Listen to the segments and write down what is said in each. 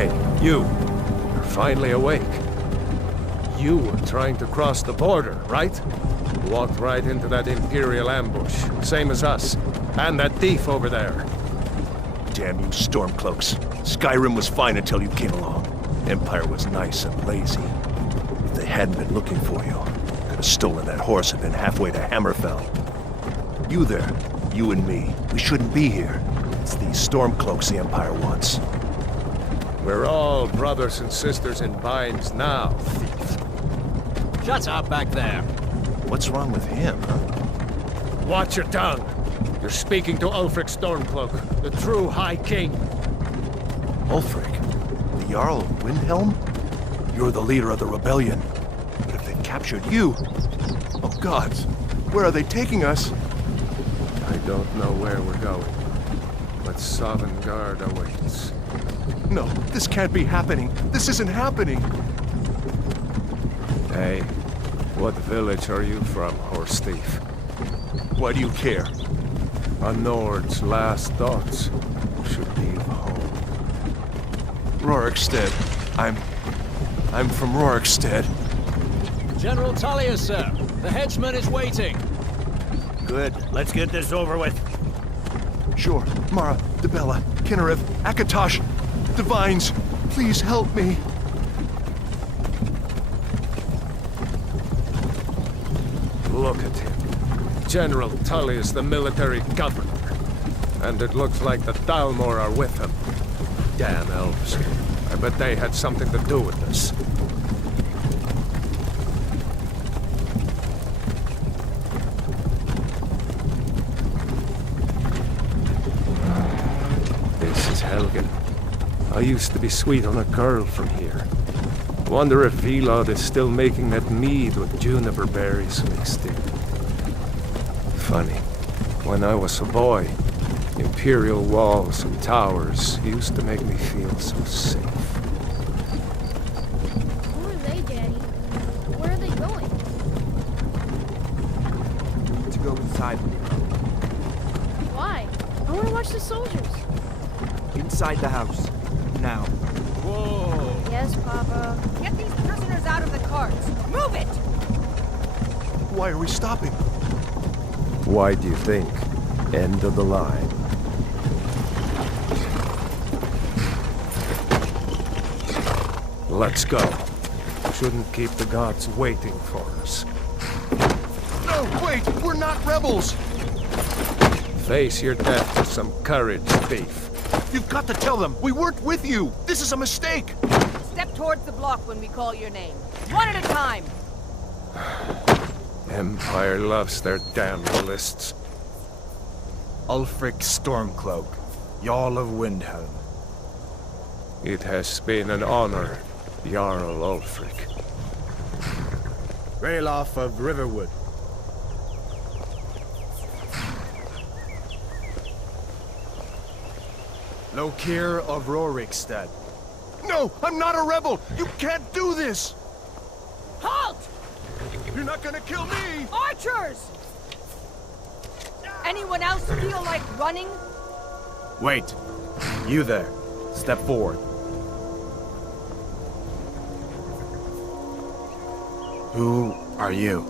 Hey, you. You're finally awake. You were trying to cross the border, right? Walked right into that Imperial ambush, same as us. And that thief over there. Damn you Stormcloaks. Skyrim was fine until you came along. Empire was nice and lazy. If they hadn't been looking for you, could have stolen that horse and been halfway to Hammerfell. You there, you and me, we shouldn't be here. It's these Stormcloaks the Empire wants. We're all brothers and sisters in binds now, thief. Shut up back there. What's wrong with him, huh? Watch your tongue. You're speaking to Ulfric Stormcloak, the true High King. Ulfric? The Jarl of Windhelm? You're the leader of the rebellion. But if they've captured you... Oh gods, where are they taking us? I don't know where we're going, but Sovngarde awaits. No, this can't be happening. This isn't happening. Hey, what village are you from, horse thief? Why do you care? A Nord's last thoughts should be of home. Rorikstead. I'm from Rorikstead. General Tullius, sir. The headsman is waiting. Good. Let's get this over with. Sure. Mara, Dibella, Kinnarev, Akatosh, Divines, please help me. Look at him. General Tullius, the military governor. And it looks like the Thalmor are with him. Damn elves. I bet they had something to do with this. This is Helgen. I used to be sweet on a girl from here. Wonder if Vilod is still making that mead with juniper berries mixed in. Funny. When I was a boy, Imperial walls and towers used to make me feel so safe. Who are they, Daddy? Where are they going? To go inside with you. Why? I want to watch the soldiers. Inside the house. Now. Whoa! Yes, Papa. Get these prisoners out of the carts. Move it! Why are we stopping? Why do you think? End of the line. Let's go. Shouldn't keep the gods waiting for us. No, wait! We're not rebels! Face your death with some courage, thief. You've got to tell them! We weren't with you! This is a mistake! Step towards the block when we call your name. One at a time. Empire loves their damn lists. Ulfric Stormcloak, Jarl of Windhelm. It has been an honor, Jarl Ulfric. Ralof of Riverwood. Lokir of Rorikstead. No! I'm not a rebel! You can't do this! Halt! You're not gonna kill me! Archers! Anyone else feel like running? Wait. You there. Step forward. Who are you?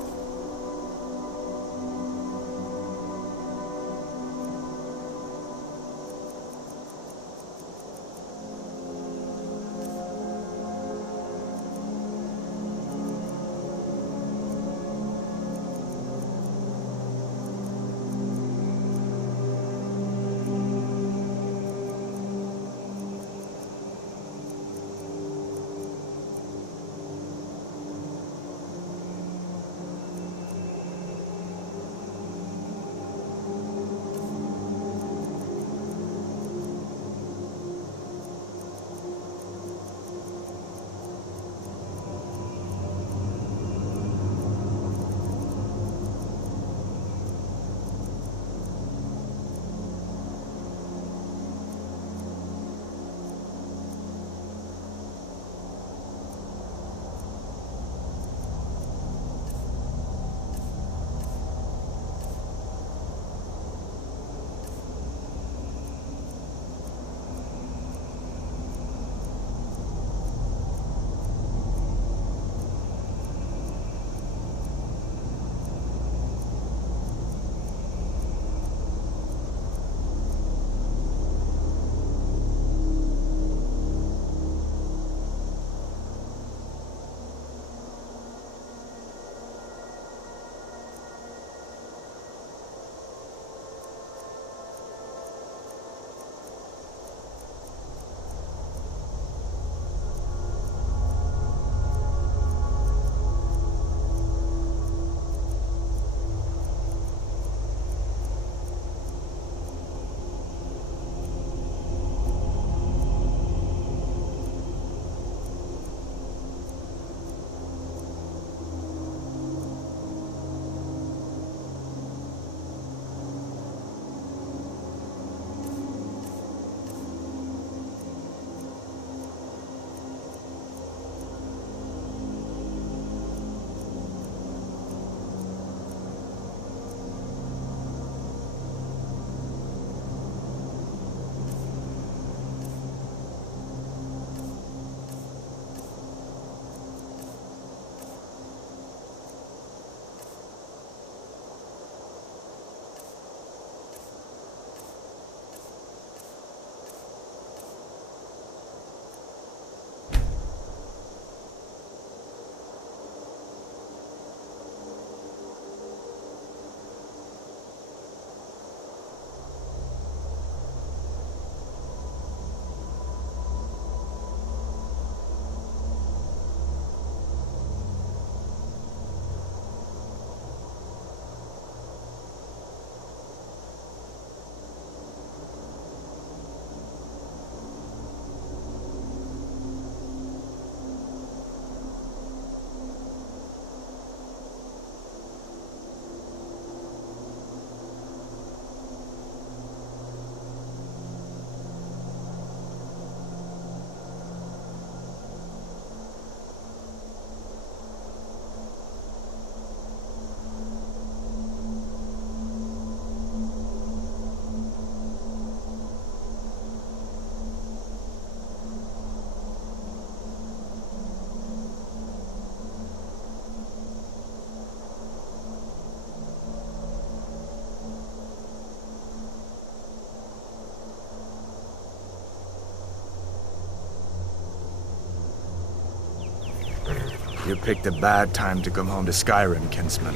You picked a bad time to come home to Skyrim, kinsman.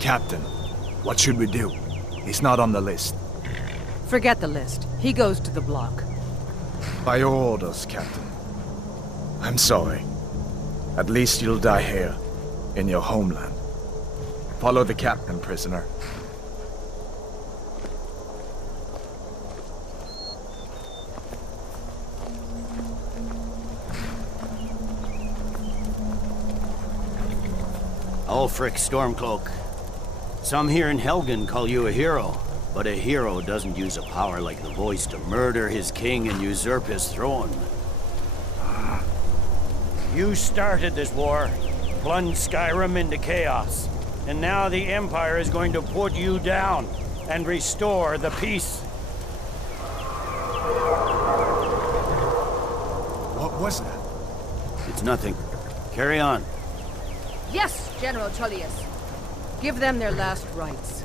Captain, what should we do? He's not on the list. Forget the list. He goes to the block. By your orders, Captain. I'm sorry. At least you'll die here, in your homeland. Follow the captain, prisoner. Ulfric Stormcloak. Some here in Helgen call you a hero, but a hero doesn't use a power like the voice to murder his king and usurp his throne. You started this war, plunged Skyrim into chaos, and now the Empire is going to put you down and restore the peace. What was that? It's nothing. Carry on. Yes, General Tullius. Give them their last rites.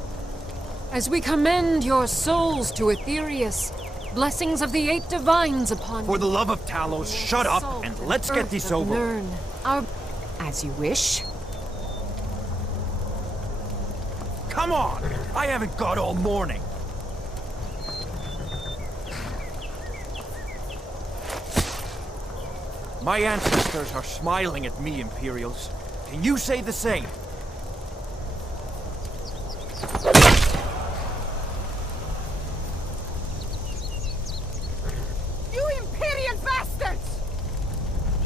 As we commend your souls to Aetherius, blessings of the eight divines upon For you. the love of Talos, shut up Salt and let's get earth this of over. Nirn, our... As you wish. Come on! I haven't got all morning. My ancestors are smiling at me, Imperials. Can you say the same? You Imperial bastards!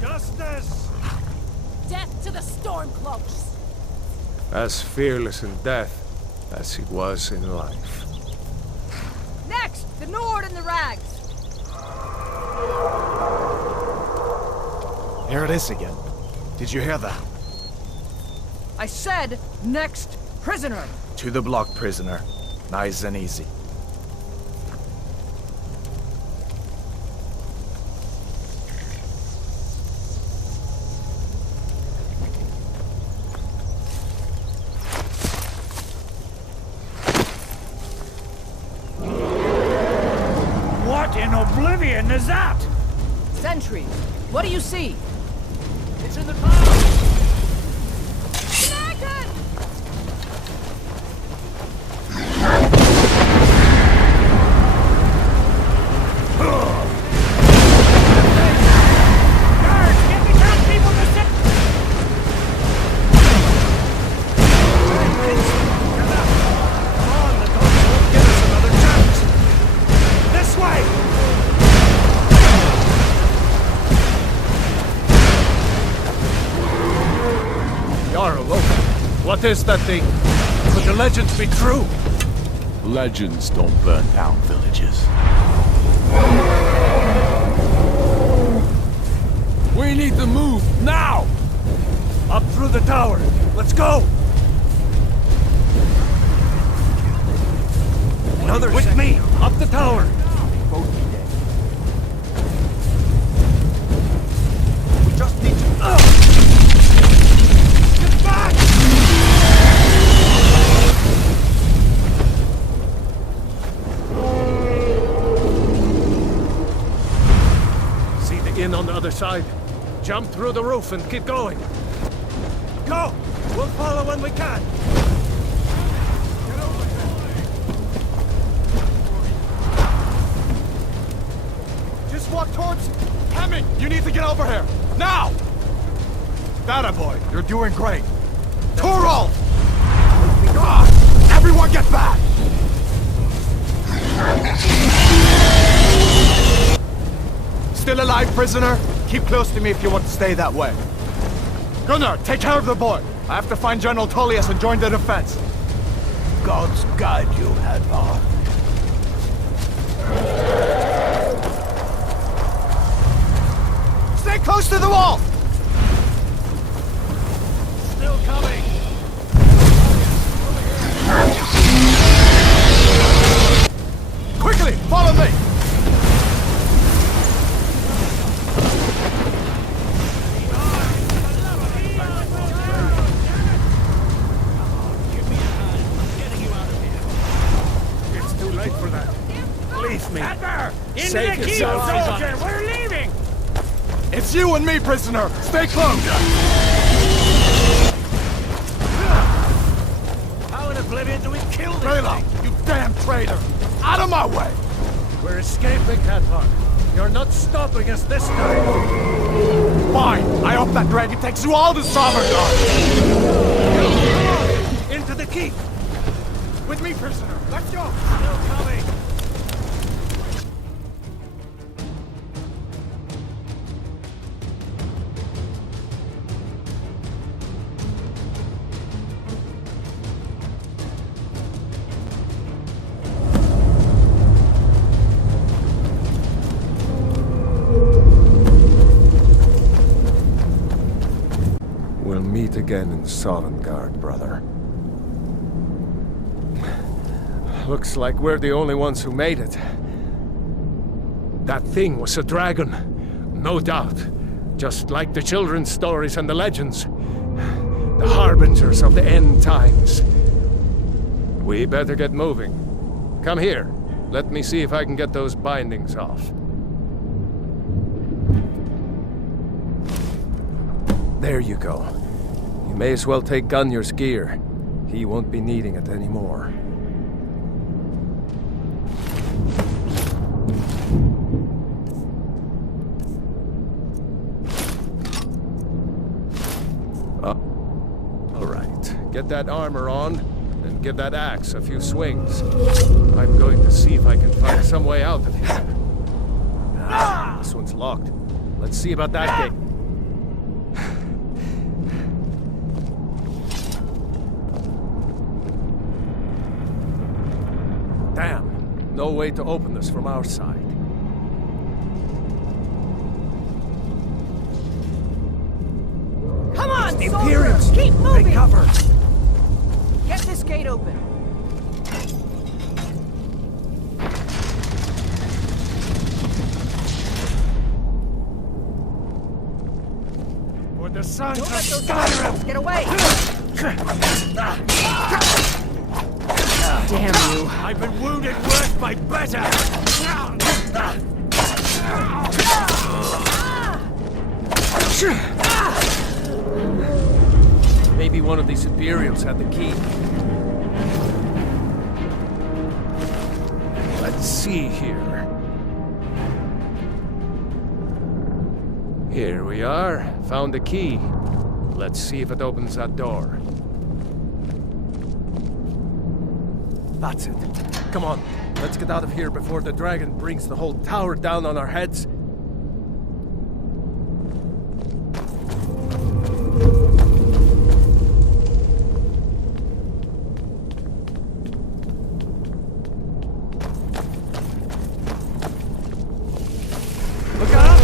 Justice! Death to the Stormcloaks! As fearless in death as he was in life. Next, the Nord and the Rags. Here it is again. Did you hear that? I said, next, prisoner. To the block, prisoner. Nice and easy. What in oblivion is that? Sentries, what do you see? It's in the clouds! Dragon! Guards, get the townspeople to sit! Come on, the dogs won't give us another chance. This way! Jarl, look. What is that thing? Could the legends be true? Legends don't burn down villages. We need to move, now! Up through the tower. Let's go! Another With second. me! Up the tower! Both be dead. We just need to... Get back! See the inn on the other side? Jump through the roof and keep going. Go! We'll follow when we can. Just walk towards... Hammond, you need to get over here! Now! That boy, you're doing great. Torolf! Everyone get back! Still alive, prisoner? Keep close to me if you want to stay that way. Gunnar, take care of the boy. I have to find General Tullius and join the defense. Gods guide you, Hadvar. Stay close to the wall! Still coming! Quickly, follow me! It's too late for that. Leave me. Hadvar! Into Save the keep, yourself. soldier! We're leaving! It's you and me, prisoner! Stay close! oblivion till we kill this Raylo, thing. you damn traitor! Out of my way! We're escaping, Cathar. You're not stopping us this time. Fine! I hope that dragon takes you all to Sovngarde! Into the keep! With me, prisoner! Let's go! Still coming! We'll meet again in Sovngarde, brother. Looks like we're the only ones who made it. That thing was a dragon, no doubt. Just like the children's stories and the legends. The harbingers of the end times. We better get moving. Come here. Let me see if I can get those bindings off. There you go. You may as well take Gunnar's gear. He won't be needing it anymore. All right. Get that armor on, and give that axe a few swings. I'm going to see if I can find some way out of here. This one's locked. Let's see about that gate. Damn, no way to open this from our side. Come on, The soldier! Imperials! Keep moving! Take cover! Get this gate open. For the sons Don't of let those Skyrim! get away! Damn you. I've been wounded worse by better! Maybe one of these Imperials had the key. Let's see here. Here we are. Found the key. Let's see if it opens that door. That's it. Come on. Let's get out of here before the dragon brings the whole tower down on our heads. Look out!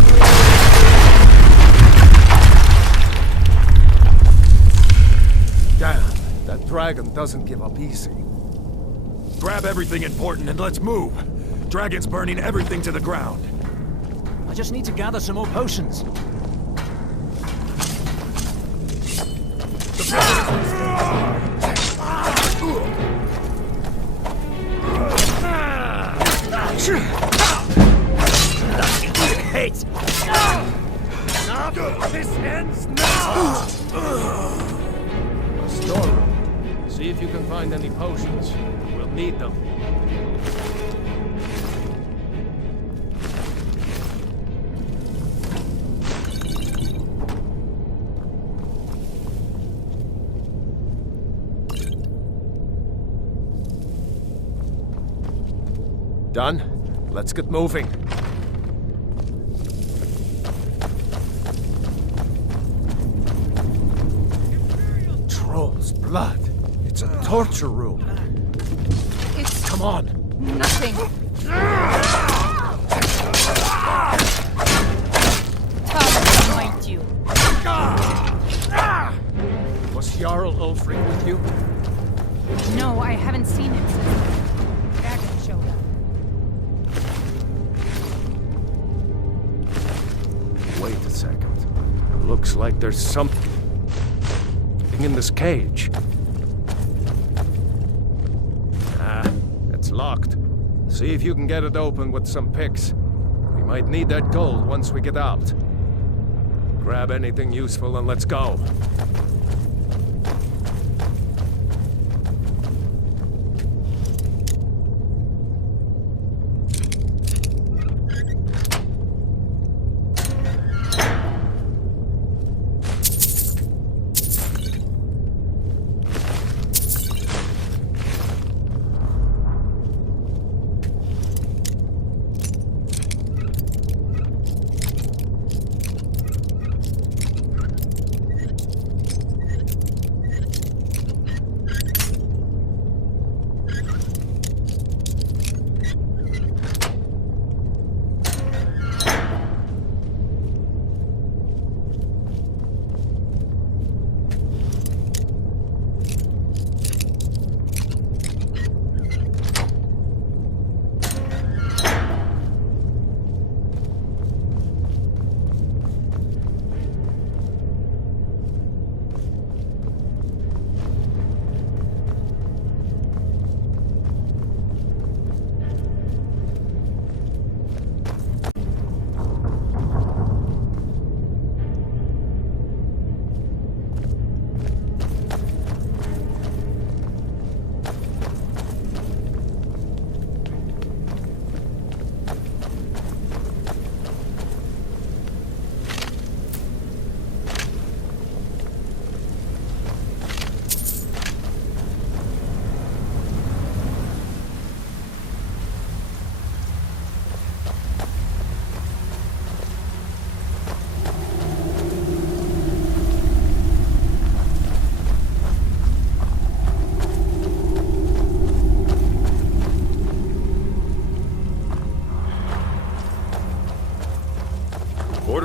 Damn, that dragon doesn't give up easy. Grab everything important and let's move. Dragon's burning everything to the ground. I just need to gather some more potions. Hate! This ends now! Storeroom. See if you can find any potions. We'll need them. Done? Let's get moving. Troll's blood. It's a torture room. It's Come on. nothing. Tough to find you. Was Jarl Ulfric with you? No, I haven't seen him since the dragon showed up. Wait a second. Looks like there's something in this cage. It's locked. See if you can get it open with some picks. We might need that gold once we get out. Grab anything useful and let's go.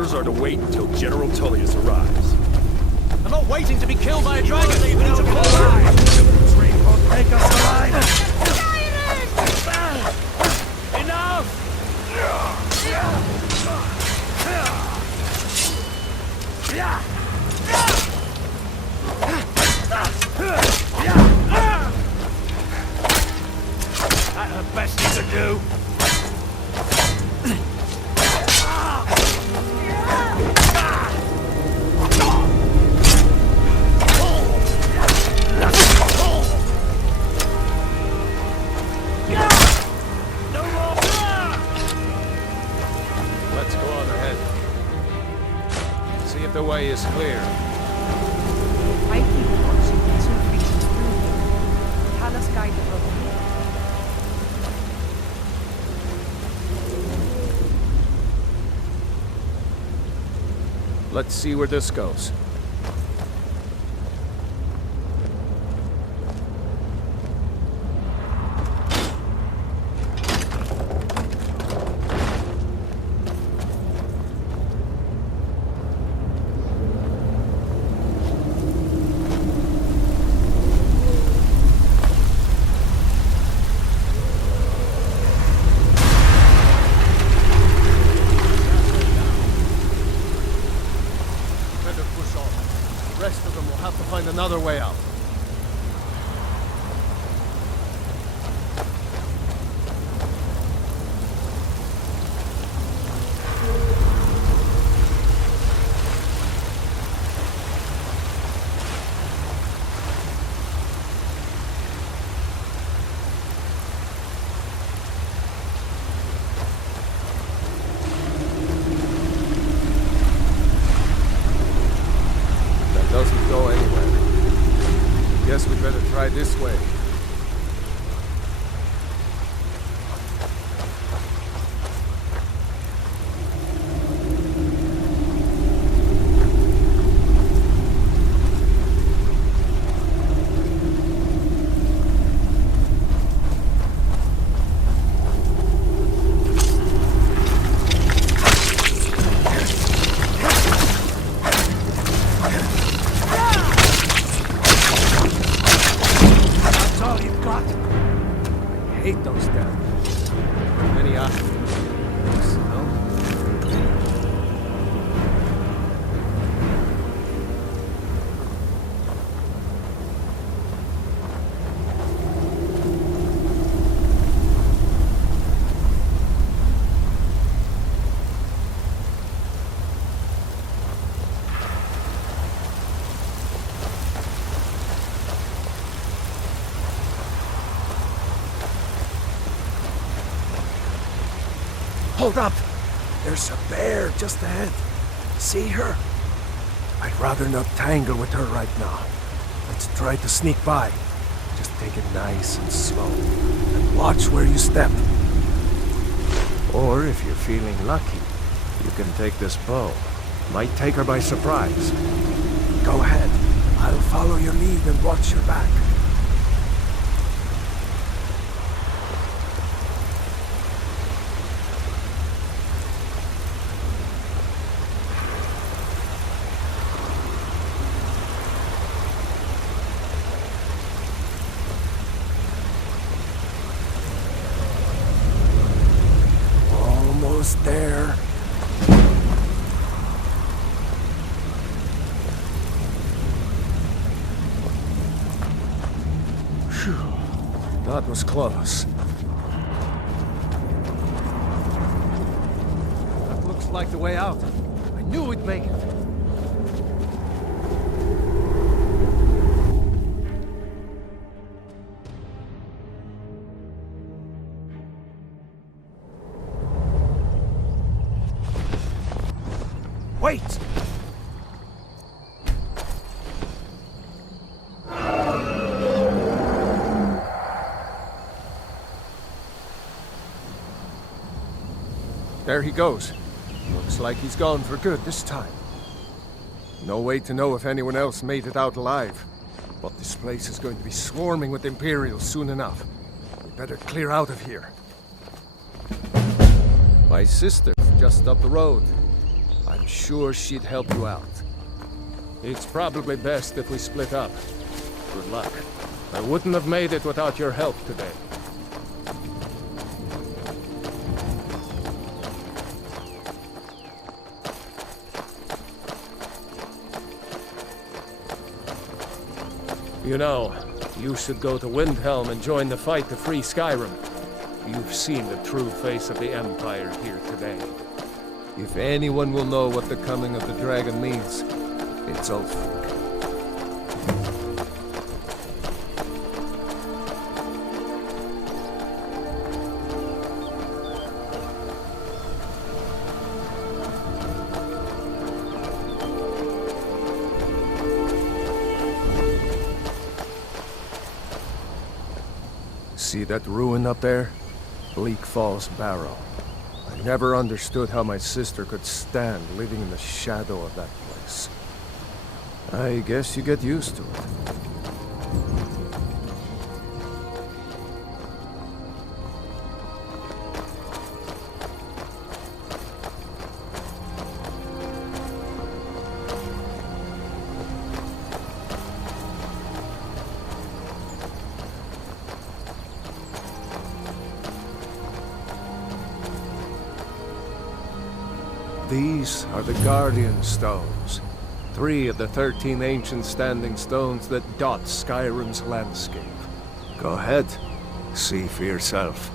orders are to wait until General Tullius arrives. I'm not waiting to be killed by a dragon. We need to pull back. Take us alive! Enough! That's the best you can do. Let's go on ahead. See if the way is clear. I keep watching the two creatures through here. Callus guide the road. Let's see where this goes. Another way out. That doesn't go anywhere. Guess we'd better try this way. I hate those devils. Many options, you know? Hold up! There's a bear just ahead. See her? I'd rather not tangle with her right now. Let's try to sneak by. Just take it nice and slow. And watch where you step. Or if you're feeling lucky, you can take this bow. Might take her by surprise. Go ahead. I'll follow your lead and watch your back. Almost there. Phew. That was close. That looks like the way out. I knew we'd make it. Wait! There he goes. Looks like he's gone for good this time. No way to know if anyone else made it out alive. But this place is going to be swarming with Imperials soon enough. We better clear out of here. My sister's just up the road. I'd I'm sure she'd help you out. It's probably best if we split up. Good luck. I wouldn't have made it without your help today. You know, you should go to Windhelm and join the fight to free Skyrim. You've seen the true face of the Empire here today. If anyone will know what the coming of the dragon means, it's Ulfric. See that ruin up there? Bleak Falls Barrow. I never understood how my sister could stand living in the shadow of that place. I guess you get used to it. These are the Guardian Stones. 3 of the 13 ancient standing stones that dot Skyrim's landscape. Go ahead. See for yourself.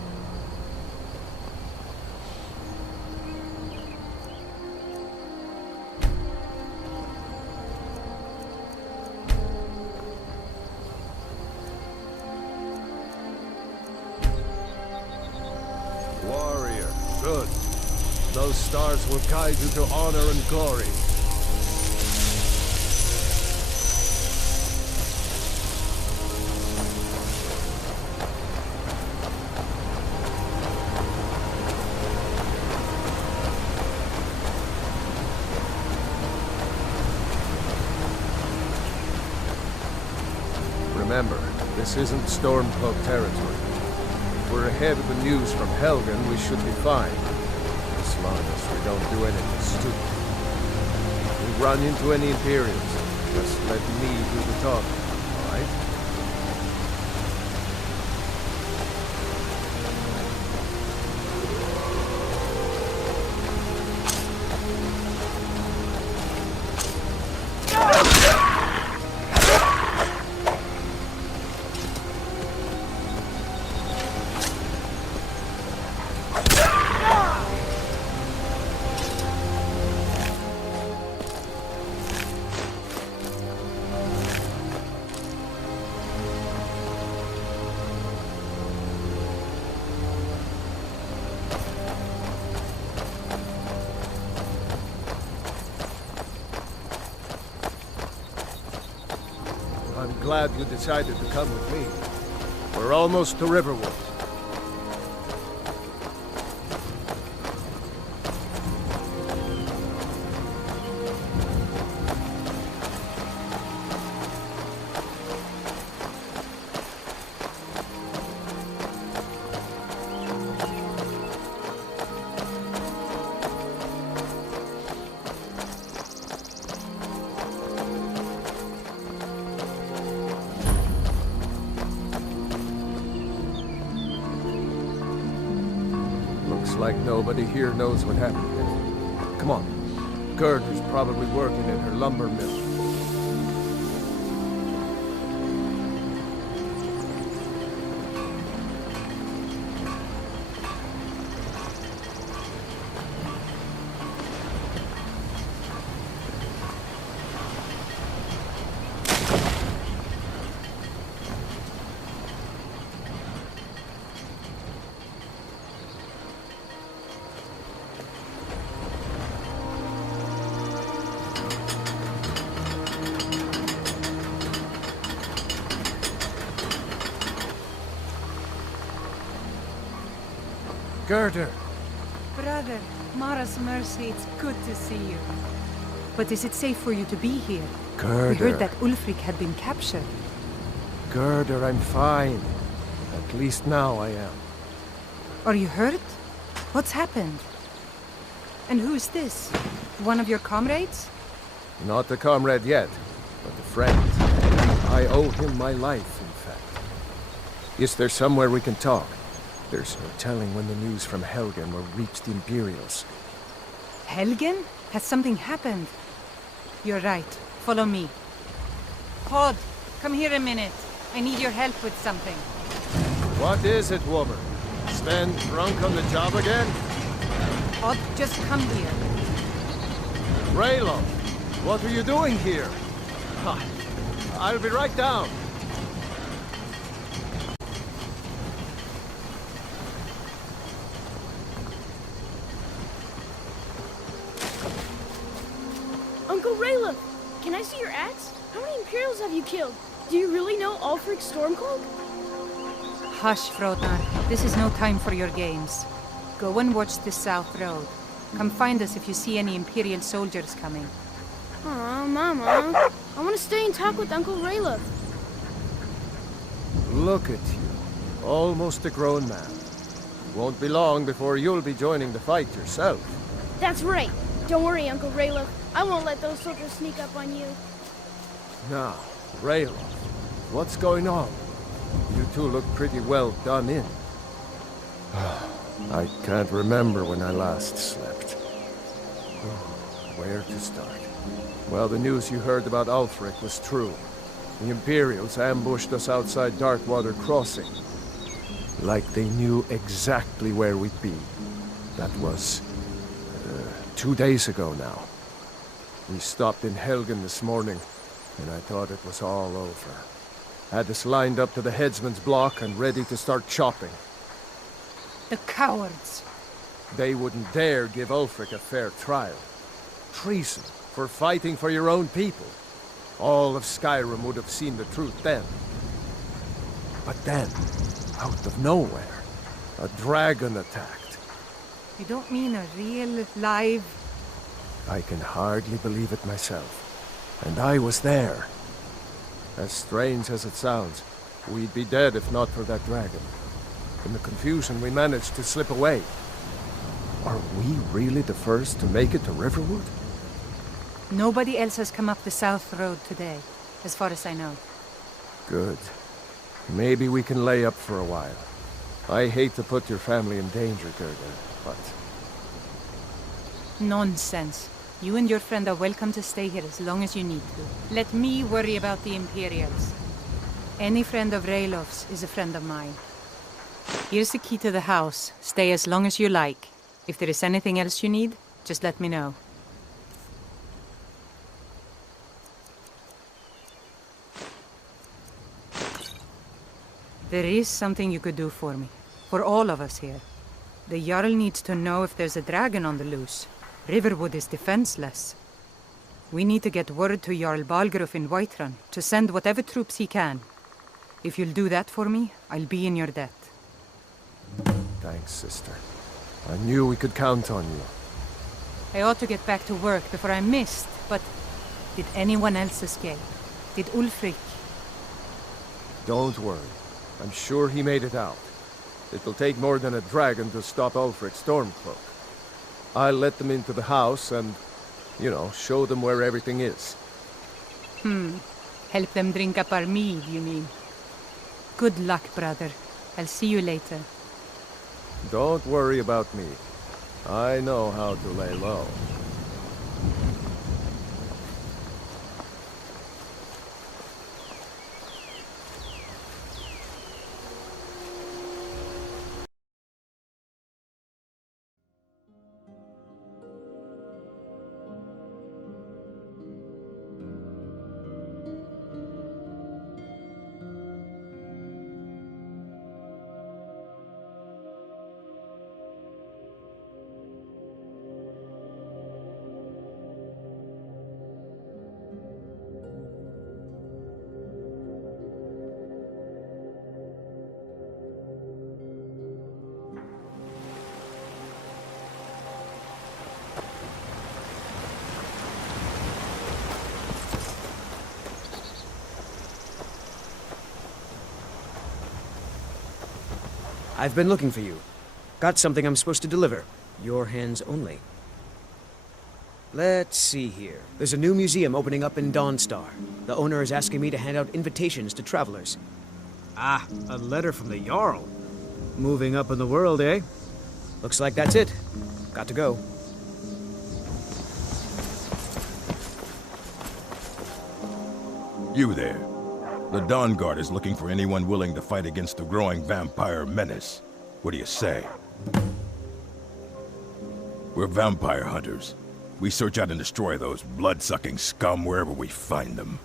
Warrior, good. Those stars will guide you to honor and glory. Remember, this isn't Stormcloak territory. If we're ahead of the news from Helgen, we should be fine. As long as we don't do anything stupid. If we run into any Imperials, just let me do the talking, alright? I'm glad you decided to come with me. We're almost to Riverwood. Looks like nobody here knows what happened yet. Come on. Gerda's probably working in her lumber mill. Gerda! Brother, Mara's mercy, it's good to see you. But is it safe for you to be here? Gerda. We heard that Ulfric had been captured. Gerda, I'm fine. At least now I am. Are you hurt? What's happened? And who is this? One of your comrades? Not a comrade yet, but a friend. I owe him my life, in fact. Is there somewhere we can talk? There's no telling when the news from Helgen will reach the Imperials. Helgen? Has something happened? You're right. Follow me. Pod, come here a minute. I need your help with something. What is it, woman? Stand drunk on the job again? Pod, just come here. Raylo, what are you doing here? I'll be right down. Uncle Raylo, can I see your axe? How many Imperials have you killed? Do you really know Ulfric Stormcloak? Hush, Frodnar. This is no time for your games. Go and watch the South Road. Come find us if you see any Imperial soldiers coming. Aw, Mama. I want to stay and talk with Uncle Raylo. Look at you. Almost a grown man. Won't be long before you'll be joining the fight yourself. That's right. Don't worry, Uncle Raylo. I won't let those soldiers sneak up on you. Now, Raylo, what's going on? You two look pretty well done in. I can't remember when I last slept. Where to start? Well, the news you heard about Ulfric was true. The Imperials ambushed us outside Darkwater Crossing. Like they knew exactly where we'd be. That was 2 days ago now. We stopped in Helgen this morning, and I thought it was all over. Had us lined up to the headsman's block and ready to start chopping. The cowards! They wouldn't dare give Ulfric a fair trial. Treason for fighting for your own people. All of Skyrim would have seen the truth then. But then, out of nowhere, a dragon attacked. You don't mean a real, live... I can hardly believe it myself. And I was there. As strange as it sounds, we'd be dead if not for that dragon. In the confusion, we managed to slip away. Are we really the first to make it to Riverwood? Nobody else has come up the South Road today, as far as I know. Good. Maybe we can lay up for a while. I hate to put your family in danger, Gerda, but... Nonsense. You and your friend are welcome to stay here as long as you need to. Let me worry about the Imperials. Any friend of Raylof's is a friend of mine. Here's the key to the house. Stay as long as you like. If there is anything else you need, just let me know. There is something you could do for me. For all of us here. The Jarl needs to know if there's a dragon on the loose. Riverwood is defenseless. We need to get word to Jarl Balgruuf in Whiterun to send whatever troops he can. If you'll do that for me, I'll be in your debt. Thanks, sister. I knew we could count on you. I ought to get back to work before I missed, but... Did anyone else escape? Did Ulfric? Don't worry. I'm sure he made it out. It'll take more than a dragon to stop Ulfric Stormcloak. I'll let them into the house and, show them where everything is. Help them drink up our mead, you mean? Good luck, brother. I'll see you later. Don't worry about me. I know how to lay low. I've been looking for you. Got something I'm supposed to deliver. Your hands only. Let's see here. There's a new museum opening up in Dawnstar. The owner is asking me to hand out invitations to travelers. Ah, a letter from the Jarl. Moving up in the world, eh? Looks like that's it. Got to go. You there. The Dawn Guard is looking for anyone willing to fight against the growing vampire menace. What do you say? We're vampire hunters. We search out and destroy those blood-sucking scum wherever we find them.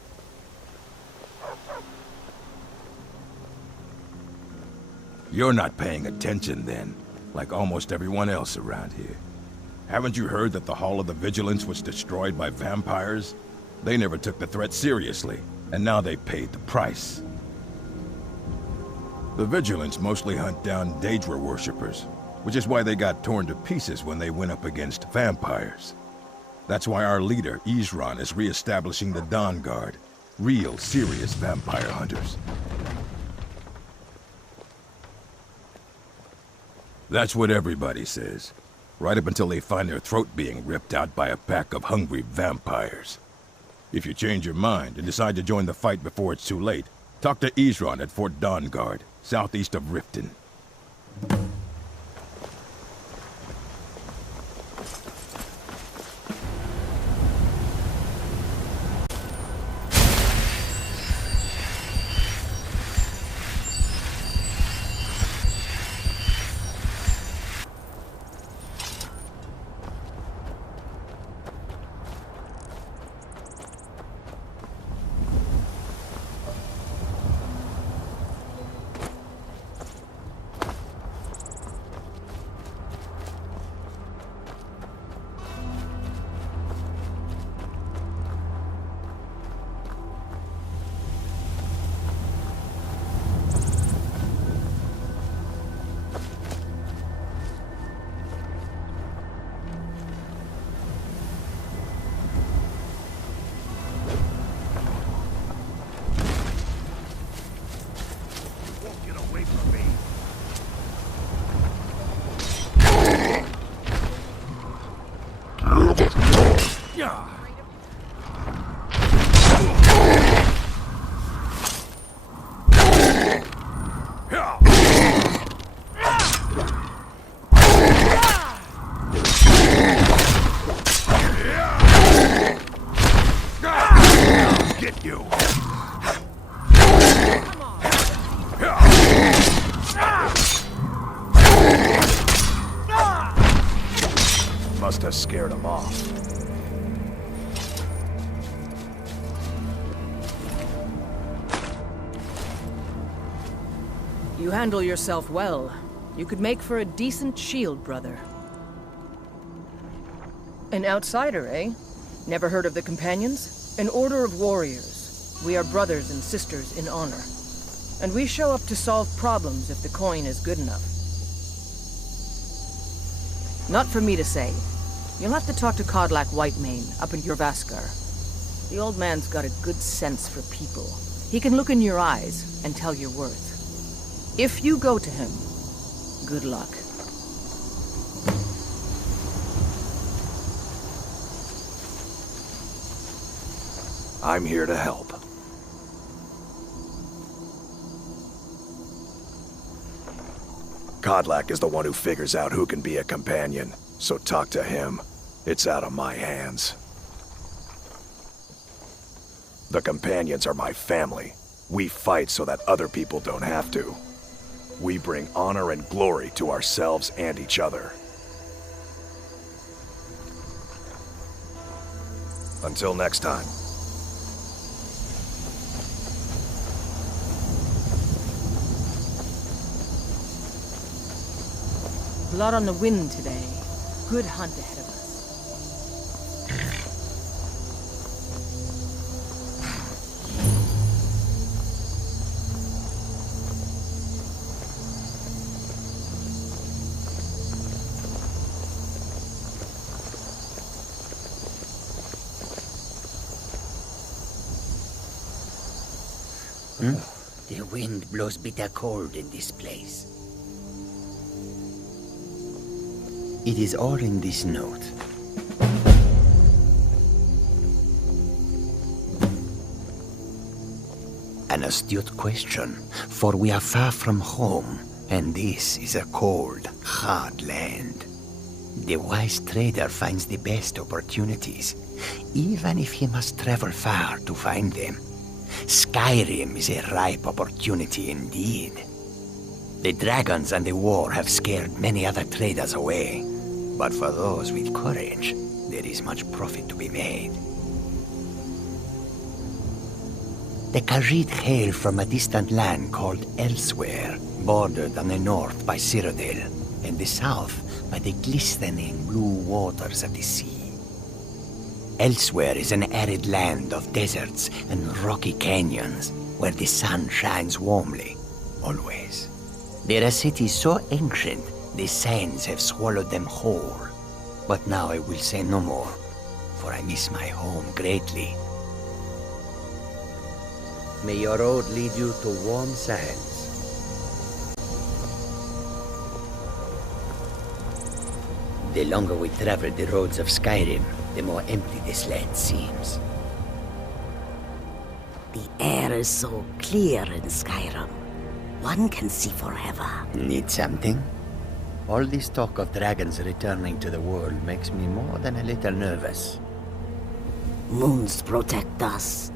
You're not paying attention then, like almost everyone else around here. Haven't you heard that the Hall of the Vigilance was destroyed by vampires? They never took the threat seriously, and now they paid the price. The Vigilance mostly hunt down Daedra worshippers, which is why they got torn to pieces when they went up against vampires. That's why our leader, Isran, is re-establishing the Dawn Guard. Real, serious vampire hunters. That's what everybody says. Right up until they find their throat being ripped out by a pack of hungry vampires. If you change your mind and decide to join the fight before it's too late, talk to Isran at Fort Dawn Guard, southeast of Riften. Must have scared him off. You handle yourself well. You could make for a decent shield, brother. An outsider, eh? Never heard of the Companions? An order of warriors. We are brothers and sisters in honor. And we show up to solve problems if the coin is good enough. Not for me to say. You'll have to talk to Kodlak Whitemane up in Jorvaskar. The old man's got a good sense for people. He can look in your eyes and tell your worth. If you go to him, good luck. I'm here to help. Kodlak is the one who figures out who can be a companion, so talk to him. It's out of my hands. The companions are my family. We fight so that other people don't have to. We bring honor and glory to ourselves and each other. Until next time. Blood on the wind today. Good hunt ahead of us. The wind blows bitter cold in this place. It is all in this note. An astute question, for we are far from home, and this is a cold, hard land. The wise trader finds the best opportunities, even if he must travel far to find them. Skyrim is a ripe opportunity indeed. The dragons and the war have scared many other traders away, but for those with courage, there is much profit to be made. The Khajiit hail from a distant land called Elsewhere, bordered on the north by Cyrodiil, and the south by the glistening blue waters of the sea. Elsewhere is an arid land of deserts and rocky canyons, where the sun shines warmly, always. There are cities so ancient, the sands have swallowed them whole. But now I will say no more, for I miss my home greatly. May your road lead you to warm sands. The longer we travel the roads of Skyrim, the more empty this land seems. The air is so clear in Skyrim. One can see forever. Need something? All this talk of dragons returning to the world makes me more than a little nervous. Moons protect us.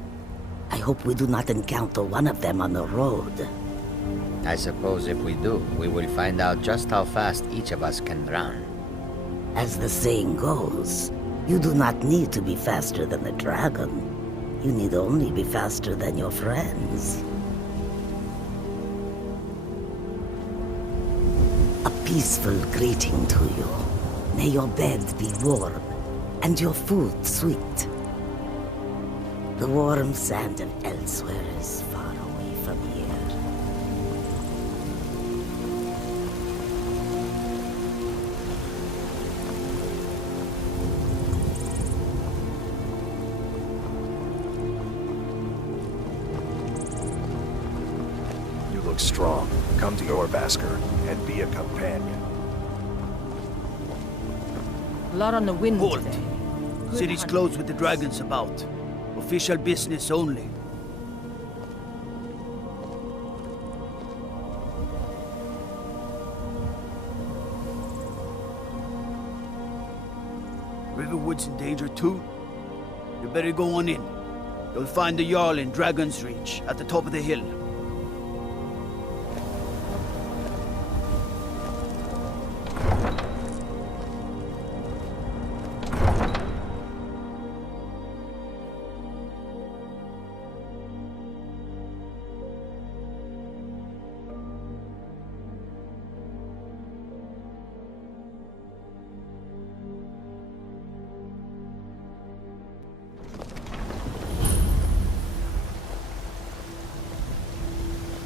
I hope we do not encounter one of them on the road. I suppose if we do, we will find out just how fast each of us can run. As the saying goes, you do not need to be faster than a dragon. You need only be faster than your friends. A peaceful greeting to you. May your bed be warm, and your food sweet. The warm sand of Elsewhere is far away from here. You look strong. Come to your Vasker and be a companion. A lot on the wind Halt. today. City's closed with the dragons about. Official business only. Riverwood's in danger too? You better go on in. You'll find the Jarl in Dragon's Reach, at the top of the hill.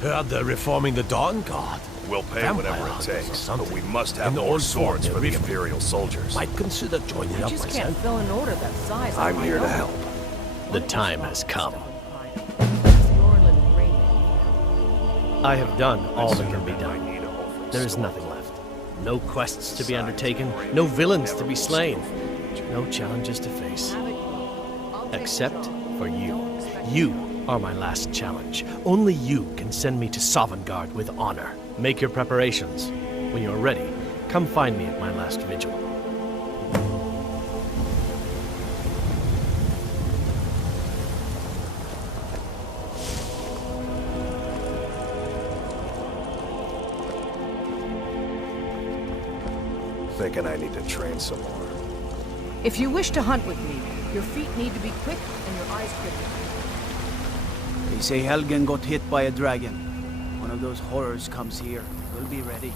Heard they're reforming the Dawn Guard. We'll pay whatever it takes, but we must have In the more old swords fort for the near Imperial soldiers. Might consider joining I up just myself. can't fill an order that size. on I'm my here to own. help. The time has come. Norland reigning. I have done all that can be done. There is nothing left. No quests to be undertaken, no villains to be slain, no challenges to face. Except for you. You are my last challenge. Only you can send me to Sovngarde with honor. Make your preparations. When you're ready, come find me at my last vigil. Thinking I need to train some more. If you wish to hunt with me, your feet need to be quick and your eyes quick. They say Helgen got hit by a dragon. One of those horrors comes here. We'll be ready.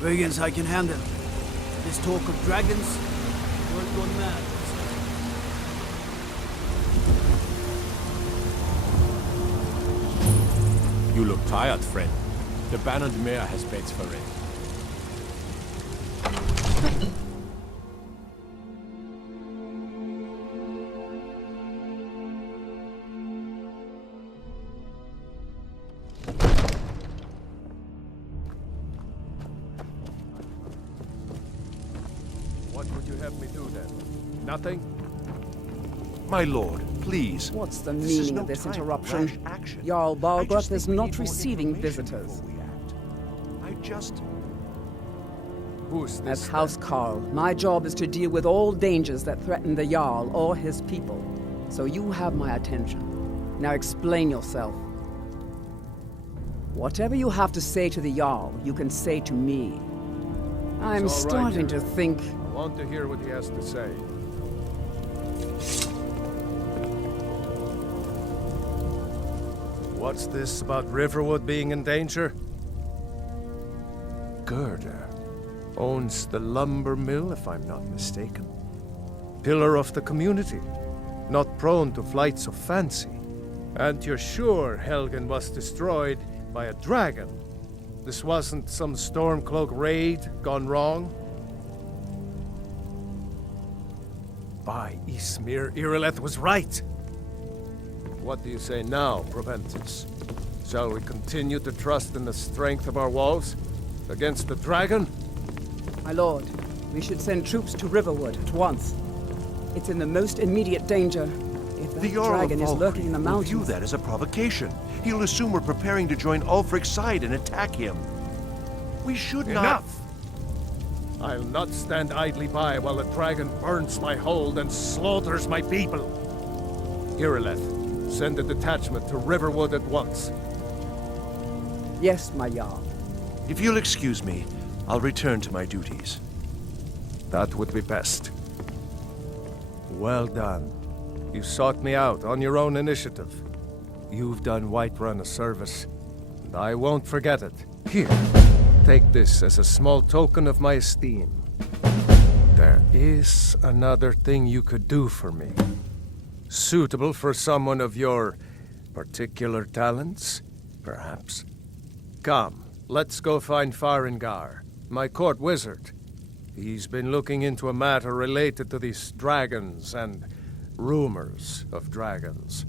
Brigands I can handle. This talk of dragons, world gone mad. You look tired, friend. The Bannered Mare has beds for it. What would you have me do then? Nothing? My lord, please. What's the This is meaning no of this time for interruption? rash action. Jarl I just Balgruth think is we not need more receiving information visitors. before we act. I just... Who's As this? House Carl, my job is to deal with all dangers that threaten the Jarl or his people. So you have my attention. Now explain yourself. Whatever you have to say to the Jarl, you can say to me. I'm It's all right, starting to Jarl. think... I want to hear what he has to say. What's this about Riverwood being in danger? Gerda owns the lumber mill, if I'm not mistaken. Pillar of the community, not prone to flights of fancy. And you're sure Helgen was destroyed by a dragon? This wasn't some Stormcloak raid gone wrong? By Ysmir, Irileth was right! What do you say now, Proventus? Shall we continue to trust in the strength of our walls? Against the dragon? My lord, we should send troops to Riverwood at once. It's in the most immediate danger. If that The Jarl dragon of is lurking in the Valkyrie will view mountains... that as a provocation. He'll assume we're preparing to join Ulfric's side and attack him. We should not... Enough! I'll not stand idly by while the dragon burns my hold and slaughters my people. Irileth, send a detachment to Riverwood at once. Yes, my Jarl. If you'll excuse me, I'll return to my duties. That would be best. Well done. You sought me out on your own initiative. You've done Whiterun a service, and I won't forget it. Here, take this as a small token of my esteem. There is another thing you could do for me. Suitable for someone of your particular talents, perhaps. Come, let's go find Farengar, my court wizard. He's been looking into a matter related to these dragons and rumors of dragons.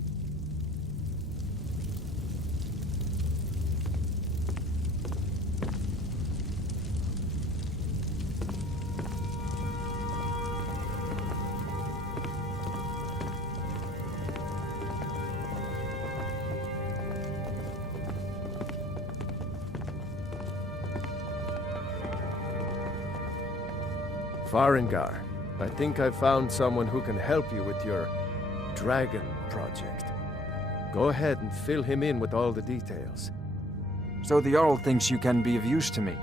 Farengar, I think I've found someone who can help you with your dragon project. Go ahead and fill him in with all the details. So the Jarl thinks you can be of use to me.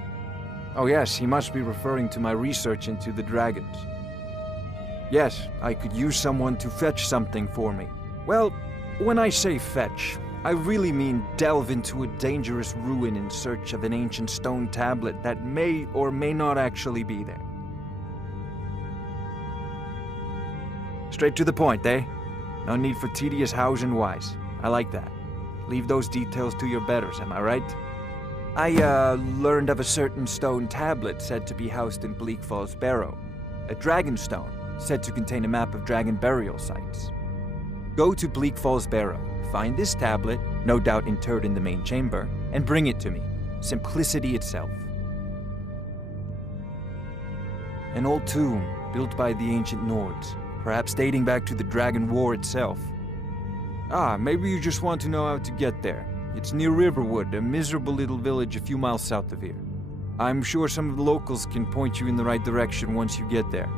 Oh yes, he must be referring to my research into the dragons. Yes, I could use someone to fetch something for me. Well, when I say fetch, I really mean delve into a dangerous ruin in search of an ancient stone tablet that may or may not actually be there. Straight to the point, eh? No need for tedious hows and whys. I like that. Leave those details to your betters, am I right? I, learned of a certain stone tablet said to be housed in Bleak Falls Barrow. A dragon stone, said to contain a map of dragon burial sites. Go to Bleak Falls Barrow, find this tablet, no doubt interred in the main chamber, and bring it to me. Simplicity itself. An old tomb, built by the ancient Nords, perhaps dating back to the Dragon War itself. Ah, maybe you just want to know how to get there. It's near Riverwood, a miserable little village a few miles south of here. I'm sure some of the locals can point you in the right direction once you get there.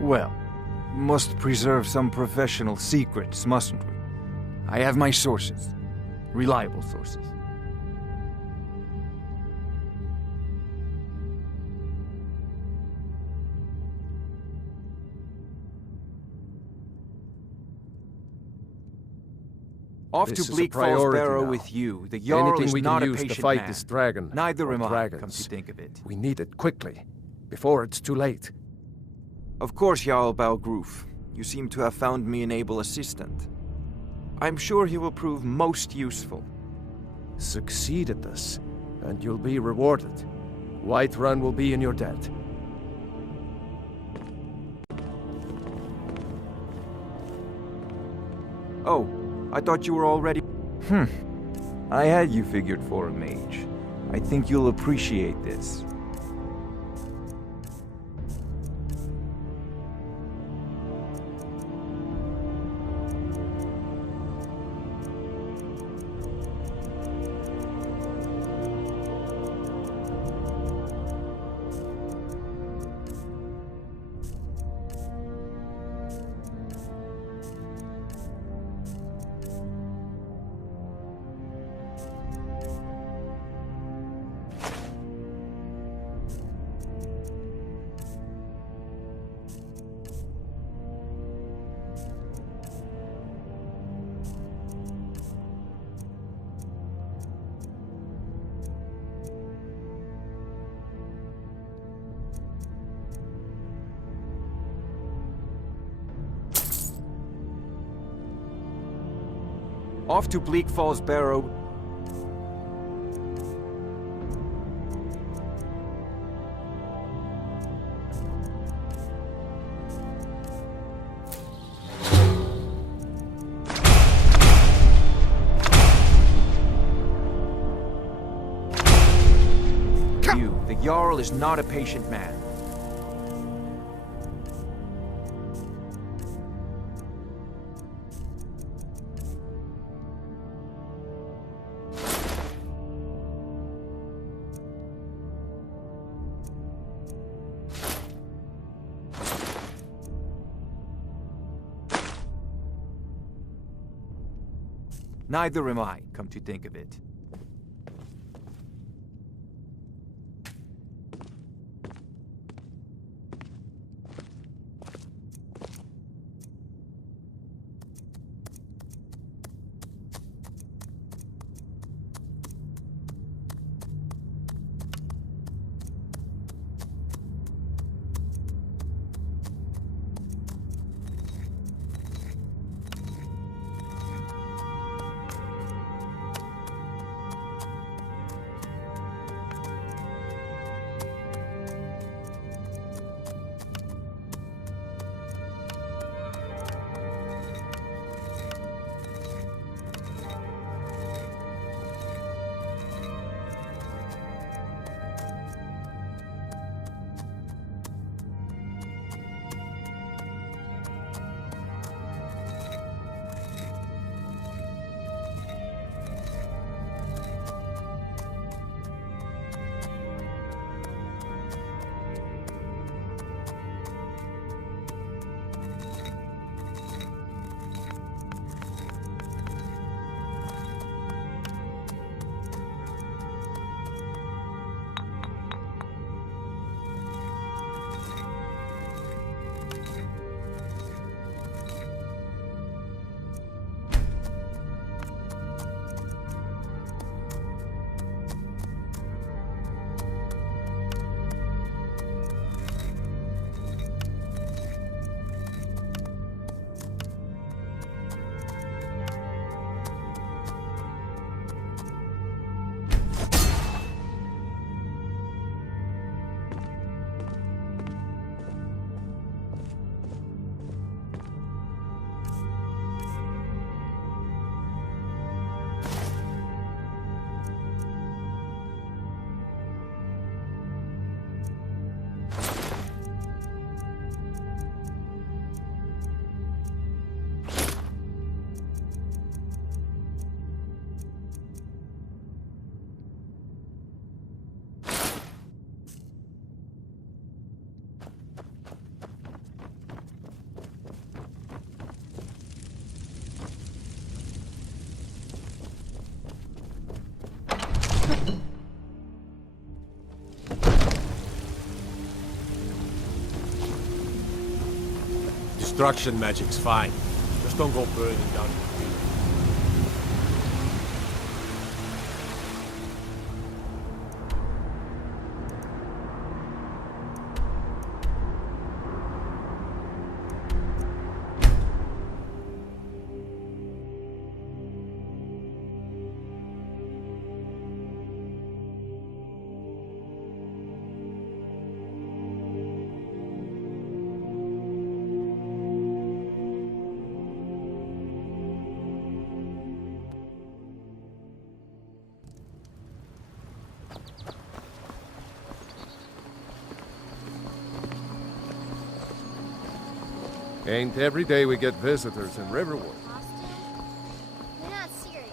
Well, must preserve some professional secrets, mustn't we? I have my sources. Reliable sources. Off This to is a Bleak Falls priority Barrow now. with you. The Jarl Anything is we not can a use patient to fight man. this dragon. Neither or am I, dragons. come to think of it. We need it quickly, before it's too late. Of course, Jarl Balgruf. You seem to have found me an able assistant. I'm sure he will prove most useful. Succeed at this, and you'll be rewarded. Whiterun will be in your debt. Oh, I thought you were already... I had you figured for a mage. I think you'll appreciate this. Off to Bleak Falls Barrow. You, the Jarl is not a patient man. Neither am I, come to think of it. Destruction magic's fine. Just don't go burning down. Ain't every day we get visitors in Riverwood. You're not serious.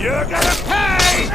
You're gonna pay!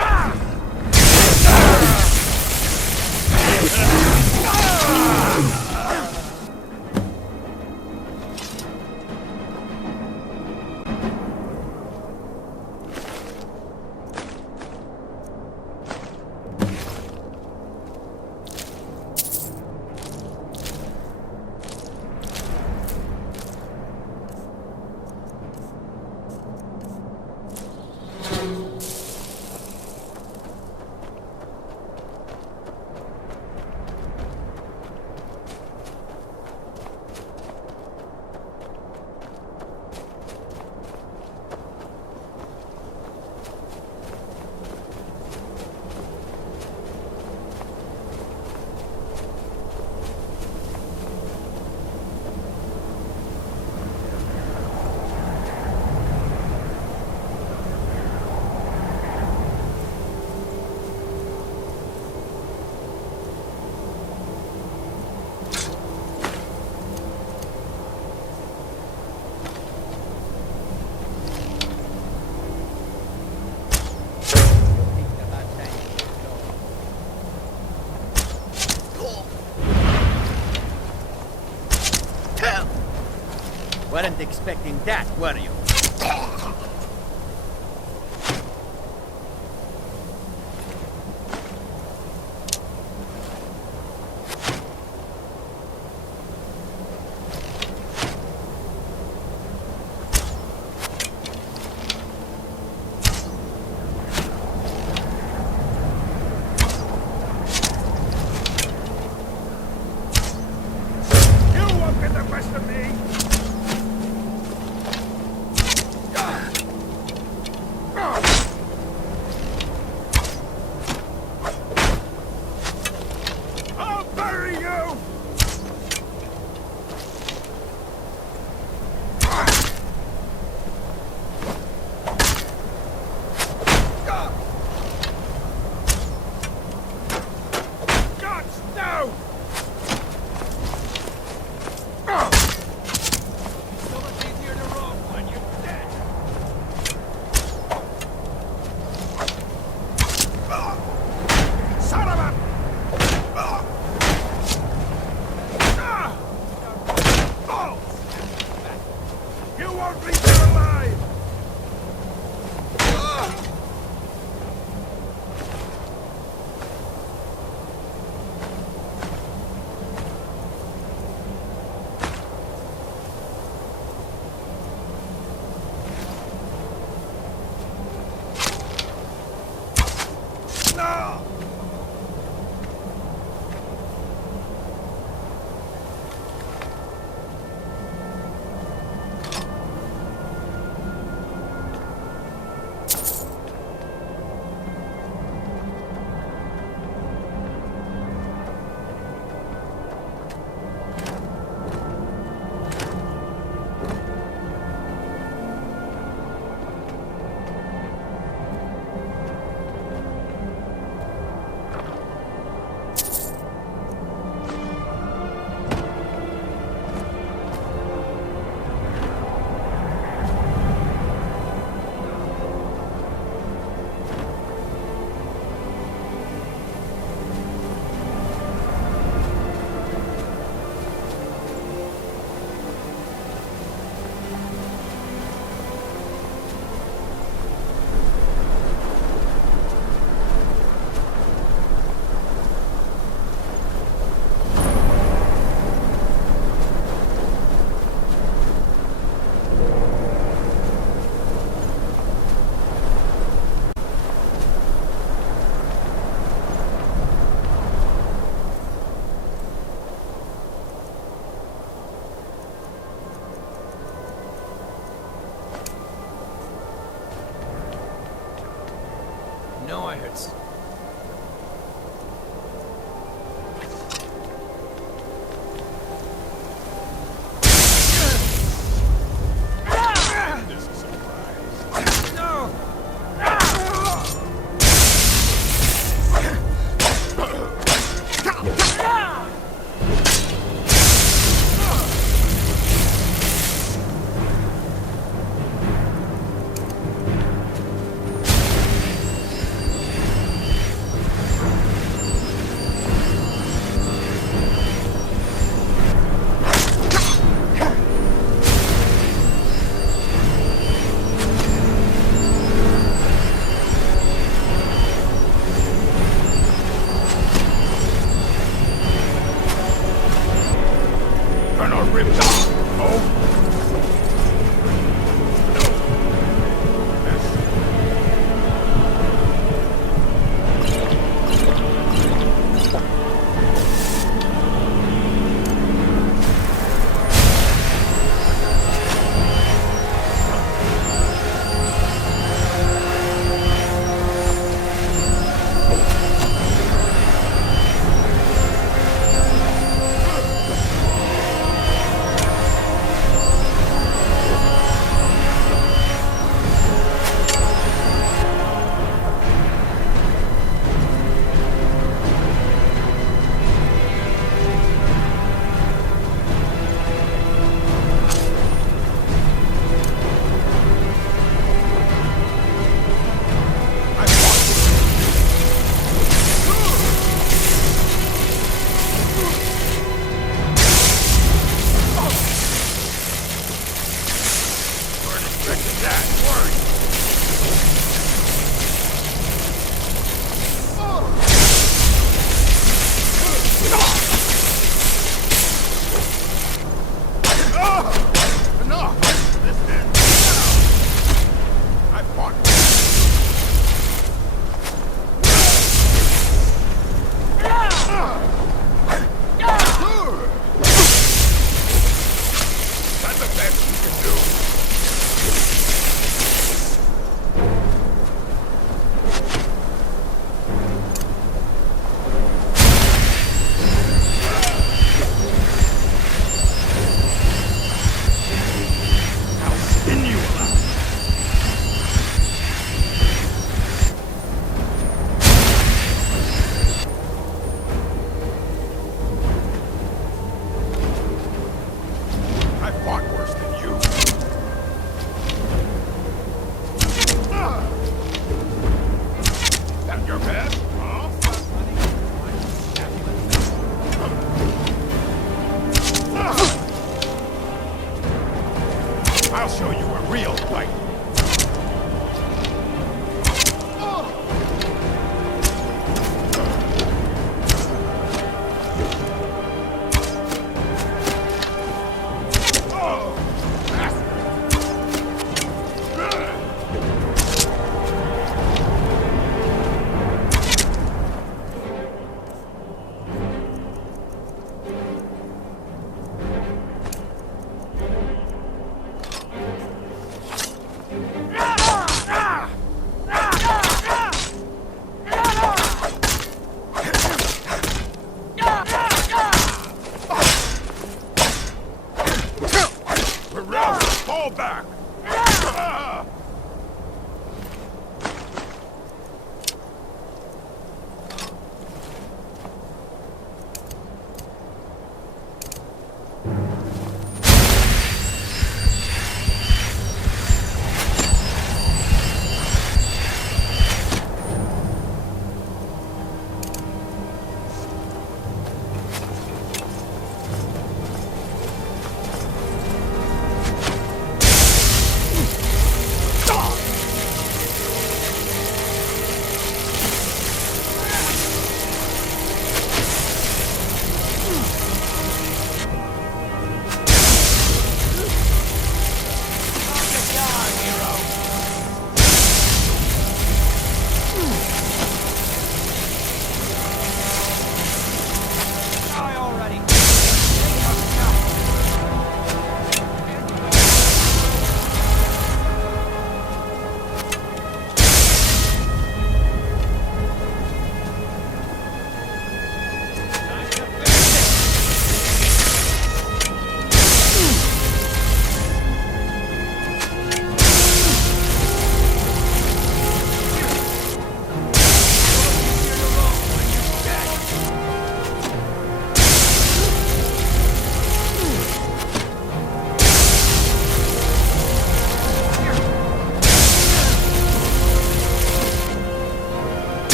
Weren't expecting that, were you? You won't get the best of me! I'll bury you! Gods, no! So much easier to roll when you're dead! Son of a... You won't leave here alive! No! No, I heard.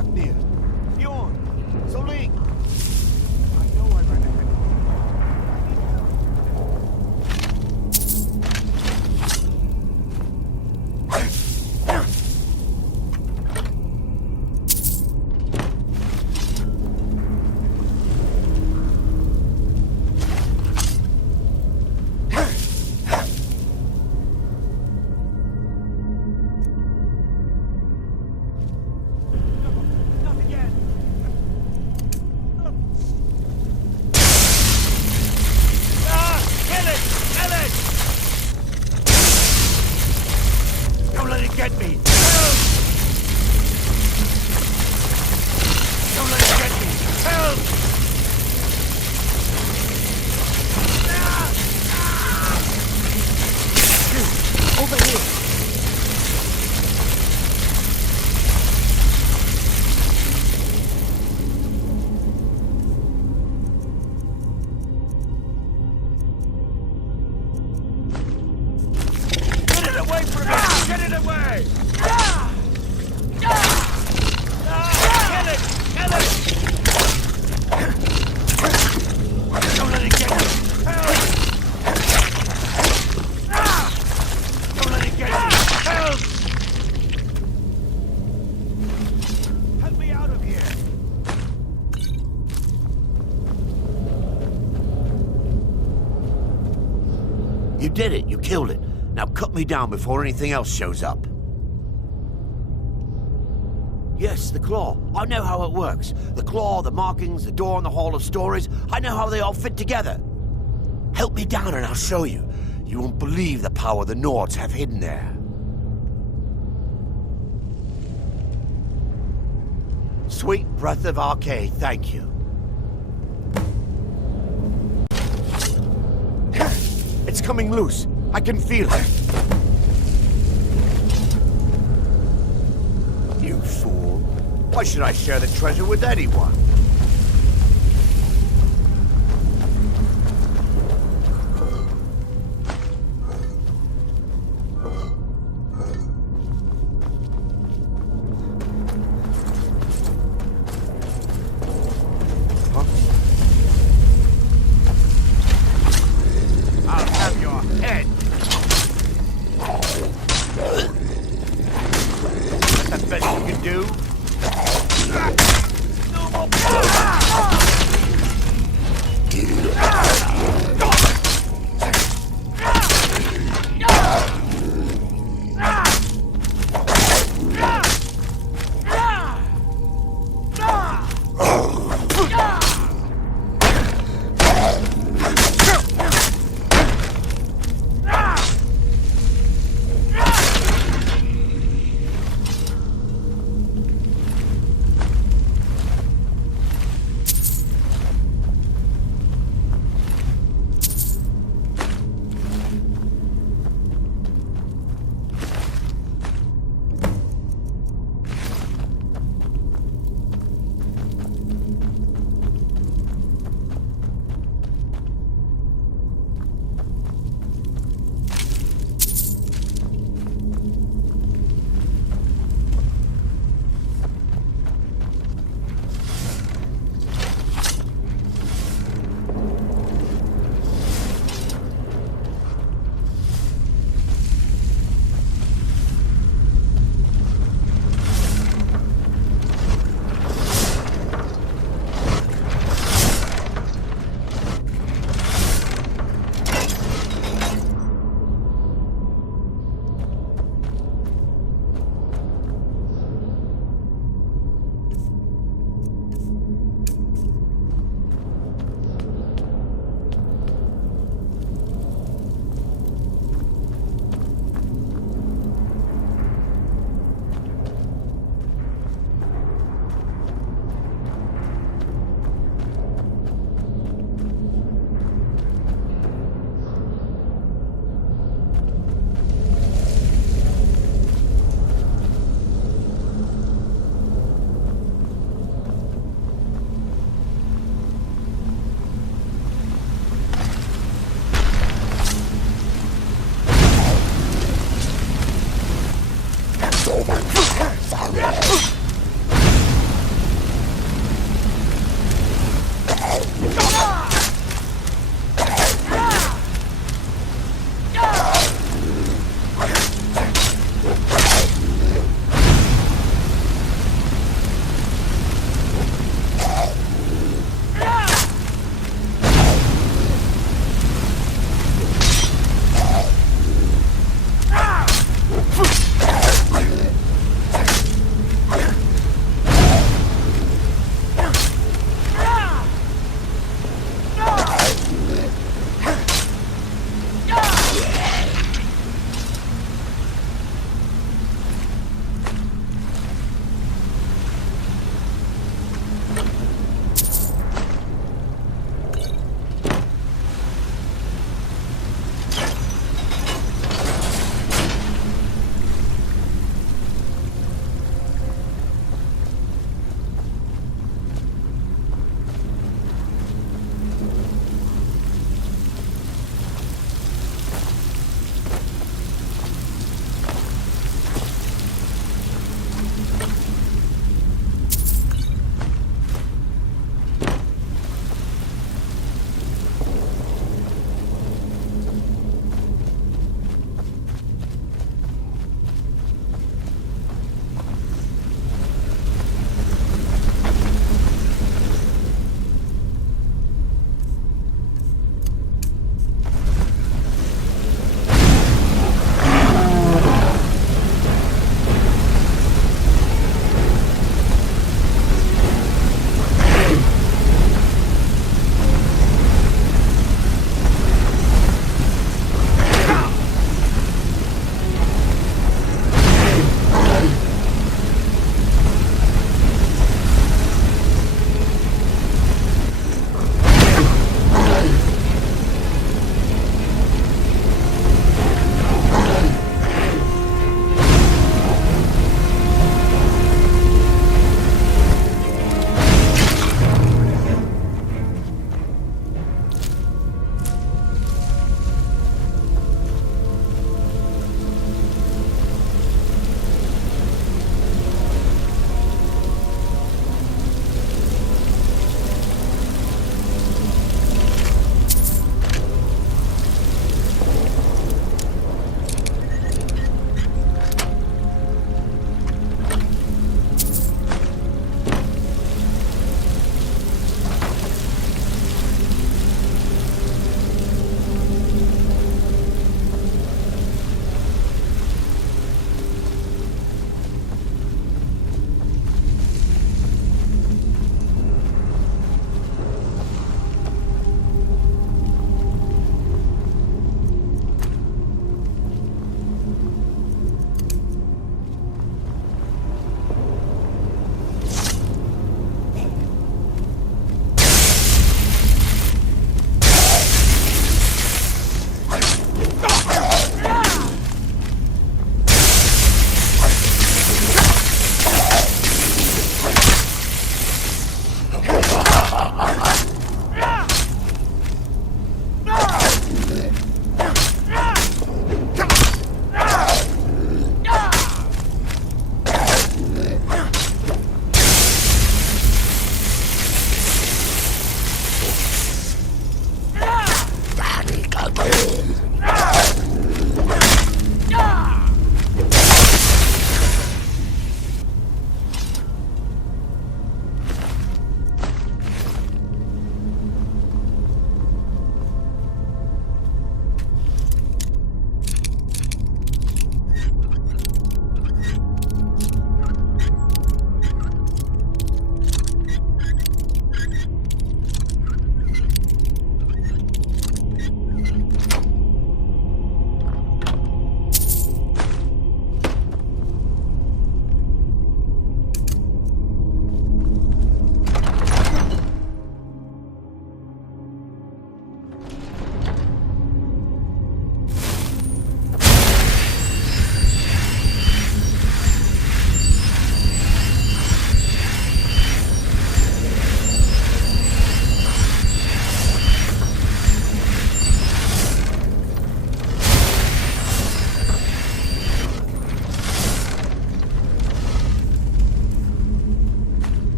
Fafnir. Bjorn. Soling. You did it. You killed it. Now cut me down before anything else shows up. Yes, the claw. I know how it works. The claw, the markings, the door in the Hall of Stories. I know how they all fit together. Help me down and I'll show you. You won't believe the power the Nords have hidden there. Sweet breath of Arcade, thank you. It's coming loose. I can feel it. You fool. Why should I share the treasure with anyone? No more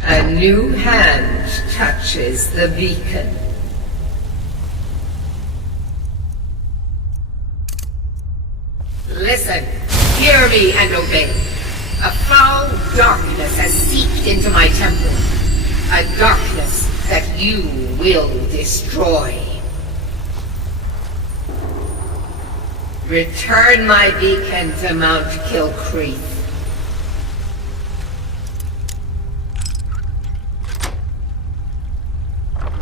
A new hand touches the beacon. Listen, hear me and obey. A foul darkness has seeped into my temple. A darkness that you will destroy. Return my beacon to Mount Kilcreath.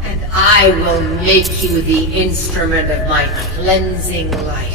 And I will make you the instrument of my cleansing light.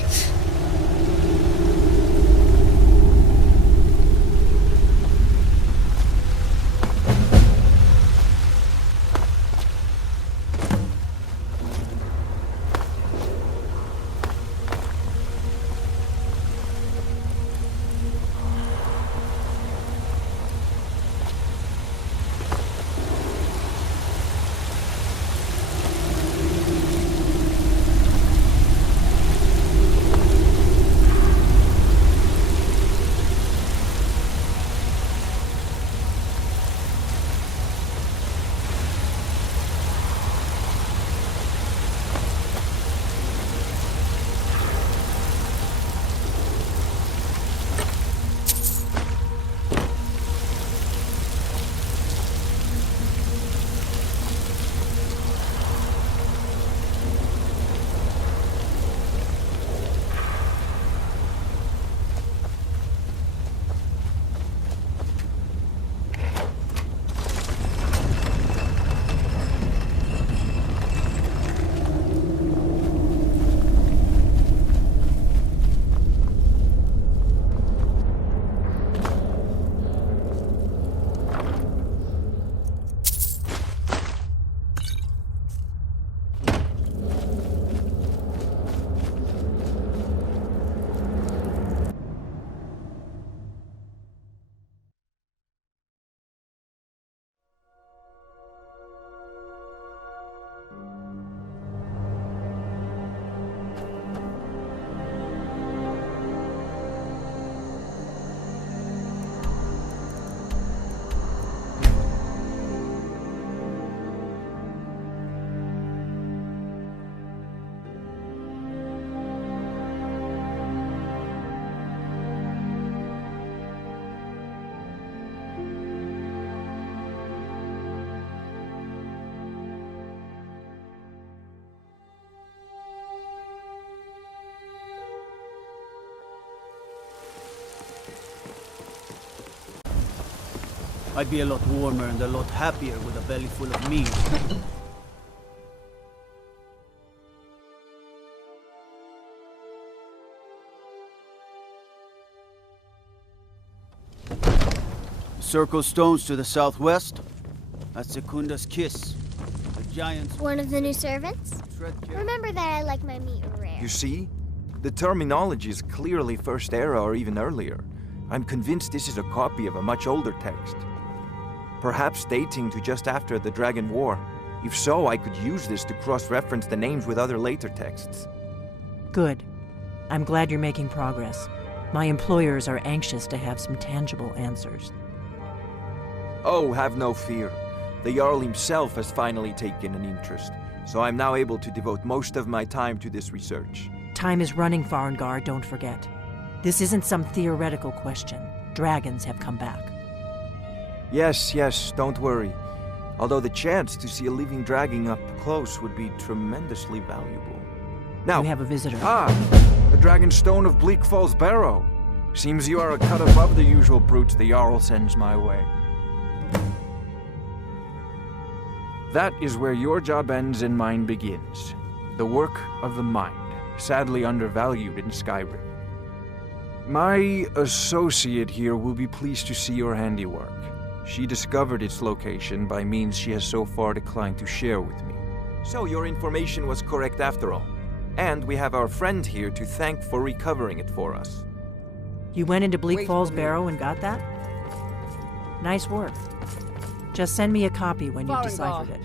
I'd be a lot warmer and a lot happier with a belly full of meat. Circle stones to the southwest. That's Secunda's kiss. The giant's... One of the new servants? Remember that I like my meat rare. You see? The terminology is clearly First Era or even earlier. I'm convinced this is a copy of a much older text. Perhaps dating to just after the Dragon War. If so, I could use this to cross-reference the names with other later texts. Good. I'm glad you're making progress. My employers are anxious to have some tangible answers. Oh, have no fear. The Jarl himself has finally taken an interest, so I'm now able to devote most of my time to this research. Time is running, Farengar, don't forget. This isn't some theoretical question. Dragons have come back. Yes, don't worry. Although the chance to see a living dragon up close would be tremendously valuable. Now, we have a visitor. The Dragon Stone of Bleak Falls Barrow. Seems you are a cut above the usual brutes the Jarl sends my way. That is where your job ends and mine begins. The work of the mind, sadly undervalued in Skyrim. My associate here will be pleased to see your handiwork. She discovered its location by means she has so far declined to share with me. So your information was correct after all. And we have our friend here to thank for recovering it for us. You went into Bleak Falls Barrow and got that? Nice work. Just send me a copy when you've deciphered it.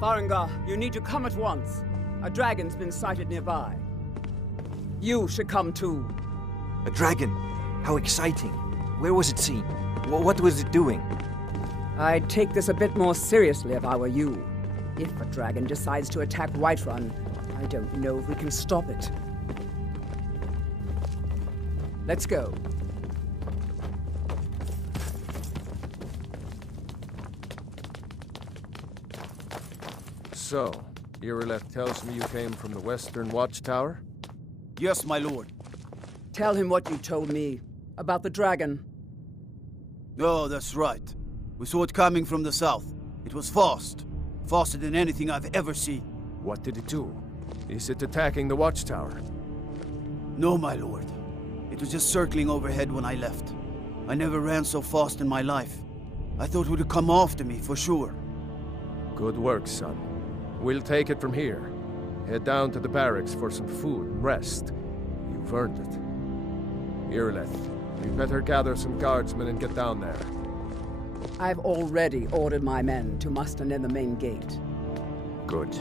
Farengar, you need to come at once. A dragon's been sighted nearby. You should come too. A dragon? How exciting. Where was it seen? What was it doing? I'd take this a bit more seriously if I were you. If a dragon decides to attack Whiterun, I don't know if we can stop it. Let's go. So, Irileth tells me you came from the Western Watchtower? Yes, my lord. Tell him what you told me about the dragon. Oh, that's right. We saw it coming from the south. It was fast. Faster than anything I've ever seen. What did it do? Is it attacking the Watchtower? No, my lord. It was just circling overhead when I left. I never ran so fast in my life. I thought it would come after me, for sure. Good work, son. We'll take it from here. Head down to the barracks for some food and rest. You've earned it. Irileth, we better gather some guardsmen and get down there. I've already ordered my men to muster near the main gate. Good.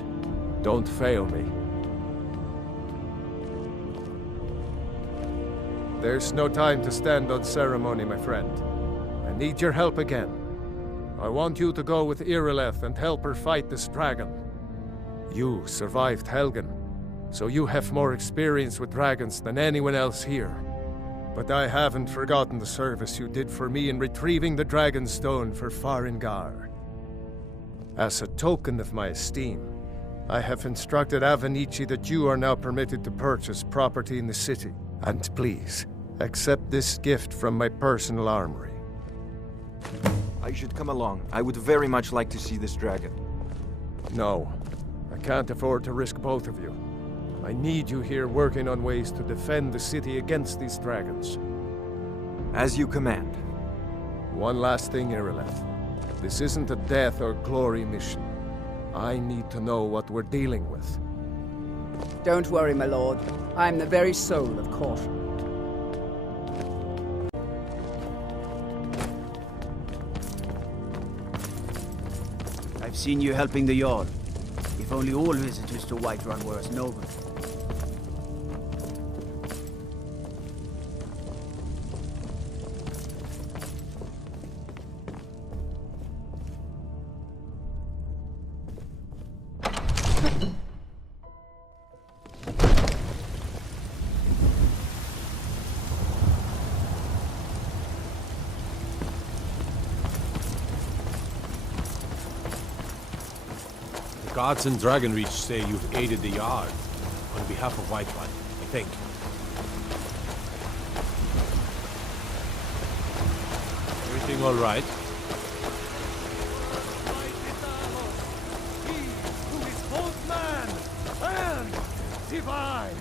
Don't fail me. There's no time to stand on ceremony, my friend. I need your help again. I want you to go with Irileth and help her fight this dragon. You survived Helgen, so you have more experience with dragons than anyone else here. But I haven't forgotten the service you did for me in retrieving the Dragon Stone for Farengar. As a token of my esteem, I have instructed Avenici that you are now permitted to purchase property in the city. And please, accept this gift from my personal armory. I should come along. I would very much like to see this dragon. No, I can't afford to risk both of you. I need you here working on ways to defend the city against these dragons. As you command. One last thing, Irileth. This isn't a death or glory mission. I need to know what we're dealing with. Don't worry, my lord. I'm the very soul of caution. I've seen you helping the Jarl. If only all visitors to Whiterun were as noble. Guards in Dragonreach say you've aided the Yard on behalf of Whiterun, I think. Everything all right? He who is both man and divine.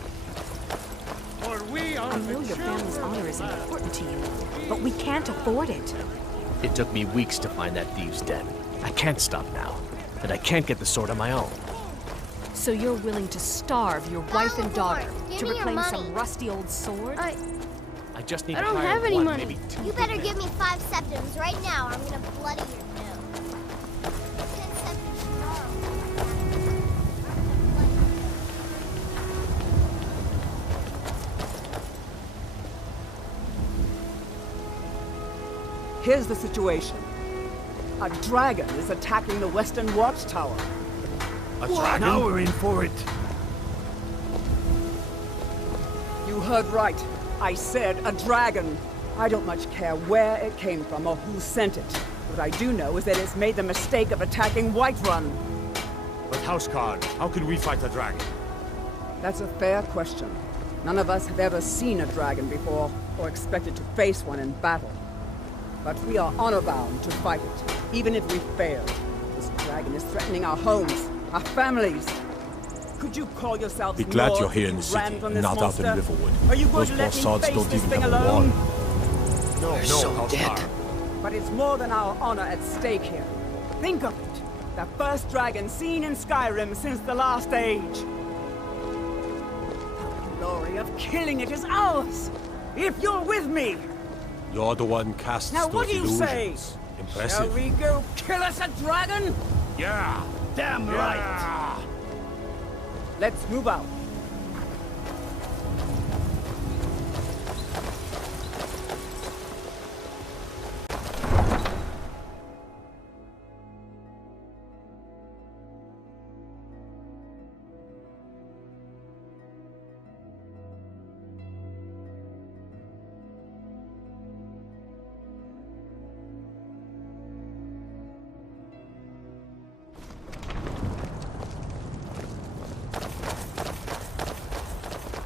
For we are I know your family's honor is important to you, but we can't afford it. It took me weeks to find that thieves' den. I can't stop now. And I can't get the sword on my own. So you're willing to starve your wife and daughter to reclaim money. some rusty old sword? I just need I to don't hire have any one, money. maybe two. You better give me 5 septims right now, or I'm gonna bloody your nose. 10 septims tomorrow. Here's the situation. A dragon is attacking the Western Watchtower. A dragon? Now we're in for it. You heard right. I said a dragon. I don't much care where it came from or who sent it. What I do know is that it's made the mistake of attacking Whiterun. But Houseguard, how can we fight a dragon? That's a fair question. None of us have ever seen a dragon before, or expected to face one in battle. But we are honor-bound to fight it, even if we fail. This dragon is threatening our homes, our families. Could you call yourselves Be glad lords you're here if in you the ran city from and this not out in monster? Riverwood. Are you going Those to let me bastards face don't this even thing have a alone? wall. No, They're so dead. But it's more than our honor at stake here. Think of it. The first dragon seen in Skyrim since the last age. The glory of killing it is ours! If you're with me! You're the one casts Now those what do you say? illusions. Impressive. Shall we go kill us a dragon? Yeah. Damn right! Let's move out.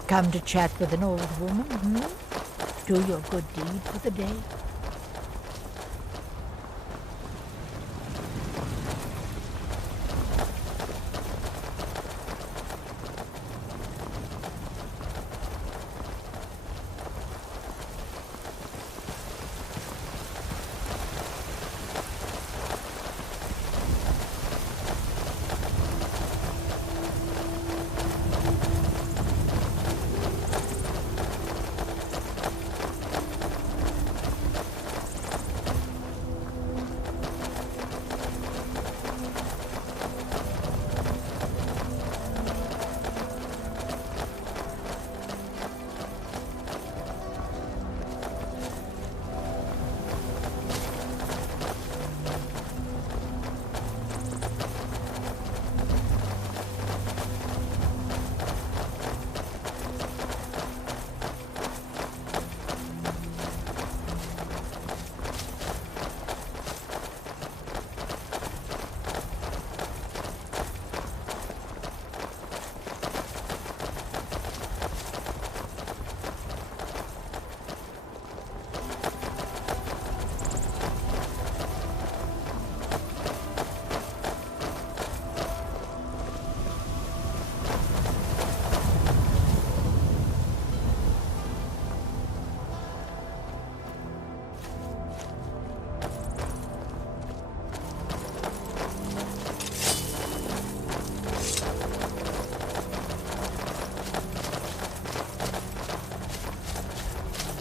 Come to chat with an old woman, Do your good deed for the day.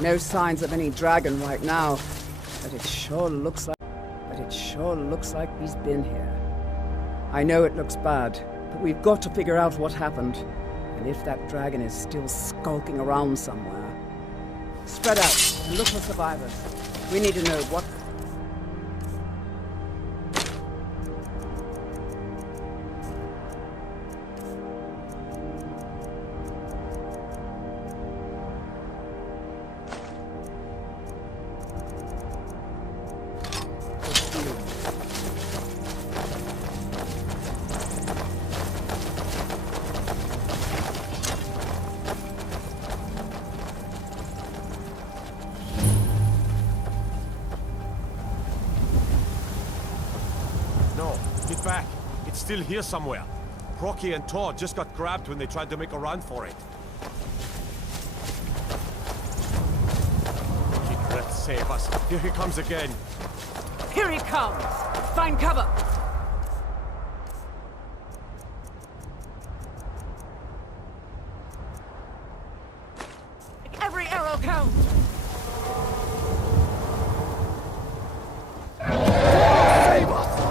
No signs of any dragon right now, but it sure looks like he's been here. I know it looks bad, but we've got to figure out what happened, and if that dragon is still skulking around somewhere. Spread out and look for survivors. We need to know what. Get back. It's still here somewhere. Procky and Todd just got grabbed when they tried to make a run for it. Let's save us. Here he comes again. Here he comes! Find cover! Every arrow counts! Save us!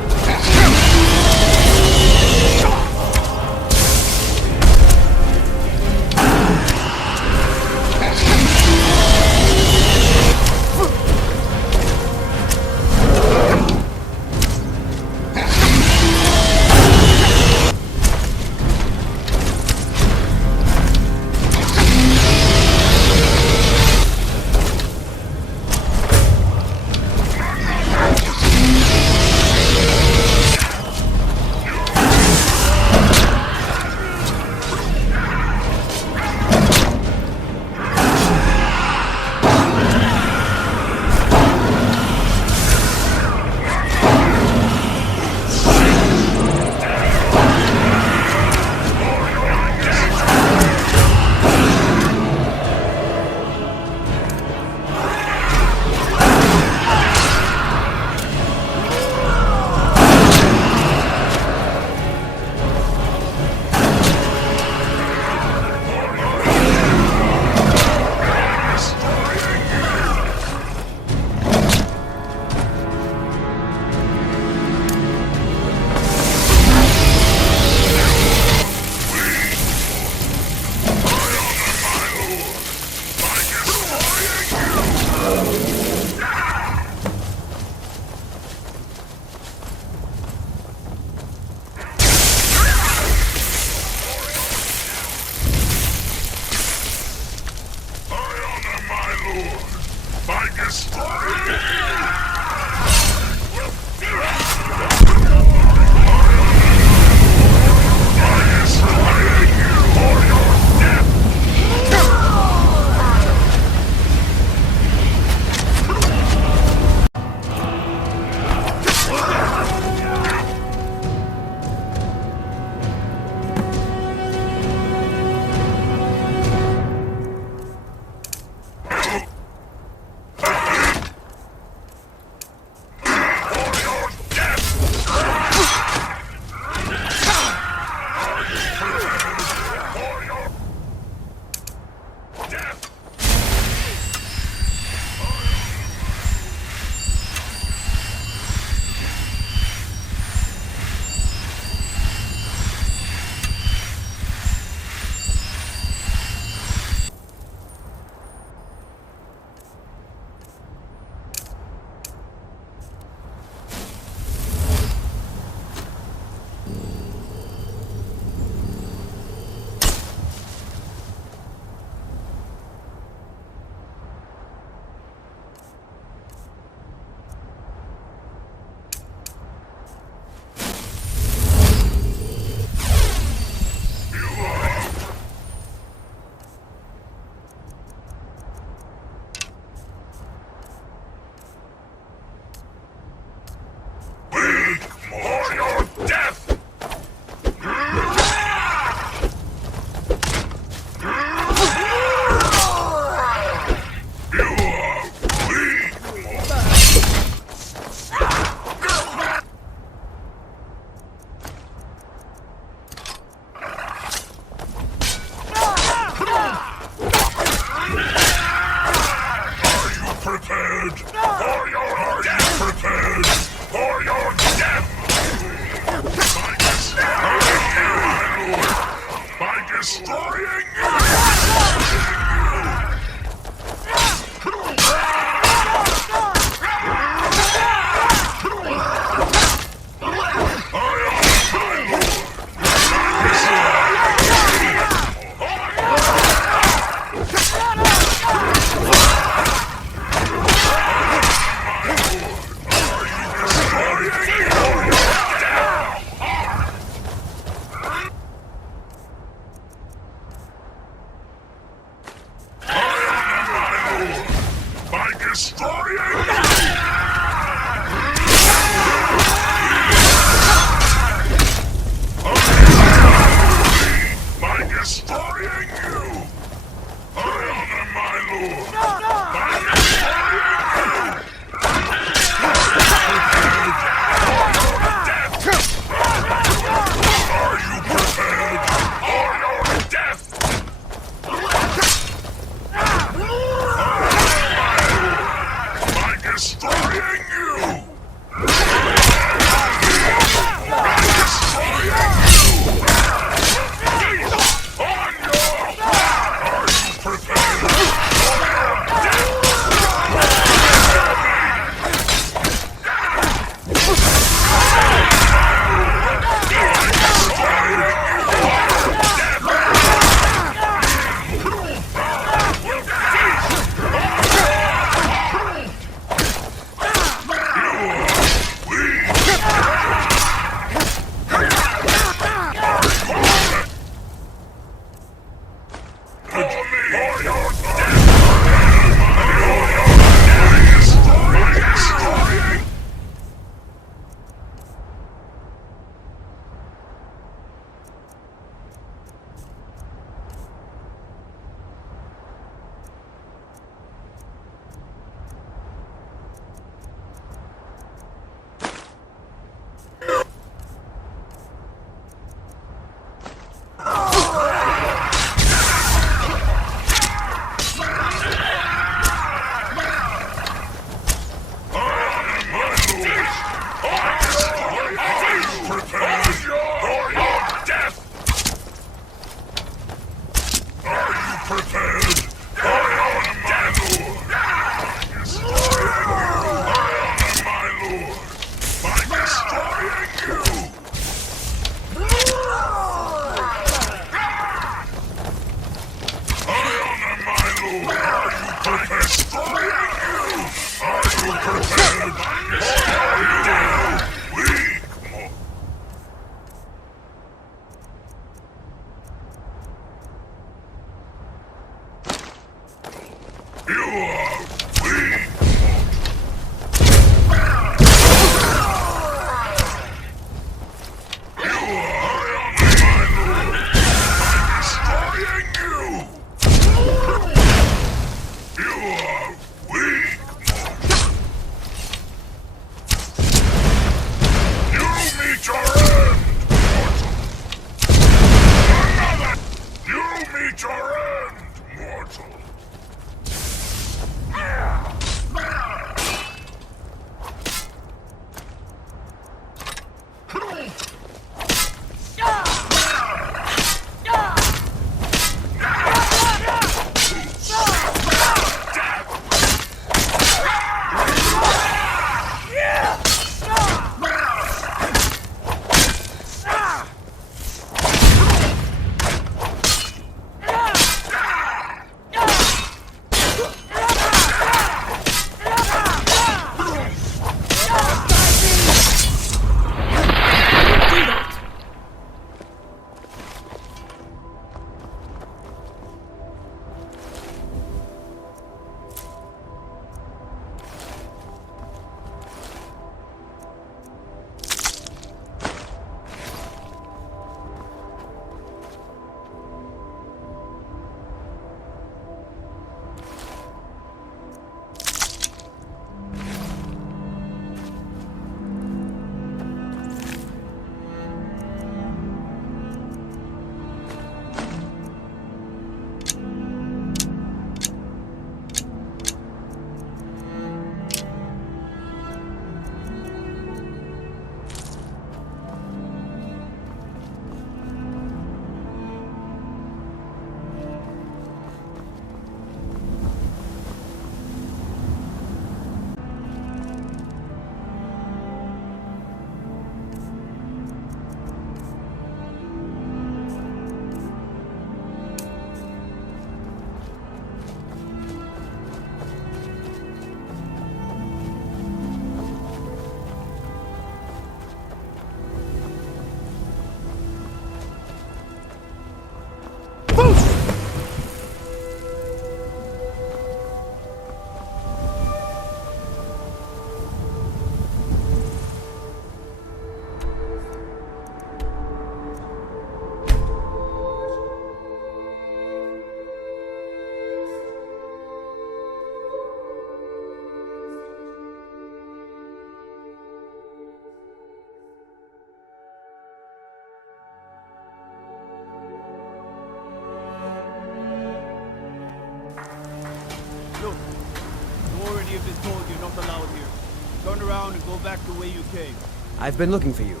around and go back the way you came. I've been looking for you.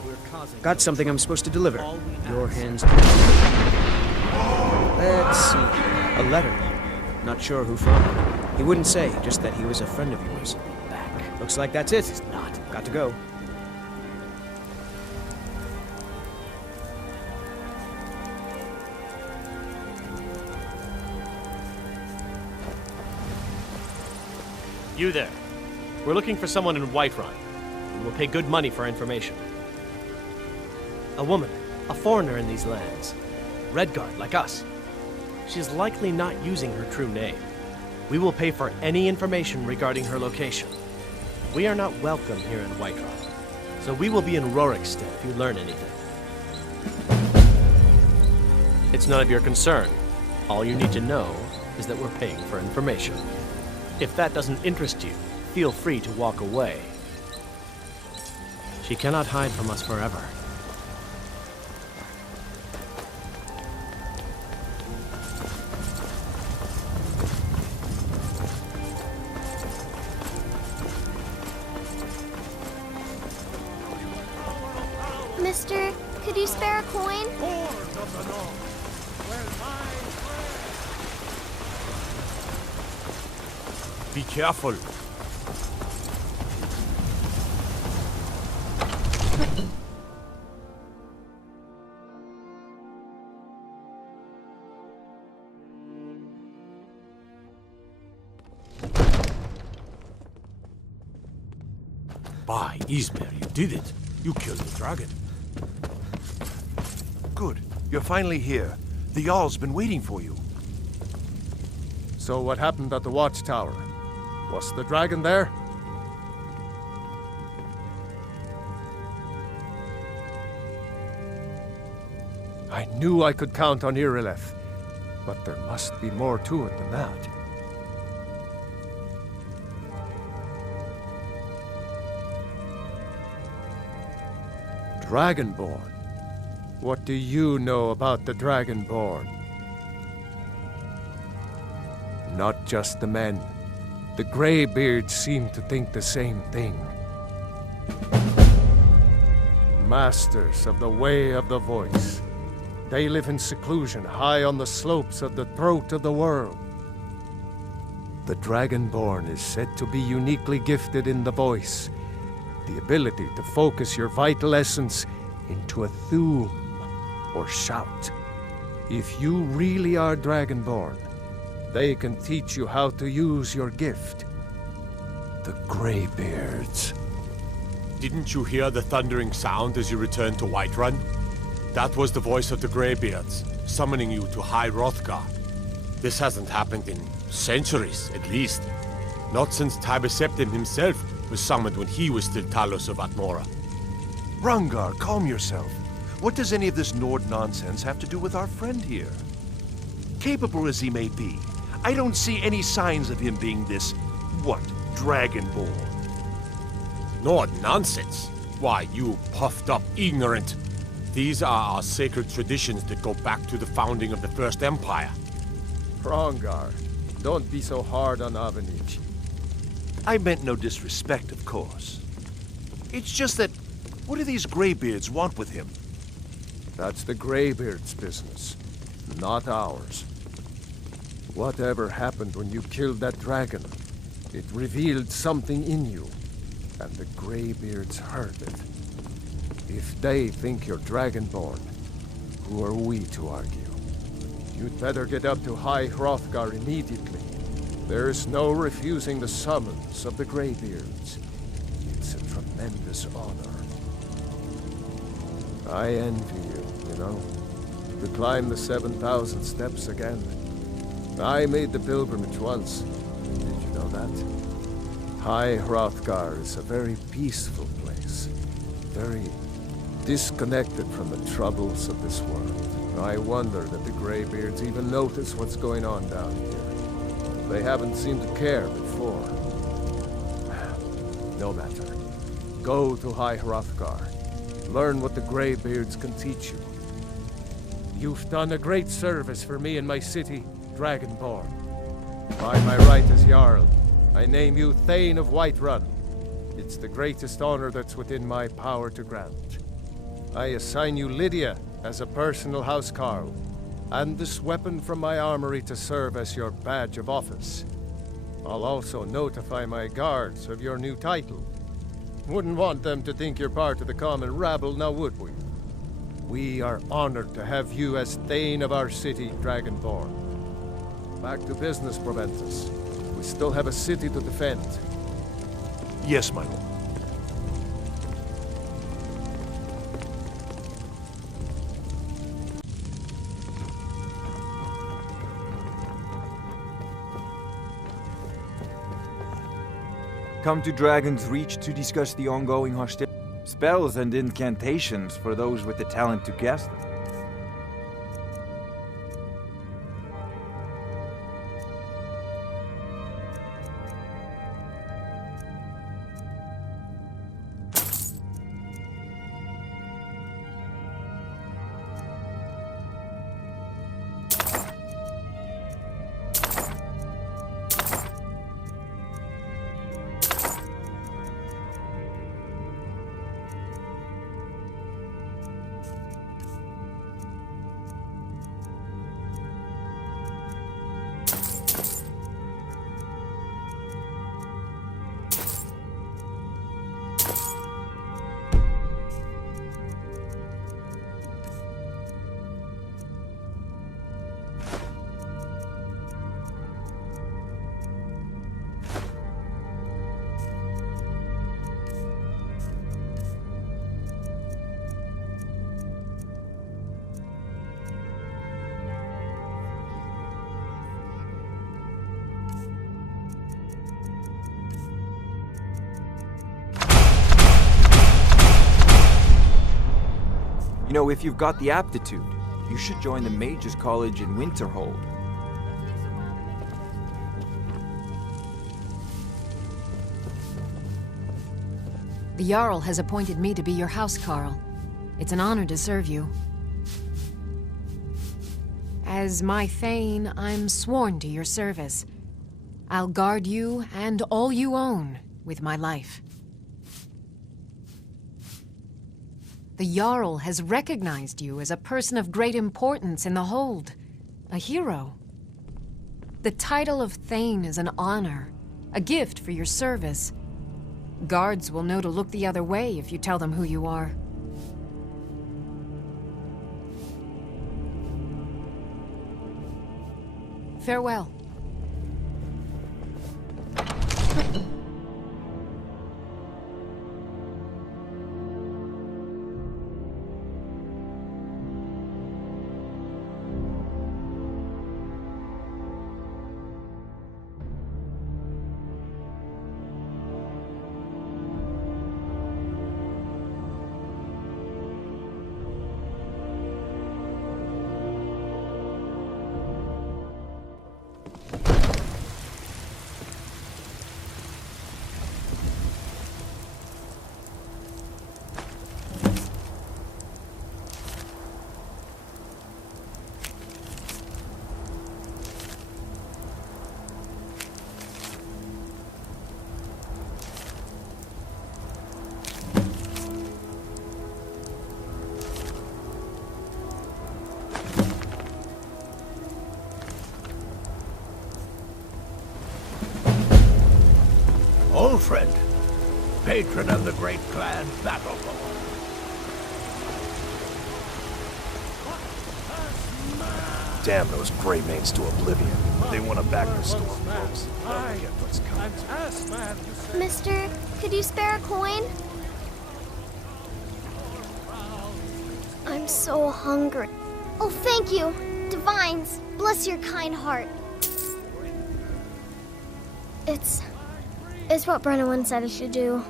Got something I'm supposed to deliver. Your hands. Let's see. A letter. Not sure who from. He wouldn't say, just that he was a friend of yours. Back. Looks like that's it. Not. Got to go. You there. We're looking for someone in Whiterun. We will pay good money for information. A woman. A foreigner in these lands. Redguard, like us. She's likely not using her true name. We will pay for any information regarding her location. We are not welcome here in Whiterun, so we will be in Rorikstead if you learn anything. It's none of your concern. All you need to know is that we're paying for information. If that doesn't interest you, feel free to walk away. She cannot hide from us forever. Mister, could you spare a coin? Be careful. By Ismer, you did it. You killed the dragon. Good. You're finally here. The Jarl's been waiting for you. So what happened at the watchtower? Was the dragon there? I knew I could count on Irileth, but there must be more to it than that. Dragonborn? What do you know about the Dragonborn? Not just the men. The Greybeards seem to think the same thing. Masters of the Way of the Voice. They live in seclusion high on the slopes of the throat of the world. The Dragonborn is said to be uniquely gifted in the voice, the ability to focus your vital essence into a thum or shout. If you really are Dragonborn, they can teach you how to use your gift. The Greybeards. Didn't you hear the thundering sound as you returned to Whiterun? That was the voice of the Greybeards, summoning you to High Hrothgar. This hasn't happened in centuries, at least. Not since Tibeseptim himself was summoned when he was still Talos of Atmora. Rungar, calm yourself. What does any of this Nord nonsense have to do with our friend here? Capable as he may be, I don't see any signs of him being this, Dragonborn. Nord nonsense? Why, you puffed up ignorant. These are our sacred traditions that go back to the founding of the First Empire. Rongar, don't be so hard on Avenici. I meant no disrespect, of course. It's just that, what do these Greybeards want with him? That's the Greybeards' business, not ours. Whatever happened when you killed that dragon, it revealed something in you, and the Greybeards heard it. If they think you're Dragonborn, who are we to argue? You'd better get up to High Hrothgar immediately. There's no refusing the summons of the Greybeards. It's a tremendous honor. I envy you, know, to climb the 7,000 steps again. I made the pilgrimage once. Did you know that? High Hrothgar is a very peaceful place. Very disconnected from the troubles of this world. I wonder that the Greybeards even notice what's going on down here. They haven't seemed to care before. No matter. Go to High Hrothgar. Learn what the Greybeards can teach you. You've done a great service for me and my city, Dragonborn. By my right as Jarl, I name you Thane of Whiterun. It It's the greatest honor that's within my power to grant. I assign you Lydia as a personal housecarl, and this weapon from my armory to serve as your badge of office. I'll also notify my guards of your new title. Wouldn't want them to think you're part of the common rabble, now would we? We are honored to have you as Thane of our city, Dragonborn. Back to business, Proventus. We still have a city to defend. Yes, my lord. Come to Dragon's Reach to discuss the ongoing hostility. Spells and incantations for those with the talent to cast them. You know, if you've got the aptitude, you should join the Mages College in Winterhold. The Jarl has appointed me to be your housecarl. It's an honor to serve you. As my Thane, I'm sworn to your service. I'll guard you and all you own with my life. The Jarl has recognized you as a person of great importance in the Hold, a hero. The title of Thane is an honor, a gift for your service. Guards will know to look the other way if you tell them who you are. Farewell. Old friend, patron of the great clan Battleborn. Damn those gray mains to oblivion. They want to back the Stormcloaks. They'll get what's coming. Mister, could you spare a coin? I'm so hungry. Oh, thank you. Divines, bless your kind heart. It's what Brennan said I should do.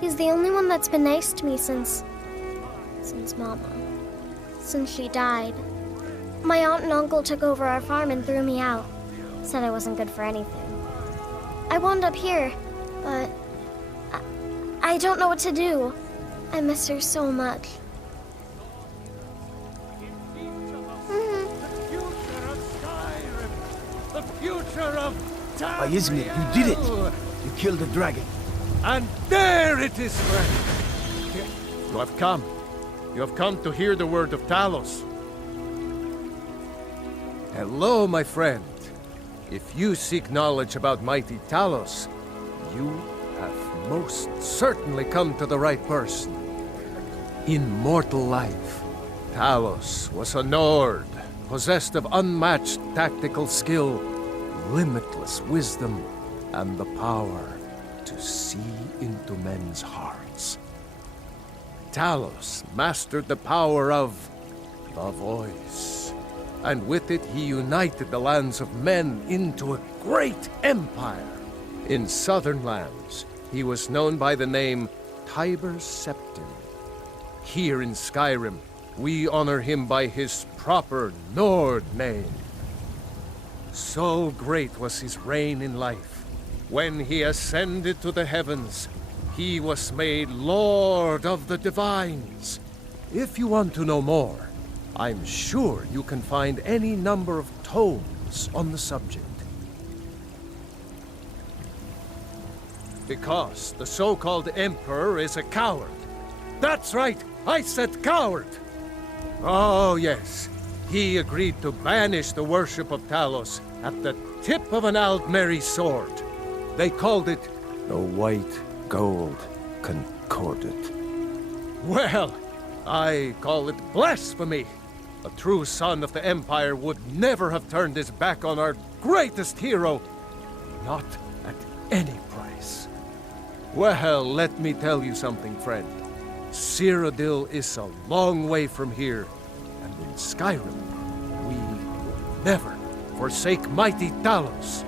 He's the only one that's been nice to me since Mama. Since she died. My aunt and uncle took over our farm and threw me out. Said I wasn't good for anything. I wound up here, but I don't know what to do. I miss her so much. The future of Isn't it? You did it! You killed the dragon. And there it is, friend! You have come. You have come to hear the word of Talos. Hello, my friend. If you seek knowledge about mighty Talos, you have most certainly come to the right person. In mortal life, Talos was a Nord, possessed of unmatched tactical skill, limitless wisdom, and the power to see into men's hearts. Talos mastered the power of the voice, and with it he united the lands of men into a great empire. In southern lands, he was known by the name Tiber Septim. Here in Skyrim, we honor him by his proper Nord name. So great was his reign in life. When he ascended to the heavens, he was made Lord of the Divines. If you want to know more, I'm sure you can find any number of tomes on the subject. Because the so-called Emperor is a coward. That's right, I said coward! Oh yes, he agreed to banish the worship of Talos at the tip of an Aldmeri sword. They called it the White Gold Concordat. Well, I call it blasphemy. A true son of the Empire would never have turned his back on our greatest hero. Not at any price. Well, let me tell you something, friend. Cyrodiil is a long way from here, and in Skyrim, we will never forsake mighty Talos.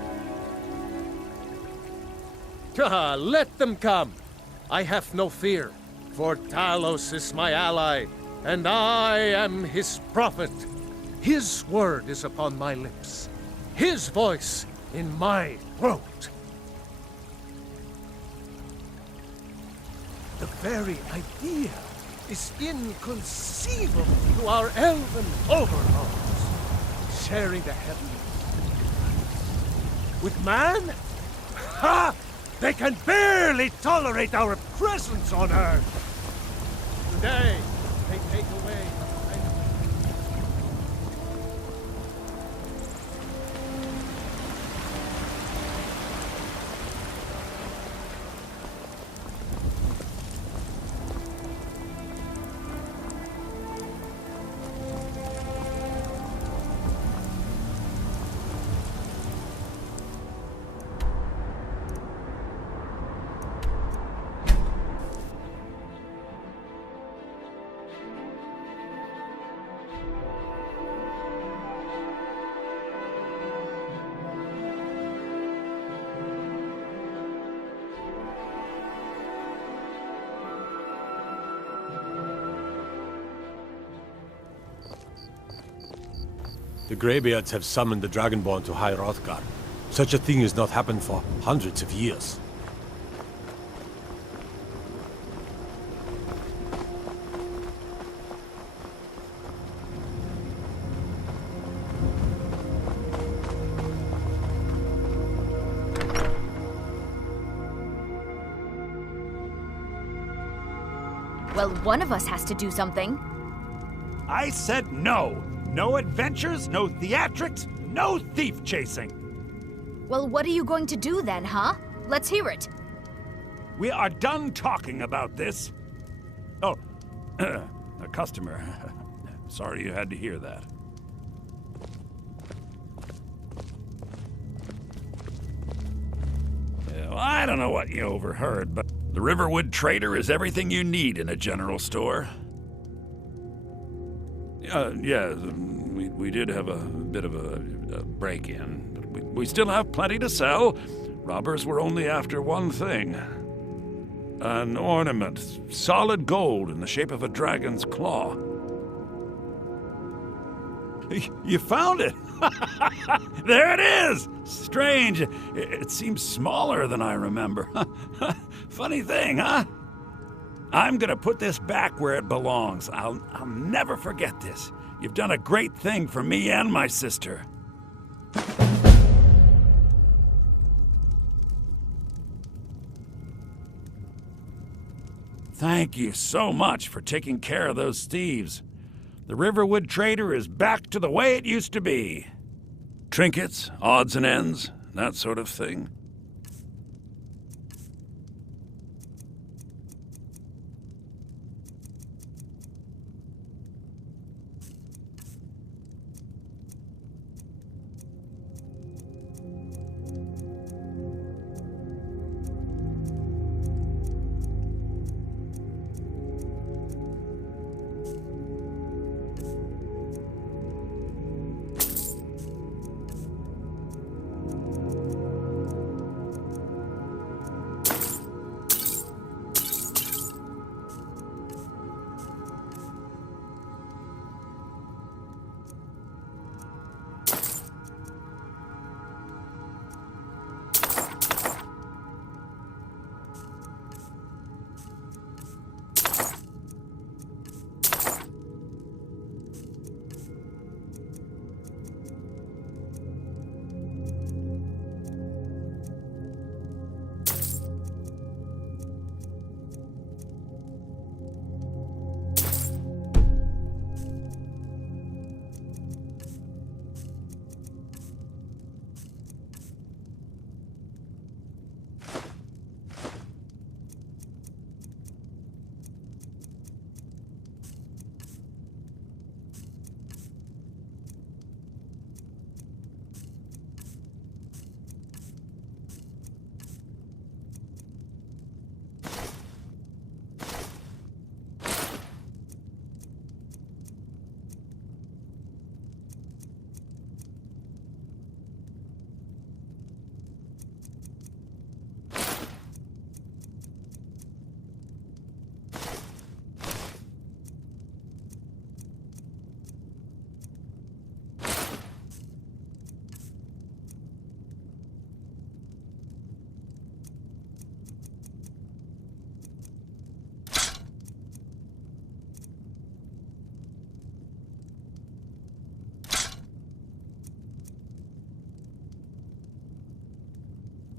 Let them come. I have no fear, for Talos is my ally, and I am his prophet. His word is upon my lips, his voice in my throat. The very idea is inconceivable to our elven overlords. Sharing the heavens with man? Ha! They can barely tolerate our presence on Earth. Today, they take away The Greybeards have summoned the Dragonborn to High Hrothgar. Such a thing has not happened for hundreds of years. Well, one of us has to do something. I said no! No adventures, no theatrics, no thief chasing! Well, what are you going to do then, huh? Let's hear it. We are done talking about this. Oh, a customer. Sorry you had to hear that. Yeah, well, I don't know what you overheard, but the Riverwood Trader is everything you need in a general store. Yeah, we did have a bit of a break-in, but we still have plenty to sell. Robbers were only after one thing. An ornament, solid gold in the shape of a dragon's claw. You found it! There it is! Strange. It seems smaller than I remember. Funny thing, huh? I'm gonna put this back where it belongs. I'll never forget this. You've done a great thing for me and my sister. Thank you so much for taking care of those thieves. The Riverwood Trader is back to the way it used to be. Trinkets, odds and ends, that sort of thing.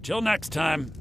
Till next time.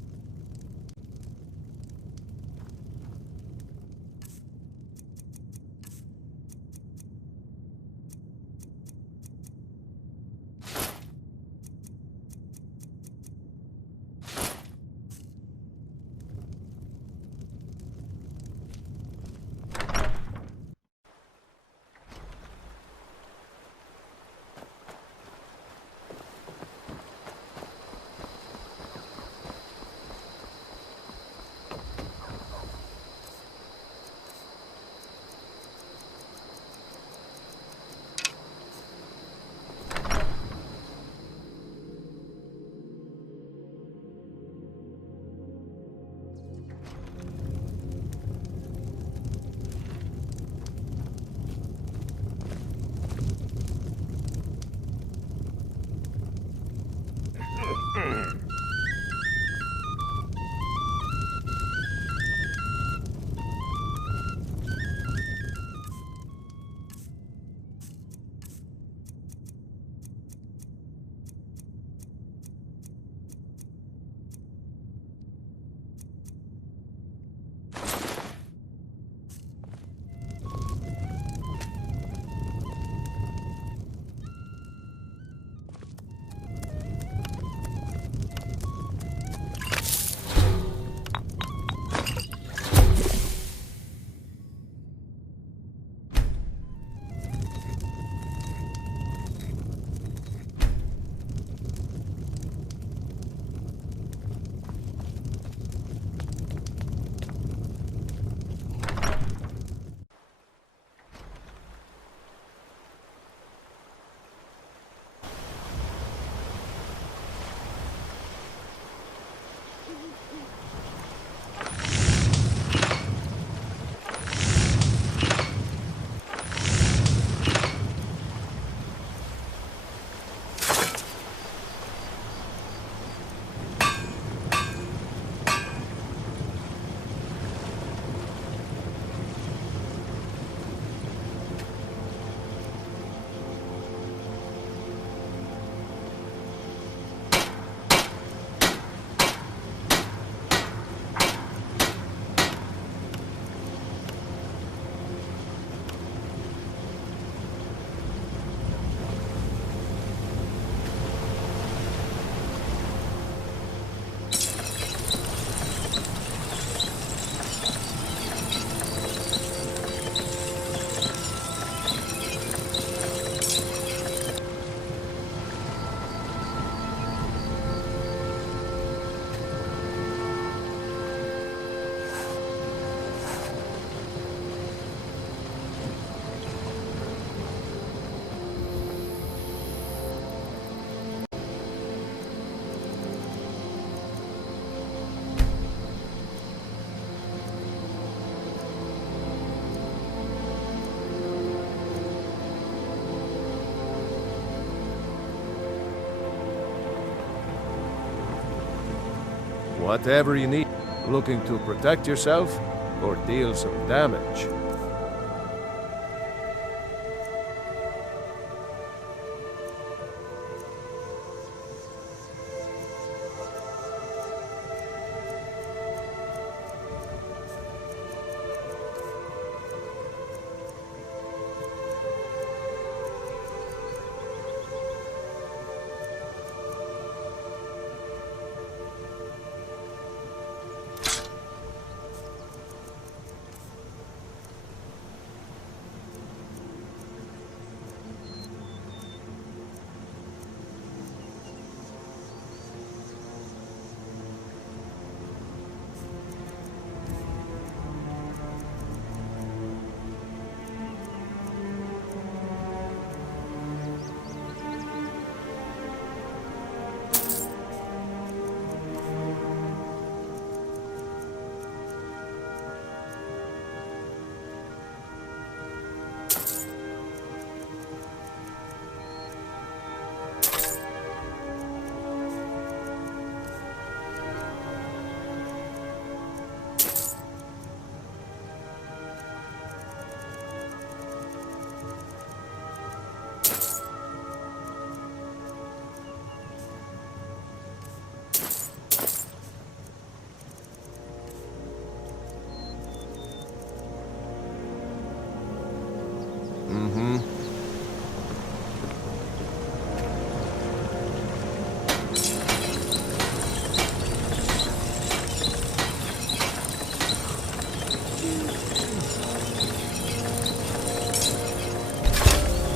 Whatever you need. Looking to protect yourself or deal some damage?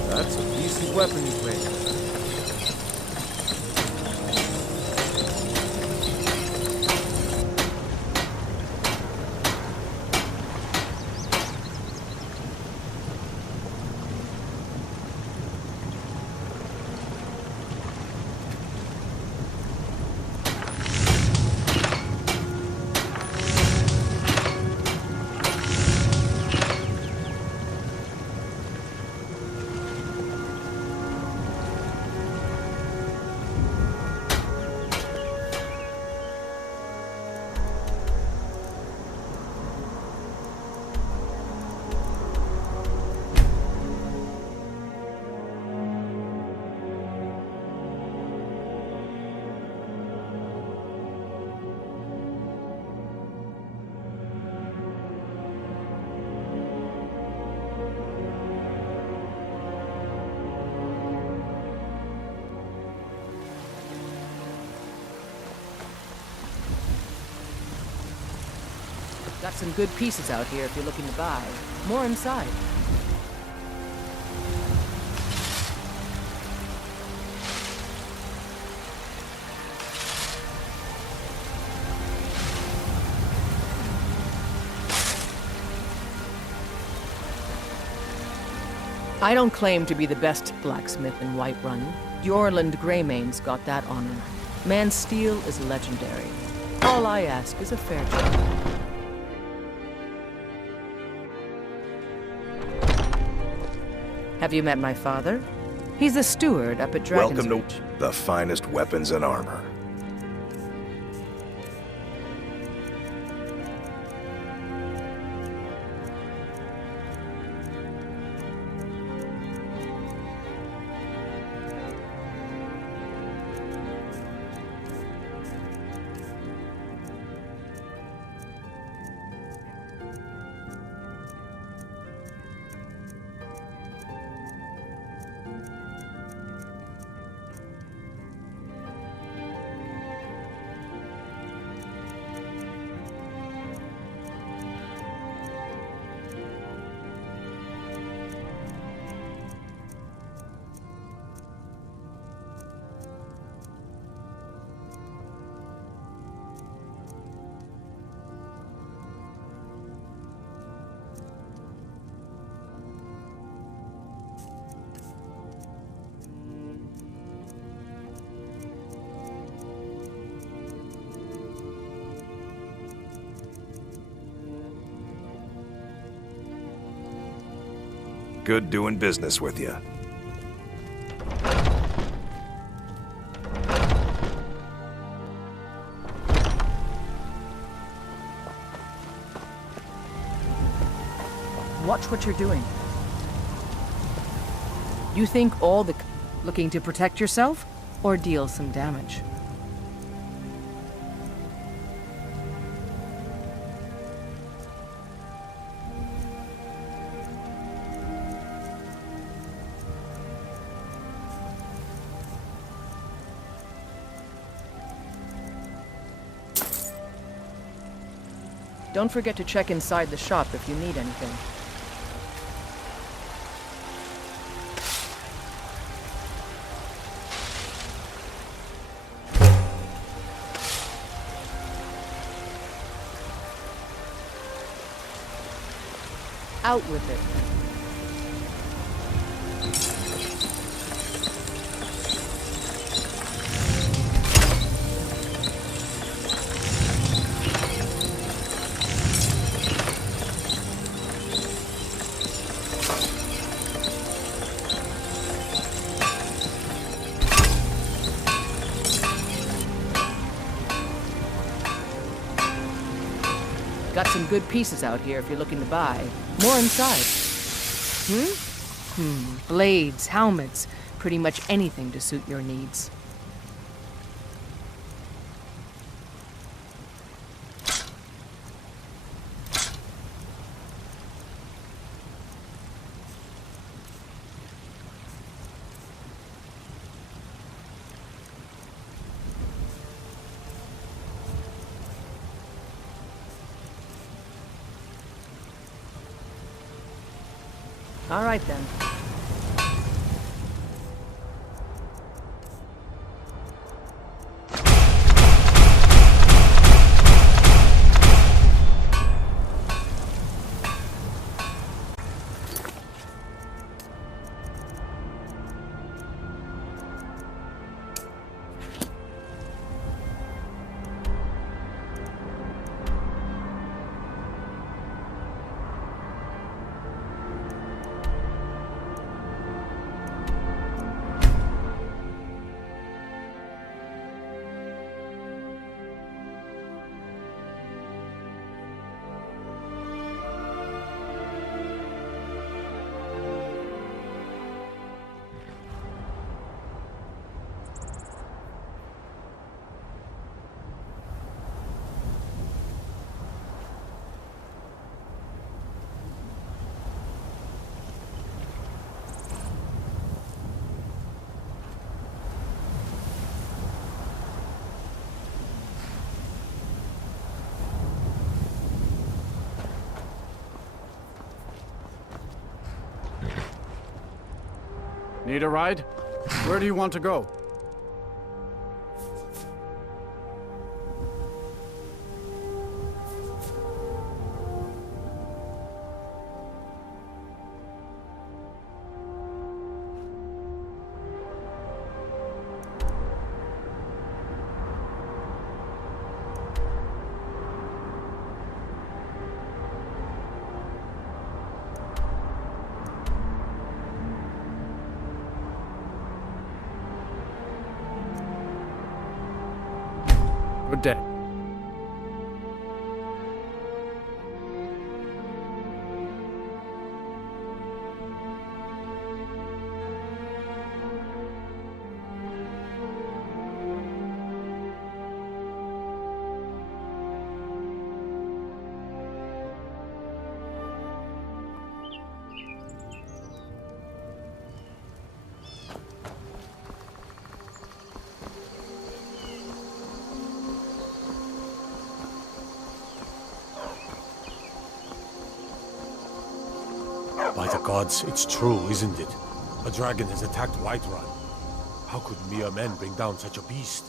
That's a decent weapon you've made. Got some good pieces out here if you're looking to buy. More inside. I don't claim to be the best blacksmith in Whiterun. Jorland Greymane's got that honor. Man's steel is legendary. All I ask is a fair trade. Have you met my father? He's the steward up at Dragon's Welcome to the finest weapons and armor. Good doing business with you. Watch what you're doing. You think all the... looking to protect yourself? Or deal some damage? Don't forget to check inside the shop if you need anything. Out with it. Got some good pieces out here if you're looking to buy. More inside. Blades, helmets, pretty much anything to suit your needs. All right, then. Need a ride? Where do you want to go? Good day. By the gods, it's true, isn't it? A dragon has attacked Whiterun. How could mere men bring down such a beast?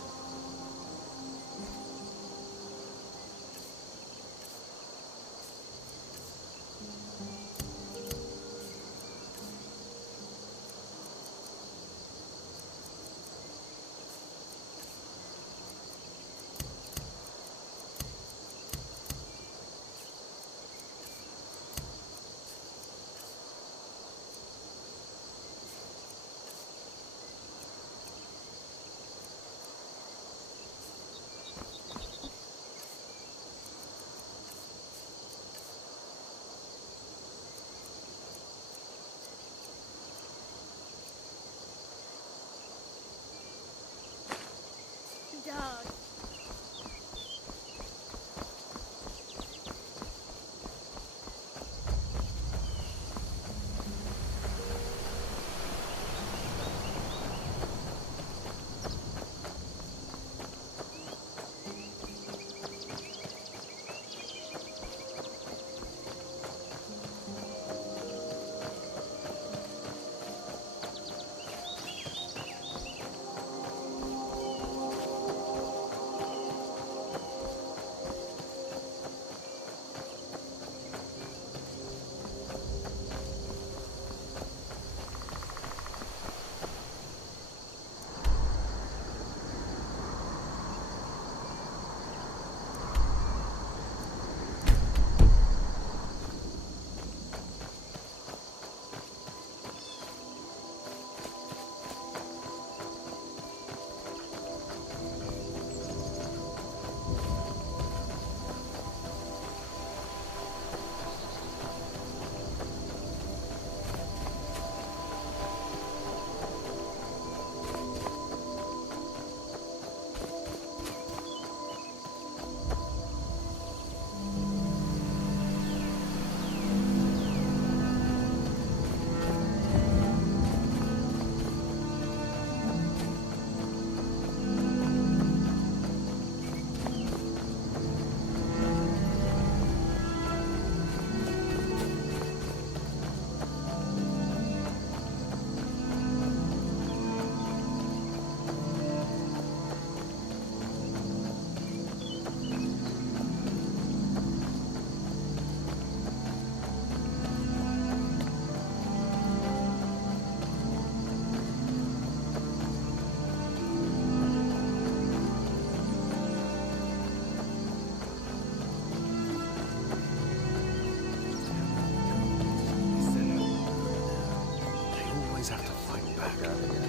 out of here.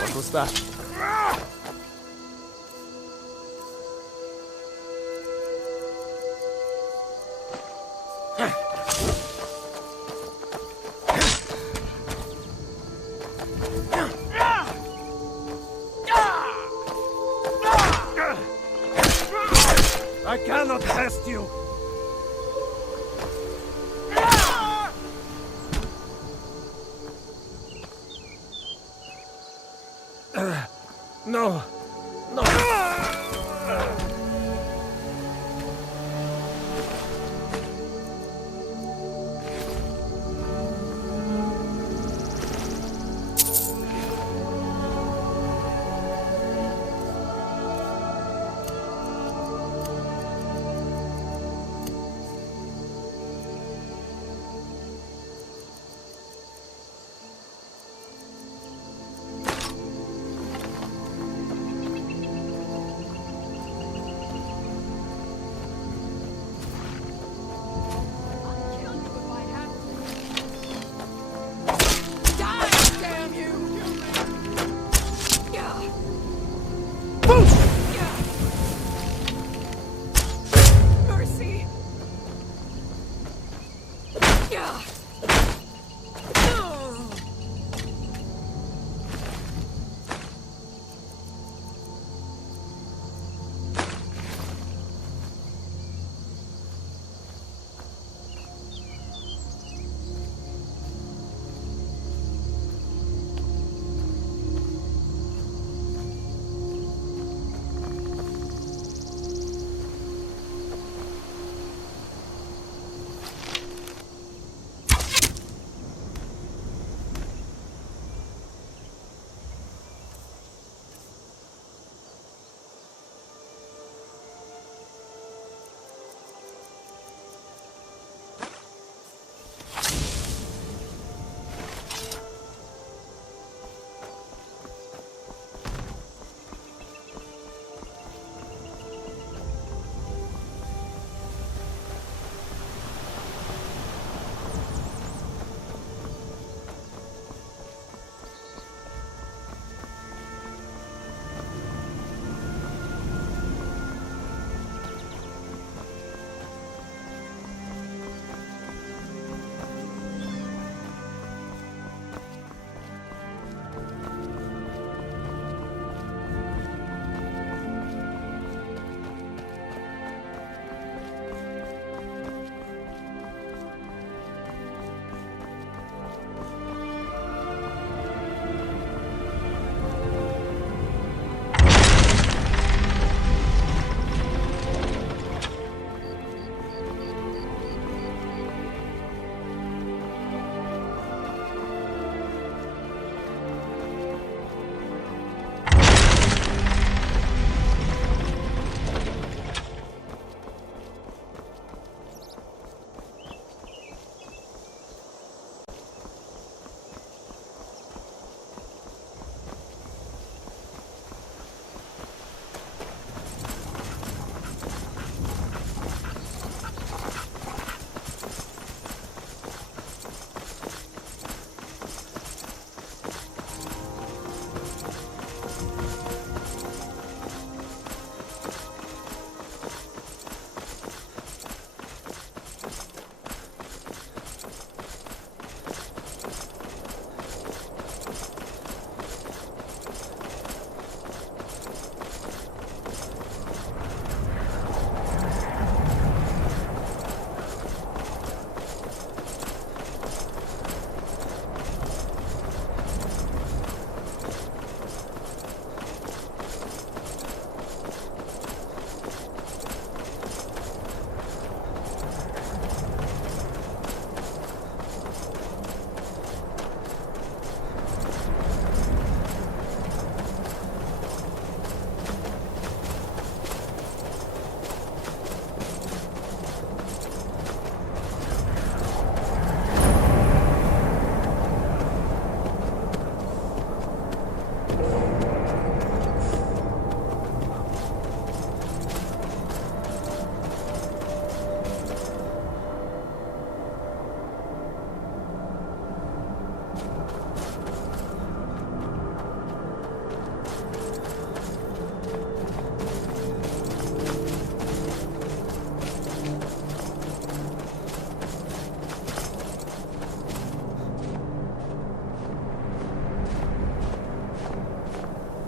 What was that? I cannot test you! No. No.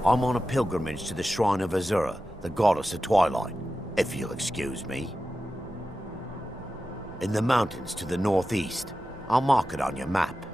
I'm on a pilgrimage to the shrine of Azura, the goddess of twilight, if you'll excuse me. In the mountains to the northeast. I'll mark it on your map.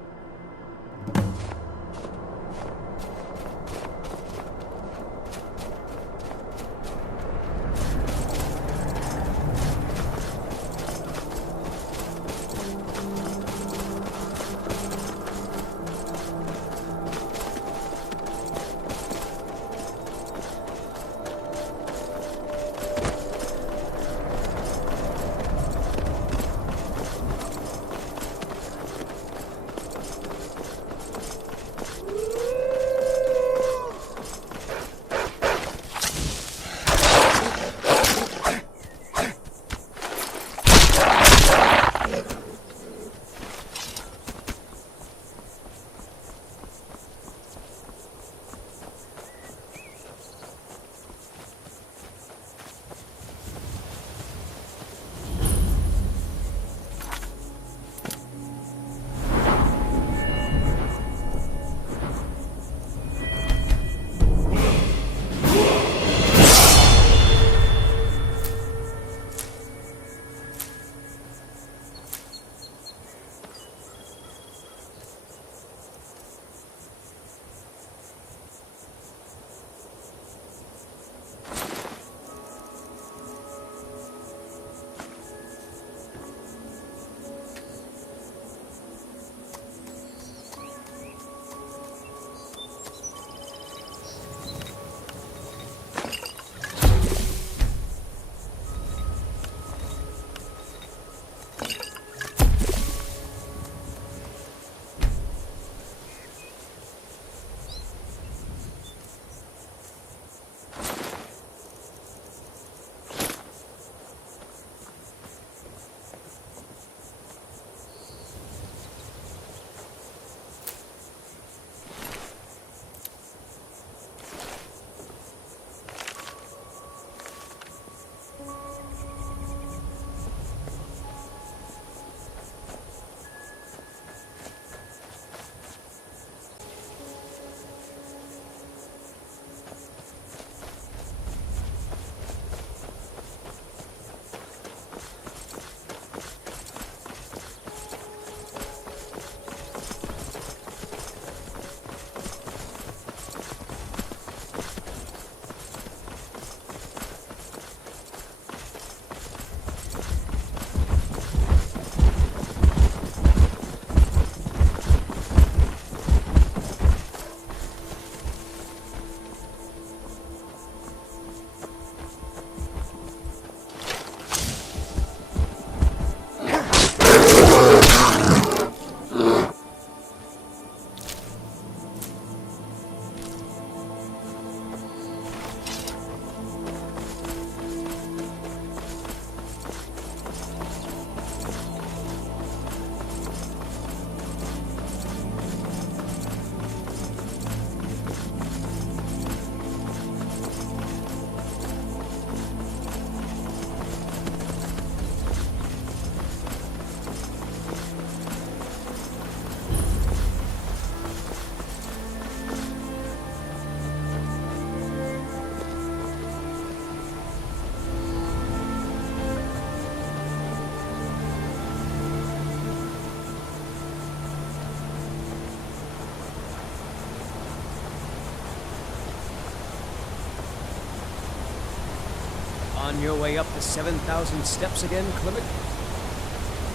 On your way up the 7,000 steps again, Clement?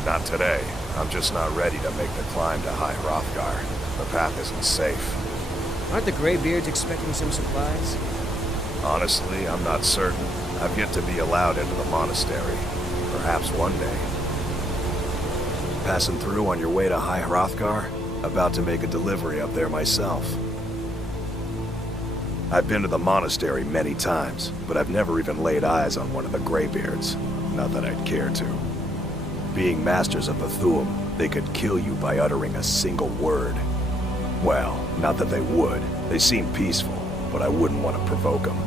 Not today. I'm just not ready to make the climb to High Hrothgar. The path isn't safe. Aren't the Greybeards expecting some supplies? Honestly, I'm not certain. I've yet to be allowed into the monastery. Perhaps one day. Passing through on your way to High Hrothgar? About to make a delivery up there myself. I've been to the monastery many times, but I've never even laid eyes on one of the Greybeards. Not that I'd care to. Being masters of the Thu'um, they could kill you by uttering a single word. Well, not that they would. They seem peaceful, but I wouldn't want to provoke them.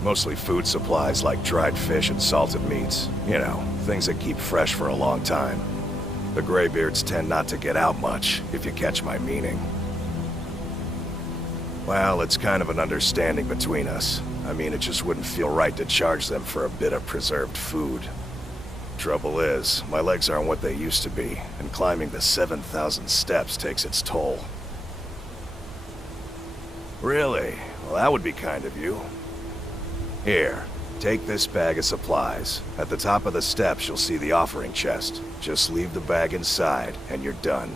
Mostly food supplies like dried fish and salted meats. You know, things that keep fresh for a long time. The Greybeards tend not to get out much, if you catch my meaning. Well, it's kind of an understanding between us. I mean, it just wouldn't feel right to charge them for a bit of preserved food. Trouble is, my legs aren't what they used to be, and climbing the 7,000 steps takes its toll. Really? Well, that would be kind of you. Here, take this bag of supplies. At the top of the steps, you'll see the offering chest. Just leave the bag inside, and you're done.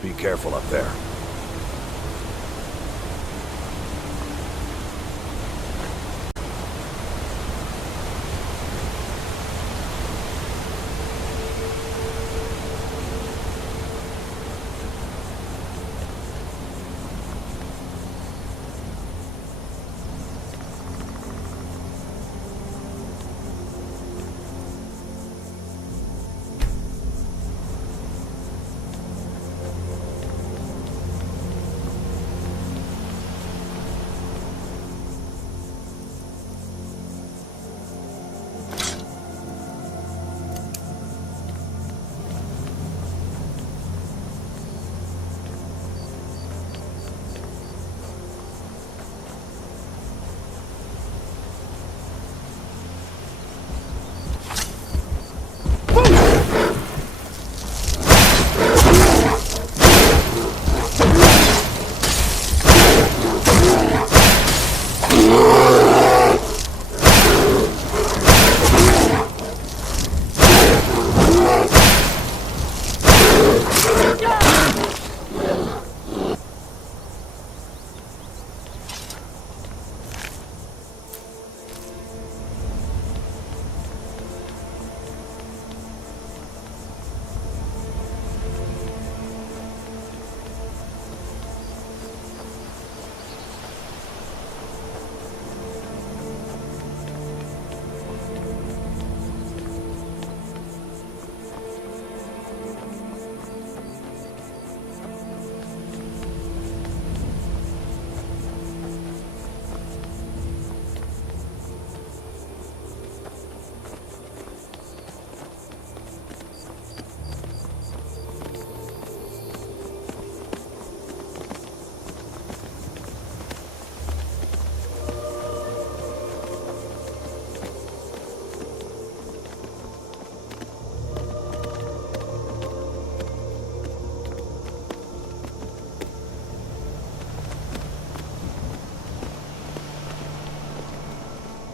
Be careful up there.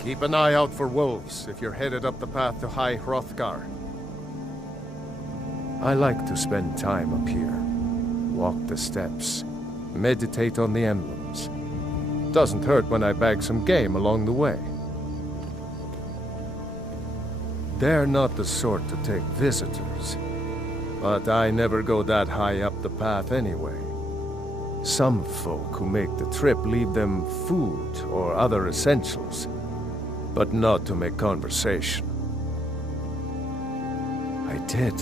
Keep an eye out for wolves if you're headed up the path to High Hrothgar. I like to spend time up here. Walk the steps. Meditate on the emblems. Doesn't hurt when I bag some game along the way. They're not the sort to take visitors. But I never go that high up the path anyway. Some folk who make the trip leave them food or other essentials, but not to make conversation. I did.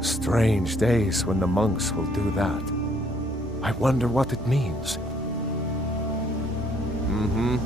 Strange days when the monks will do that. I wonder what it means. Mm-hmm.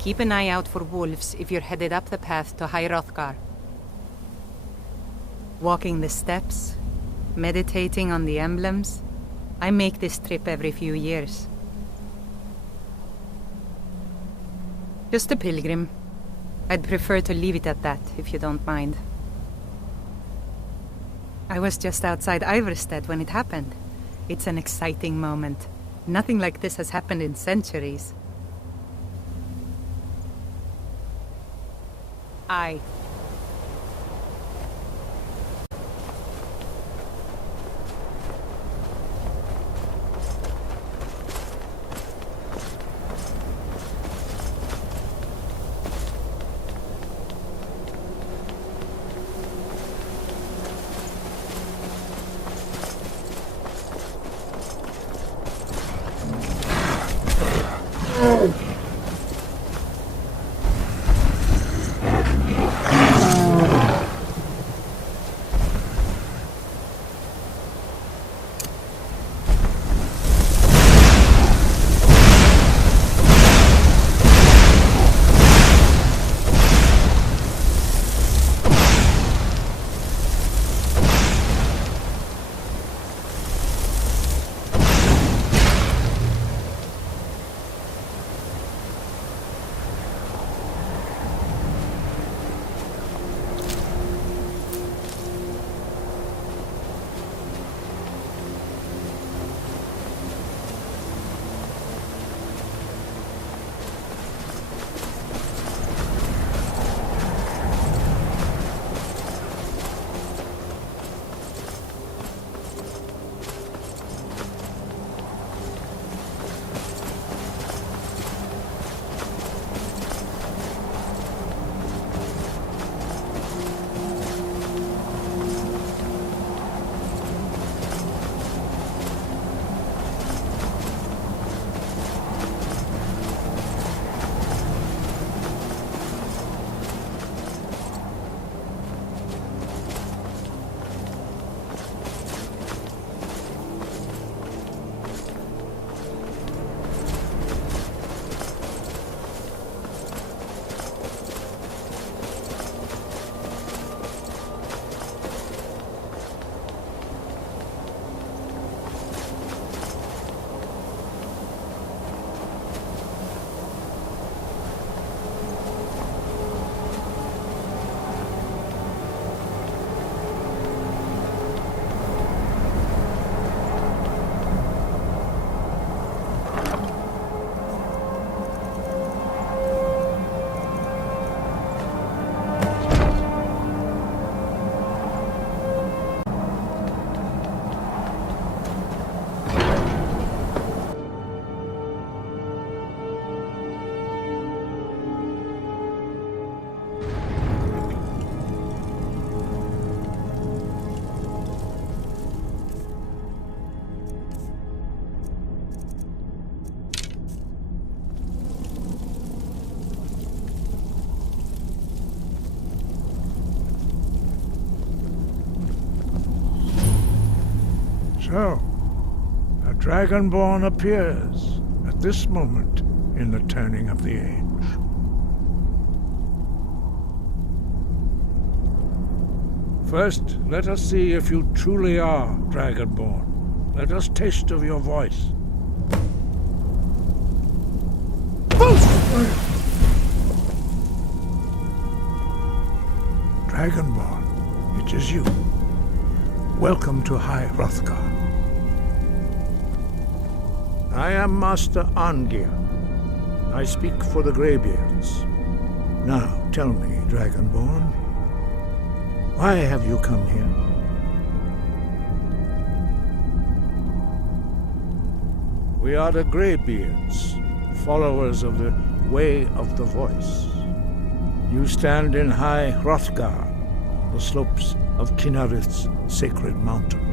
Keep an eye out for wolves if you're headed up the path to High Hrothgar. Walking the steps, meditating on the emblems. I make this trip every few years. Just a pilgrim. I'd prefer to leave it at that, if you don't mind. I was just outside Iverstead when it happened. It's an exciting moment. Nothing like this has happened in centuries. Aye. So, a Dragonborn appears at this moment in the turning of the age. First, let us see if you truly are Dragonborn. Let us taste of your voice. Dragonborn, it is you. Welcome to High Hrothgar. I am Master Arngeir. I speak for the Greybeards. Now, tell me, Dragonborn, why have you come here? We are the Greybeards, followers of the Way of the Voice. You stand in High Hrothgar, on the slopes of Kinnarith's sacred mountain.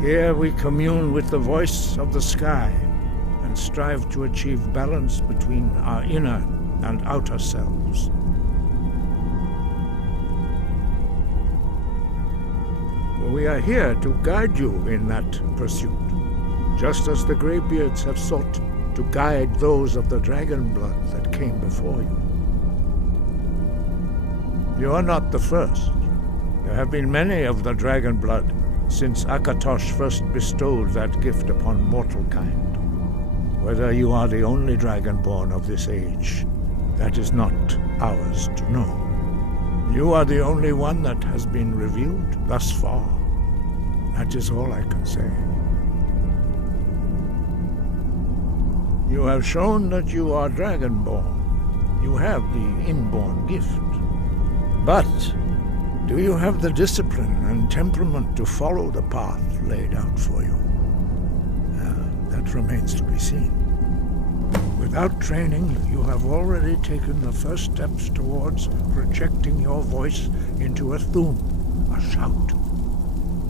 Here we commune with the voice of the sky and strive to achieve balance between our inner and outer selves. We are here to guide you in that pursuit, just as the Greybeards have sought to guide those of the dragon blood that came before you. You are not the first. There have been many of the dragon blood since Akatosh first bestowed that gift upon mortal kind. Whether you are the only dragonborn of this age, that is not ours to know. You are the only one that has been revealed thus far. That is all I can say. You have shown that you are dragonborn. You have the inborn gift. But do you have the discipline and temperament to follow the path laid out for you? That remains to be seen. Without training, you have already taken the first steps towards projecting your voice into a thum, a shout.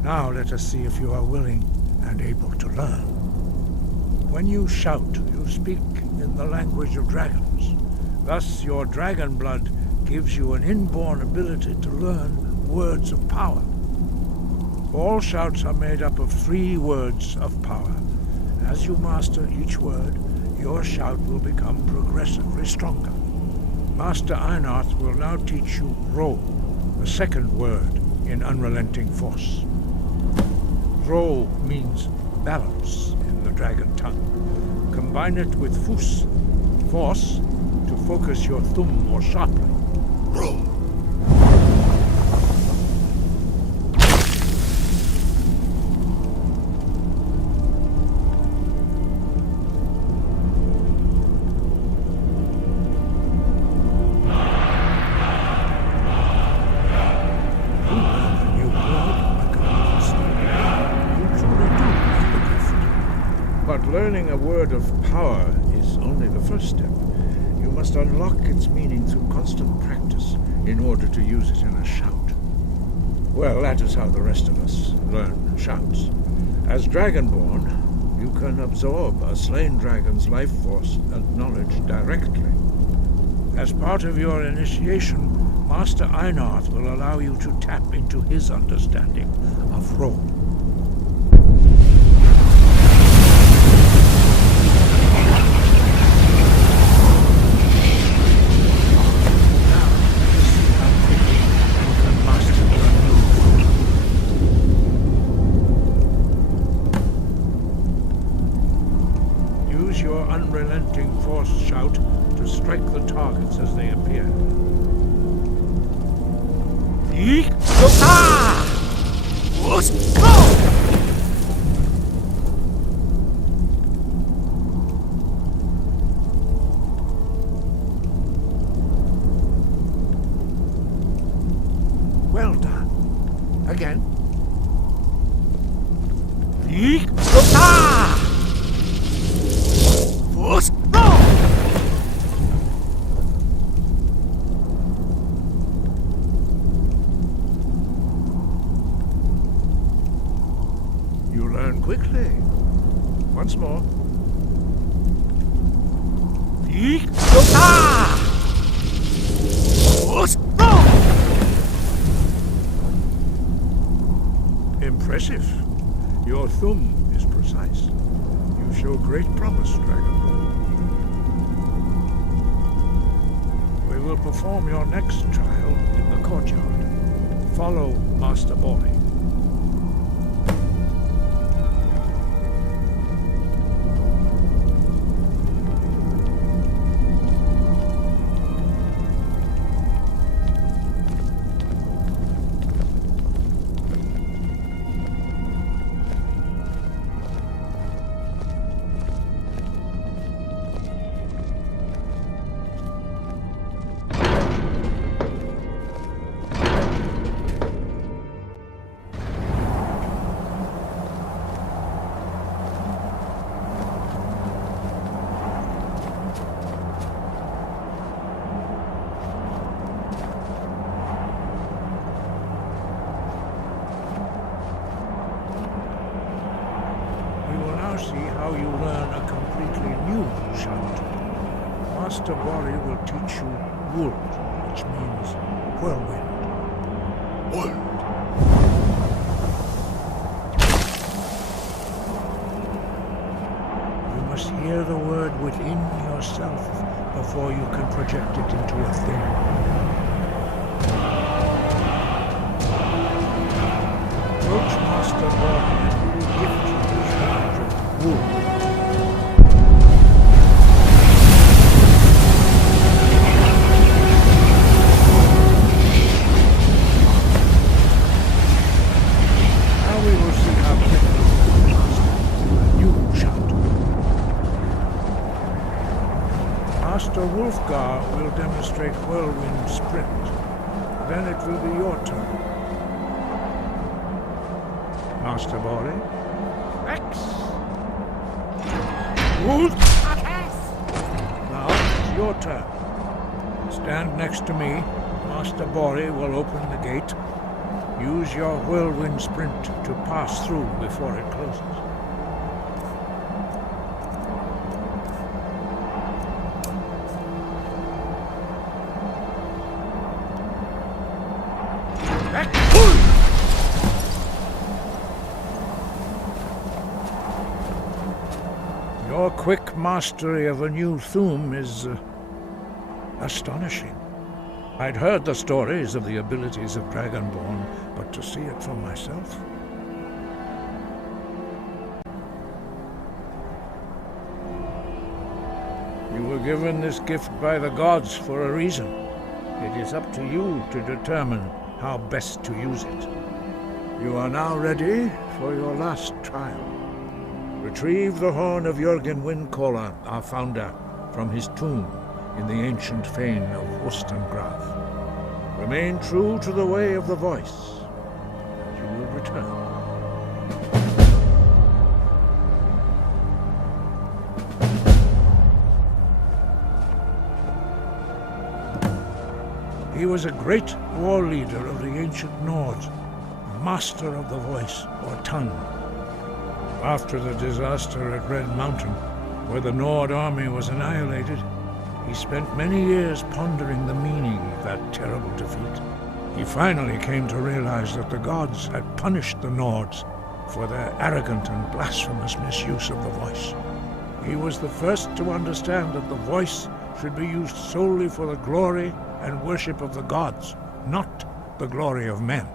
Now let us see if you are willing and able to learn. When you shout, you speak in the language of dragons. Thus, your dragon blood gives you an inborn ability to learn words of power. All shouts are made up of 3 words of power. As you master each word, your shout will become progressively stronger. Master Einarth will now teach you Ro, the second word in Unrelenting Force. Ro means balance in the dragon tongue. Combine it with Fus, force, to focus your thumb more sharply. Ro. Learning a word of power is only the first step. You must unlock its meaning through constant practice in order to use it in a shout. Well, that is how the rest of us learn shouts. As Dragonborn, you can absorb a slain dragon's life force and knowledge directly. As part of your initiation, Master Einarth will allow you to tap into his understanding of Ro. Unrelenting force shout to strike the targets as they appear. Well done. Again. You learn quickly. Once more. Impressive. Your thumb is precise. You show great promise, Dragonborn. We will perform your next trial in the courtyard. Follow Master Boy. See how you learn a completely new shout. Master Bori will teach you Wold, which means whirlwind. Wold. You must hear the word yourself before you can project it into a thing. Approach Master Body and he will gift you his range of wool. Now we will see how quickly you can shout. Master Wulfgar will demonstrate Whirlwind Sprint. Then it will be your turn. Master Bori. Rex! Wolf! Now it's your turn. Stand next to me. Master Bori will open the gate. Use your Whirlwind Sprint to pass through before it closes. Your quick mastery of a new Thuum is astonishing. I'd heard the stories of the abilities of Dragonborn, but to see it for myself... You were given this gift by the gods for a reason. It is up to you to determine how best to use it. You are now ready for your last trial. Retrieve the horn of Jürgen Windcaller, our founder, from his tomb in the ancient fane of Wostengrav. Remain true to the way of the voice, and you will return. He was a great war leader of the ancient Nords, master of the voice, or tongue. After the disaster at Red Mountain, where the Nord army was annihilated, he spent many years pondering the meaning of that terrible defeat. He finally came to realize that the gods had punished the Nords for their arrogant and blasphemous misuse of the voice. He was the first to understand that the voice should be used solely for the glory and worship of the gods, not the glory of men.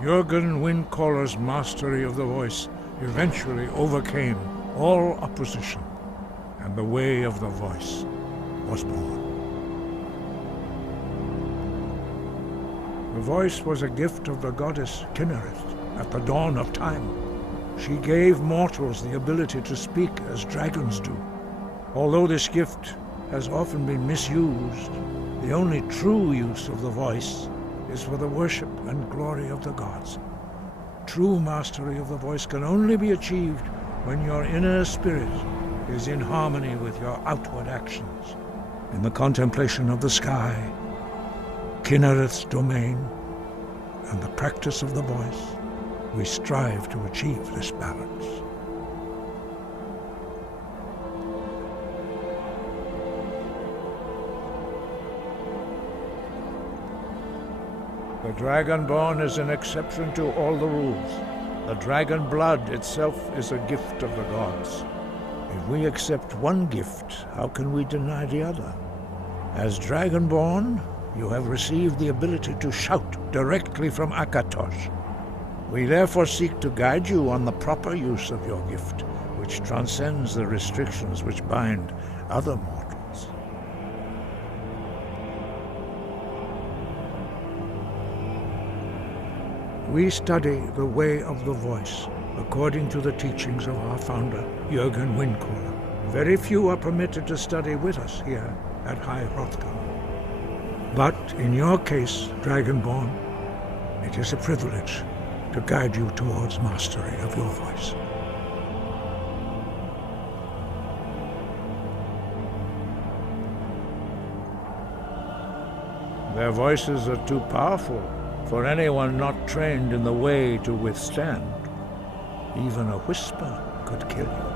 Jürgen Windcaller's mastery of the voice eventually overcame all opposition, and the way of the voice was born. The voice was a gift of the goddess Kinnereth at the dawn of time. She gave mortals the ability to speak as dragons do. Although this gift has often been misused, the only true use of the voice is for the worship and glory of the gods. True mastery of the voice can only be achieved when your inner spirit is in harmony with your outward actions. In the contemplation of the sky, Kinnereth's domain, and the practice of the voice, we strive to achieve this balance. The Dragonborn is an exception to all the rules. The dragon blood itself is a gift of the gods. If we accept one gift, how can we deny the other? As Dragonborn, you have received the ability to shout directly from Akatosh. We therefore seek to guide you on the proper use of your gift, which transcends the restrictions which bind other mortals. We study the way of the voice, according to the teachings of our founder, Jürgen Windcaller. Very few are permitted to study with us here at High Hrothgar. But in your case, Dragonborn, it is a privilege to guide you towards mastery of your voice. Their voices are too powerful for anyone not trained in the way to withstand. Even a whisper could kill you.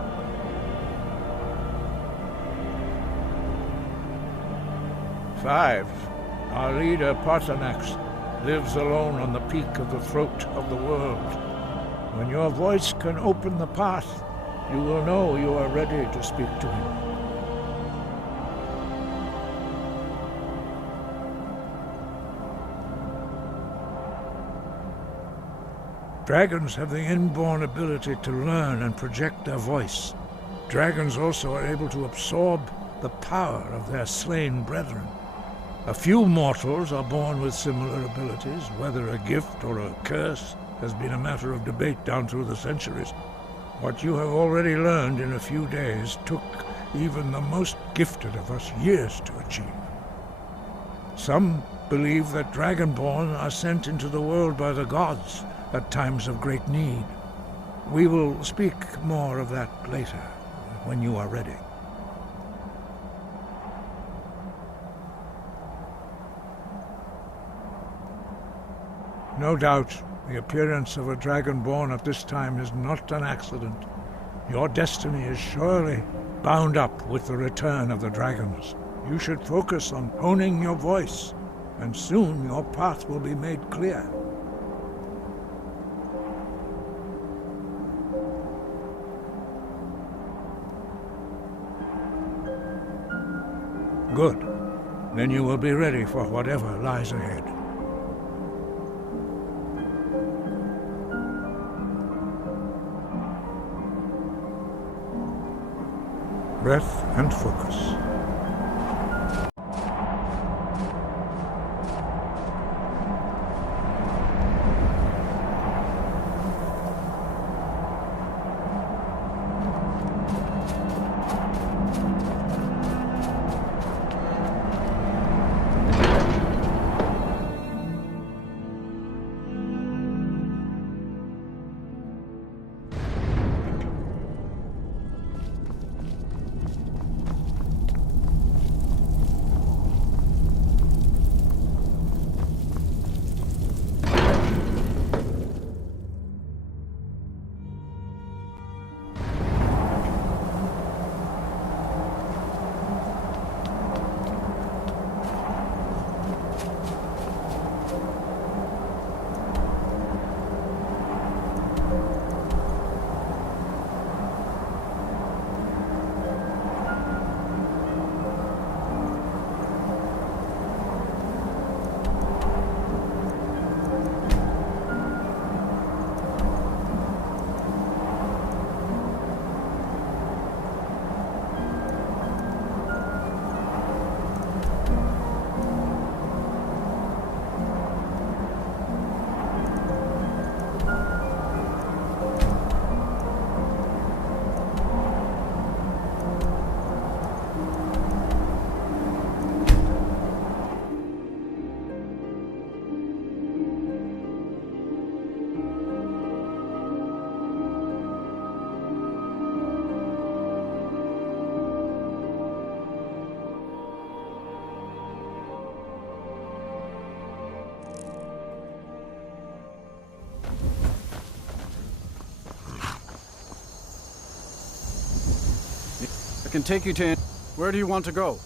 Five. Our leader, Paarthurnax, lives alone on the peak of the throat of the world. When your voice can open the path, you will know you are ready to speak to him. Dragons have the inborn ability to learn and project their voice. Dragons also are able to absorb the power of their slain brethren. A few mortals are born with similar abilities. Whether a gift or a curse has been a matter of debate down through the centuries. What you have already learned in a few days took even the most gifted of us years to achieve. Some believe that Dragonborn are sent into the world by the gods at times of great need. We will speak more of that later, when you are ready. No doubt, the appearance of a Dragonborn at this time is not an accident. Your destiny is surely bound up with the return of the dragons. You should focus on honing your voice, and soon your path will be made clear. Good. Then you will be ready for whatever lies ahead. Breath and focus. I can take you to... Where do you want to go?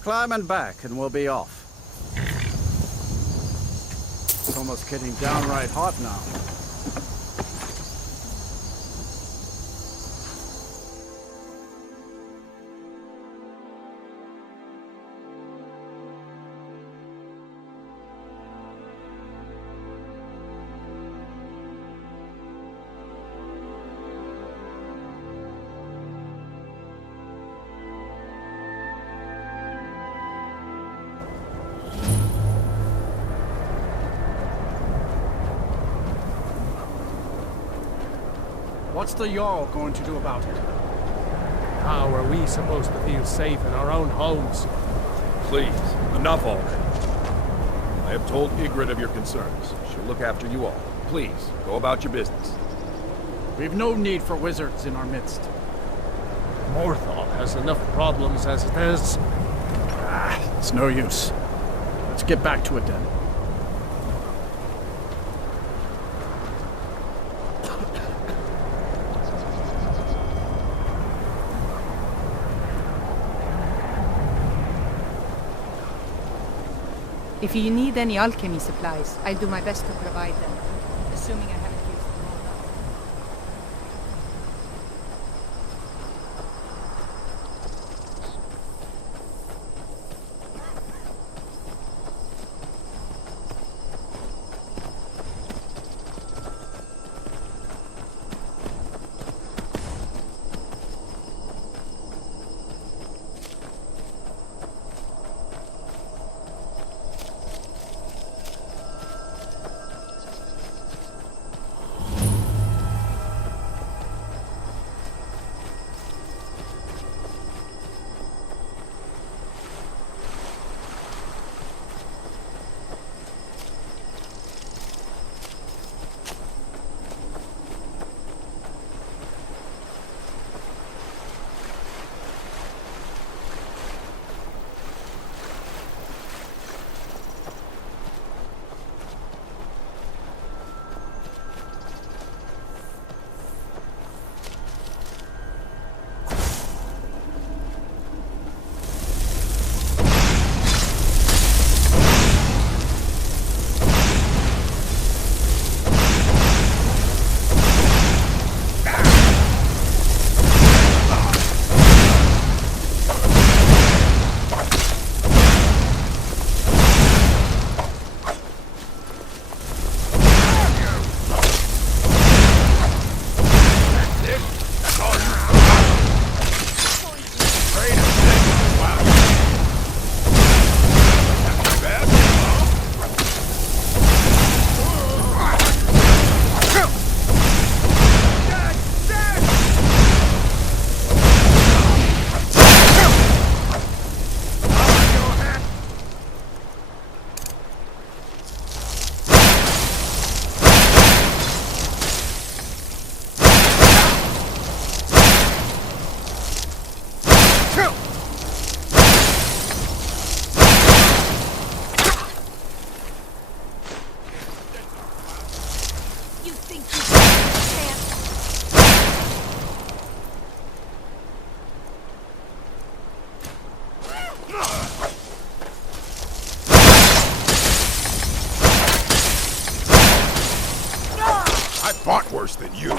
Climb and back, and we'll be off. It's almost getting downright hot now. What's the Jarl going to do about it? How are we supposed to feel safe in our own homes? Please, enough already. I have told Ygritte of your concerns. She'll look after you all. Please, go about your business. We've no need for wizards in our midst. Morthal has enough problems as it is. It's no use. Let's get back to it then. If you need any alchemy supplies, I'll do my best to provide them, assuming I haven't used them all up. worse than you.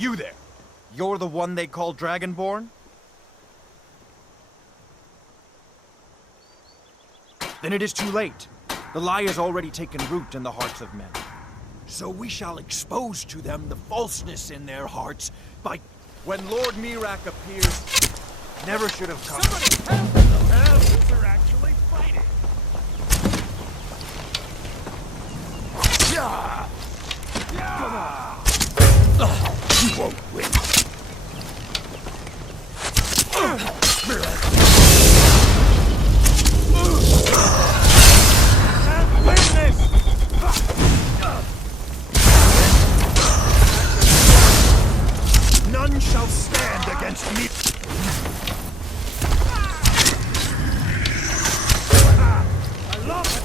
You there! You're the one they call Dragonborn? Then it is too late. The lie has already taken root in the hearts of men. So we shall expose to them the falseness in their hearts by... When Lord Mirak appears, never should have come. Somebody help them! The elves are actually fighting! Yeah! You won't win. None shall stand against me. I love it!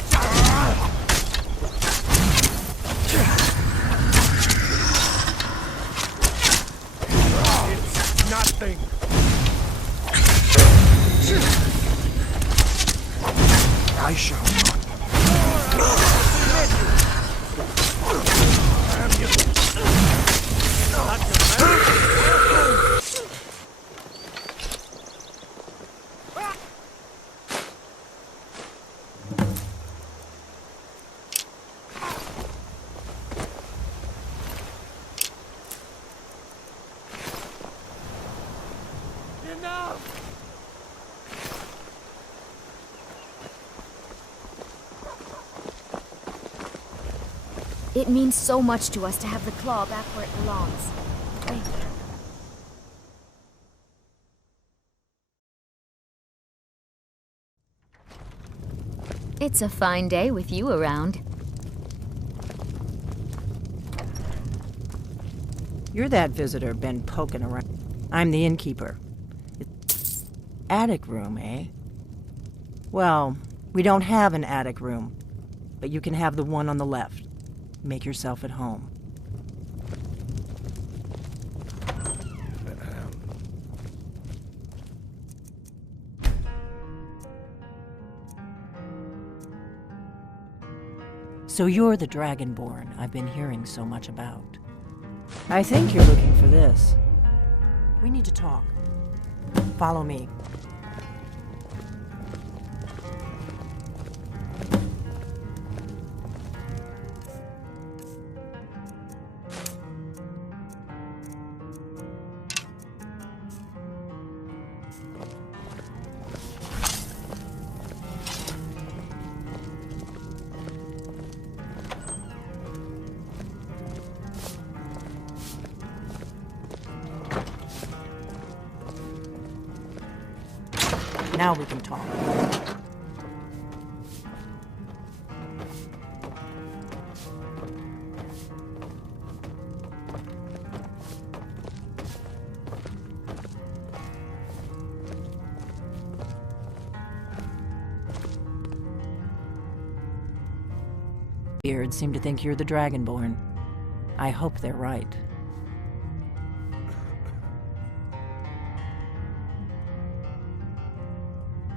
It's nothing. I shall not. It means so much to us to have the claw back where it belongs. Right here. It's a fine day with you around. You're that visitor been poking around. I'm the innkeeper. Attic room, eh? Well, we don't have an attic room, but you can have the one on the left. Make yourself at home. So you're the Dragonborn I've been hearing so much about. I think you're looking for this. We need to talk. Follow me. Now we can talk. Beards seem to think you're the Dragonborn. I hope they're right.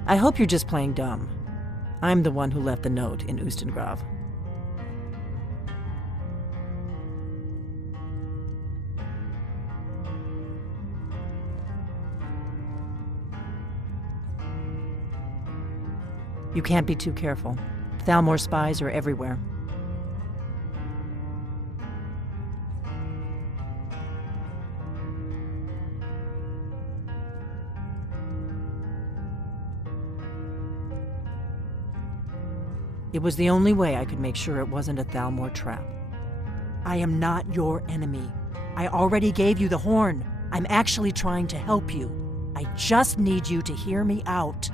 I hope you're just playing dumb. I'm the one who left the note in Ustengrav. You can't be too careful. Thalmor spies are everywhere. It was the only way I could make sure it wasn't a Thalmor trap. I am not your enemy. I already gave you the horn. I'm actually trying to help you. I just need you to hear me out.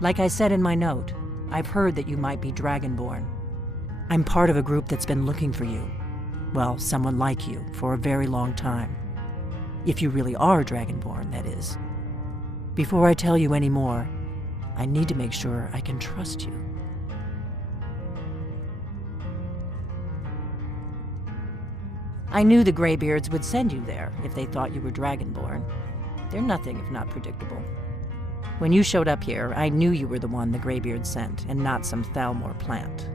Like I said in my note, I've heard that you might be Dragonborn. I'm part of a group that's been looking for you. Well, someone like you, for a very long time. If you really are Dragonborn, that is. Before I tell you any more, I need to make sure I can trust you. I knew the Greybeards would send you there if they thought you were Dragonborn. They're nothing if not predictable. When you showed up here, I knew you were the one the Greybeards sent, and not some Thalmor plant.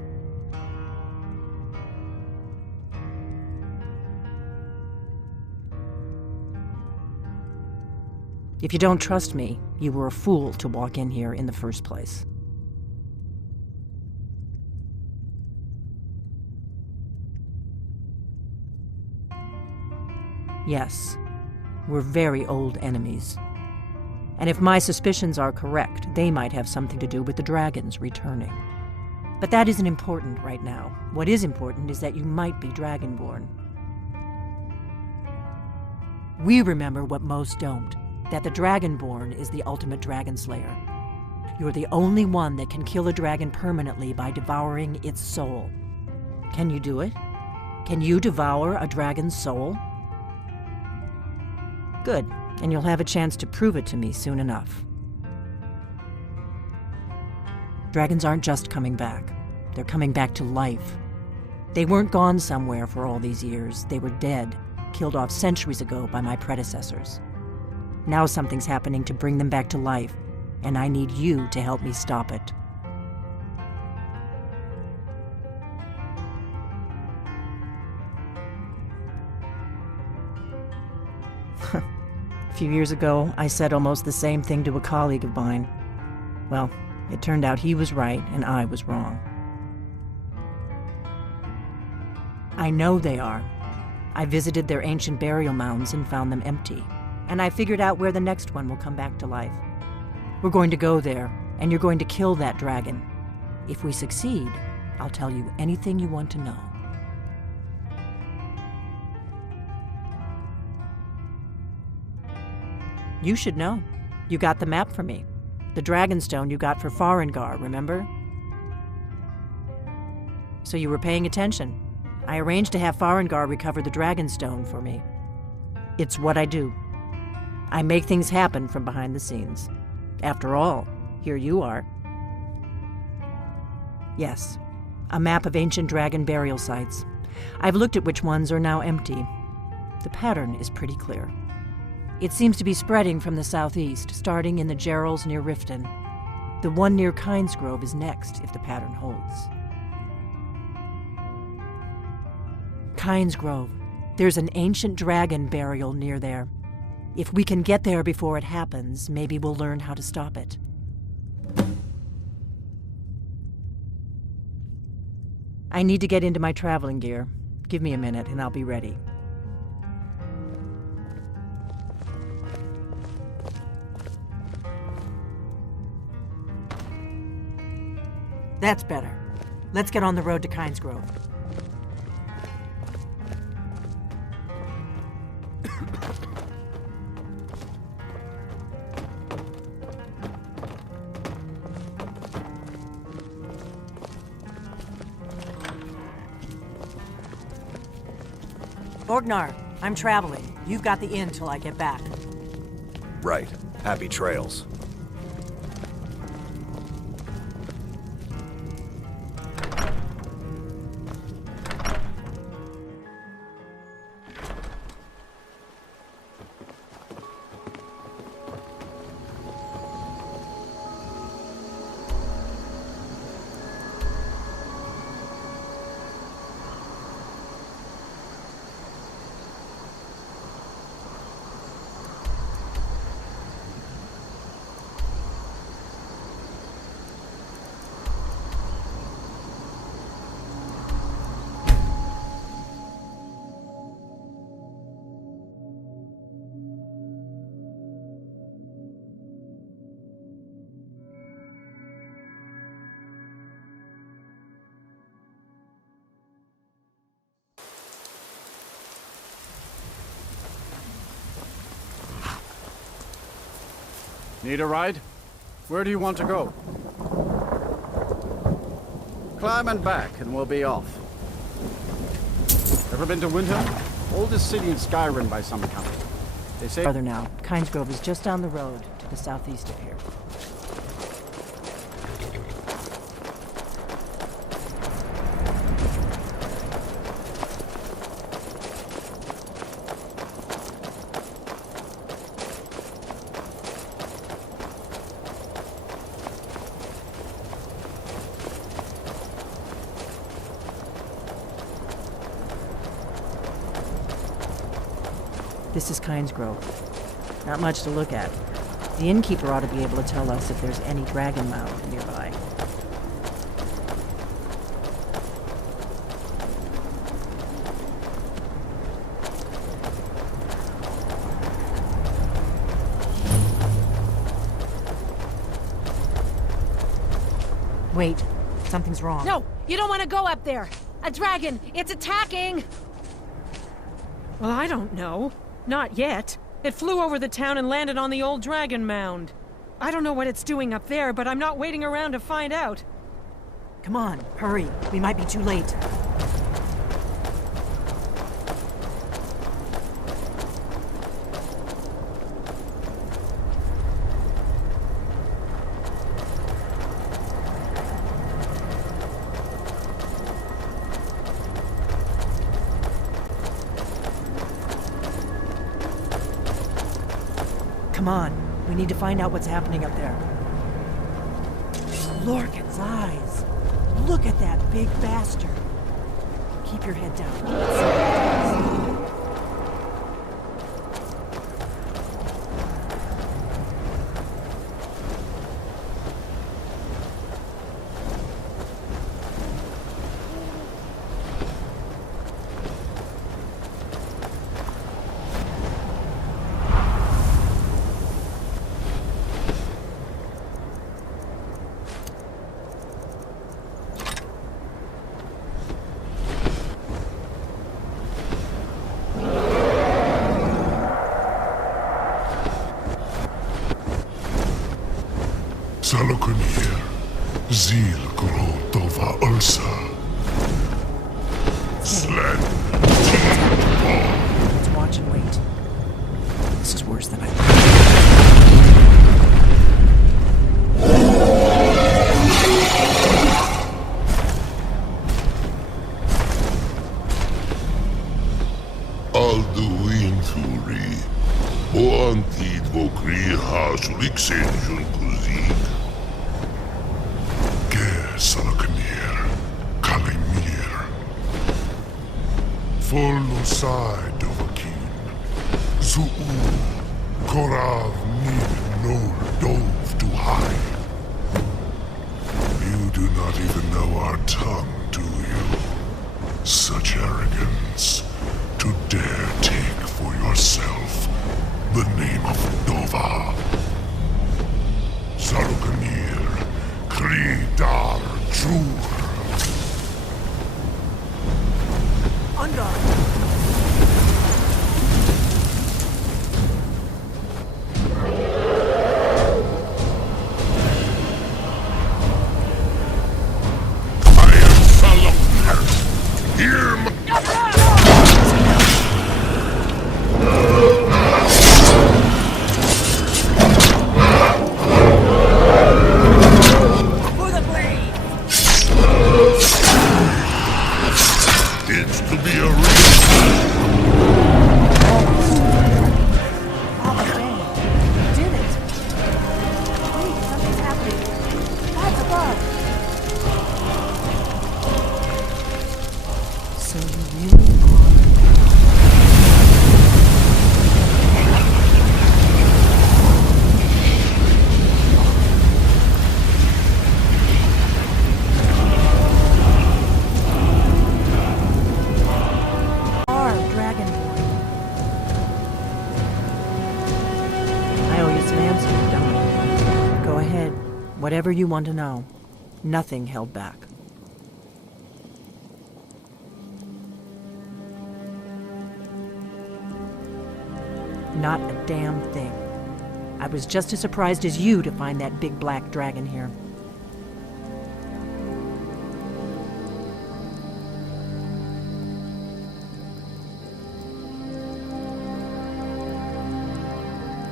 If you don't trust me, you were a fool to walk in here in the first place. Yes, we're very old enemies. And if my suspicions are correct, they might have something to do with the dragons returning. But that isn't important right now. What is important is that you might be Dragonborn. We remember what most don't, that the Dragonborn is the ultimate dragon slayer. You're the only one that can kill a dragon permanently by devouring its soul. Can you do it? Can you devour a dragon's soul? Good, and you'll have a chance to prove it to me soon enough. Dragons aren't just coming back. They're coming back to life. They weren't gone somewhere for all these years. They were dead, killed off centuries ago by my predecessors. Now something's happening to bring them back to life, and I need you to help me stop it. A few years ago, I said almost the same thing to a colleague of mine. Well, it turned out he was right and I was wrong. I know they are. I visited their ancient burial mounds and found them empty, and I figured out where the next one will come back to life. We're going to go there, and you're going to kill that dragon. If we succeed, I'll tell you anything you want to know. You should know. You got the map for me. The Dragonstone you got for Farengar, remember? So you were paying attention. I arranged to have Farengar recover the Dragonstone for me. It's what I do. I make things happen from behind the scenes. After all, here you are. Yes, a map of ancient dragon burial sites. I've looked at which ones are now empty. The pattern is pretty clear. It seems to be spreading from the southeast, starting in the Gerals near Riften. The one near Kynesgrove is next, if the pattern holds. Kynesgrove. There's an ancient dragon burial near there. If we can get there before it happens, maybe we'll learn how to stop it. I need to get into my traveling gear. Give me a minute and I'll be ready. That's better. Let's get on the road to Kynesgrove. Orgnar, I'm traveling. You've got the inn till I get back. Right. Happy trails. Need a ride? Where do you want to go? Climb and back, and we'll be off. Ever been to Windhelm? Oldest city in Skyrim by some account. They say... Farther now. Kynesgrove is just down the road to the southeast of here. This is Kynesgrove. Not much to look at. The innkeeper ought to be able to tell us if there's any dragon mound nearby. Wait, something's wrong. No, you don't want to go up there. A dragon, it's attacking! Well, I don't know. Not yet. It flew over the town and landed on the old dragon mound. I don't know what it's doing up there, but I'm not waiting around to find out. Come on, hurry. We might be too late. Come on, we need to find out what's happening up there. Lorcan's eyes. Look at that big bastard. Keep your head down. Salokunir, Zil Grotova Ursa. Sled. Let's watch and wait. This is worse than I thought. Alduin Thuri. Oantid Vokri Hasulik Senjun Kuzik. Salokunir, Kalimir. Folosai Dovakin. Zuu, Korav Nid Nol Dov Duhai. You do not even know our tongue, do you? Such arrogance, to dare take for yourself the name of Dova. Salokunir. Kridar Jur. Under. Whatever you want to know. Nothing held back. Not a damn thing. I was just as surprised as you to find that big black dragon here.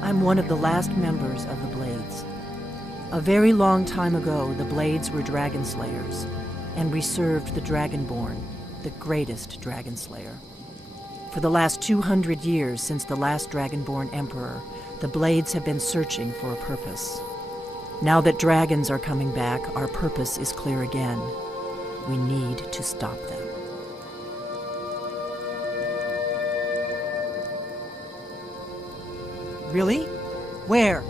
I'm one of the last members of the Blades. A very long time ago, the Blades were dragon slayers, and we served the Dragonborn, the greatest dragon slayer. For the last 200 years since the last Dragonborn Emperor, the Blades have been searching for a purpose. Now that dragons are coming back, our purpose is clear again. We need to stop them. Really? Where?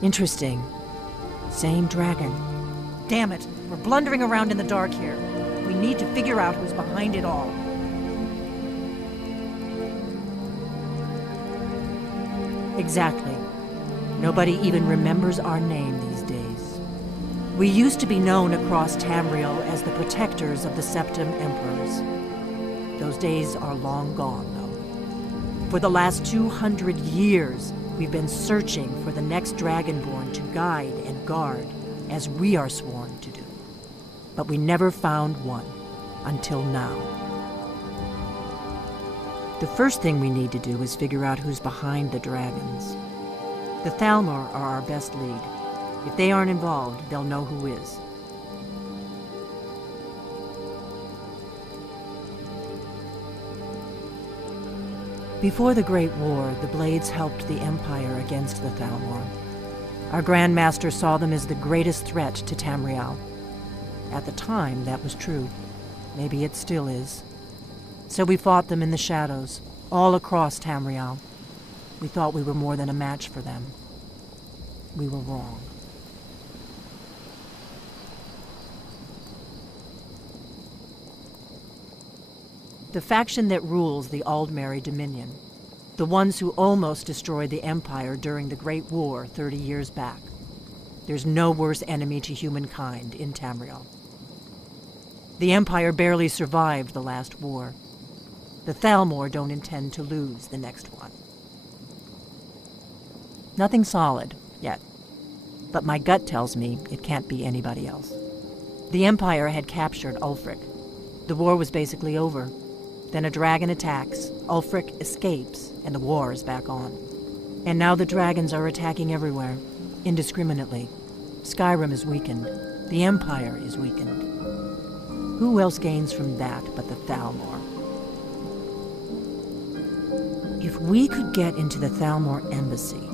Interesting. Same dragon. Damn it, we're blundering around in the dark here. We need to figure out who's behind it all. Exactly. Nobody even remembers our name these days. We used to be known across Tamriel as the protectors of the Septim Emperors. Those days are long gone, though. For the last 200 years, we've been searching for the next Dragonborn to guide and guard, as we are sworn to do. But we never found one, until now. The first thing we need to do is figure out who's behind the dragons. The Thalmor are our best lead. If they aren't involved, they'll know who is. Before the Great War, the Blades helped the Empire against the Thalmor. Our Grand Master saw them as the greatest threat to Tamriel. At the time, that was true. Maybe it still is. So we fought them in the shadows, all across Tamriel. We thought we were more than a match for them. We were wrong. The faction that rules the Aldmeri Dominion, the ones who almost destroyed the Empire during the Great War 30 years back. There's no worse enemy to humankind in Tamriel. The Empire barely survived the last war. The Thalmor don't intend to lose the next one. Nothing solid, yet. But my gut tells me it can't be anybody else. The Empire had captured Ulfric. The war was basically over. Then a dragon attacks, Ulfric escapes, and the war is back on. And now the dragons are attacking everywhere, indiscriminately. Skyrim is weakened. The Empire is weakened. Who else gains from that but the Thalmor? If we could get into the Thalmor embassy,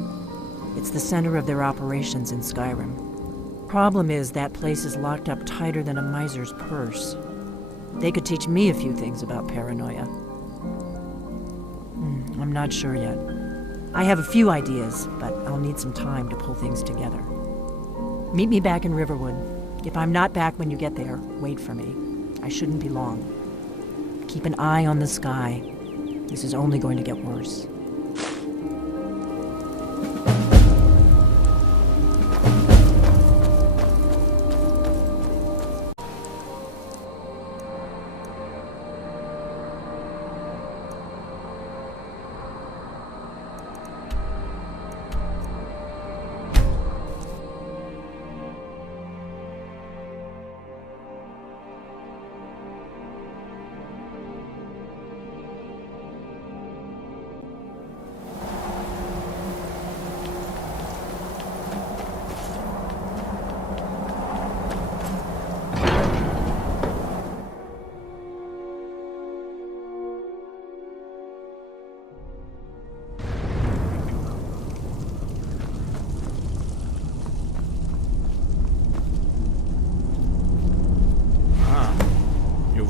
it's the center of their operations in Skyrim. Problem is, that place is locked up tighter than a miser's purse. They could teach me a few things about paranoia. I'm not sure yet. I have a few ideas, but I'll need some time to pull things together. Meet me back in Riverwood. If I'm not back when you get there, wait for me. I shouldn't be long. Keep an eye on the sky. This is only going to get worse.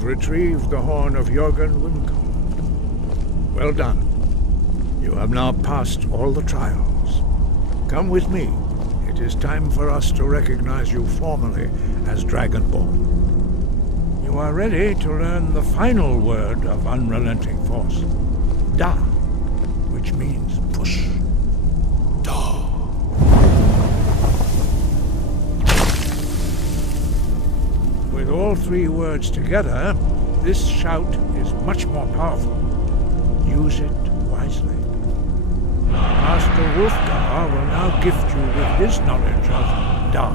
Retrieved the horn of Jörgen Windcombe. Well done. You have now passed all the trials. Come with me. It is time for us to recognize you formally as Dragonborn. You are ready to learn the final word of unrelenting force. Da, which means push. Da. With all three words together, this shout is much more powerful. Use it wisely. Master Wulfgar will now gift you with his knowledge of Da.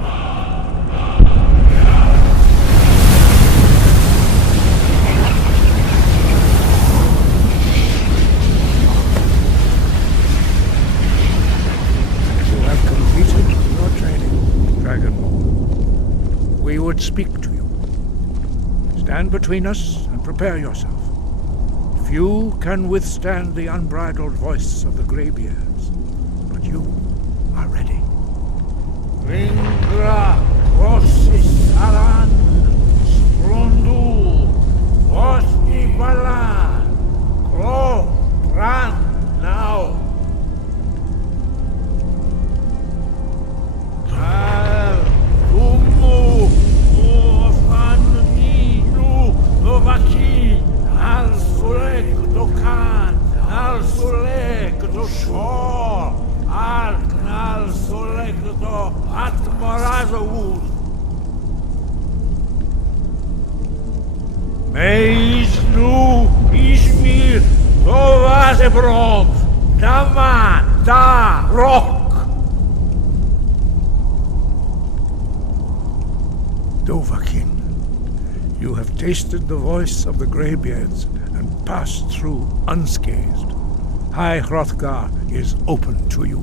You have completed your training, Dragonborn. We would speak to you. Stand between us and prepare yourself. Few can withstand the unbridled voice of the Greybeards, but you are ready. Ringra, Rossis, Alan, Sprundu, Osni Balan, Kro, Ran, Meis nu ismir Tovasebrov Daman da Rock. Dovahkiin, you have tasted the voice of the Greybeards and passed through unscathed. High Hrothgar is open to you.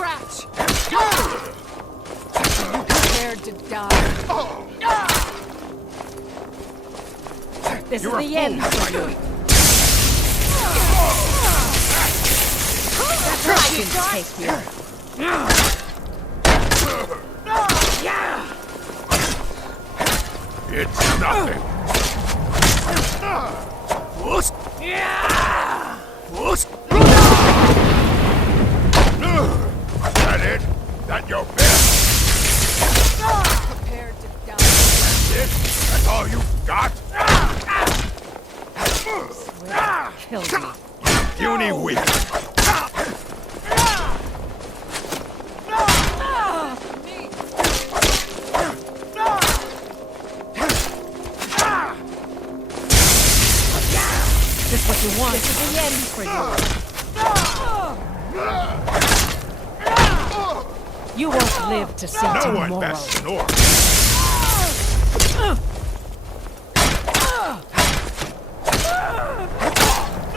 scratch! You prepared to die. This is the end for you. That's what I can take you. It's nothing. That it? That your best? Prepared to die. That's it? That's all you got? Kill you. Puny weak. This is what you want. This is the end for you. You won't live to see No tomorrow. one best snore.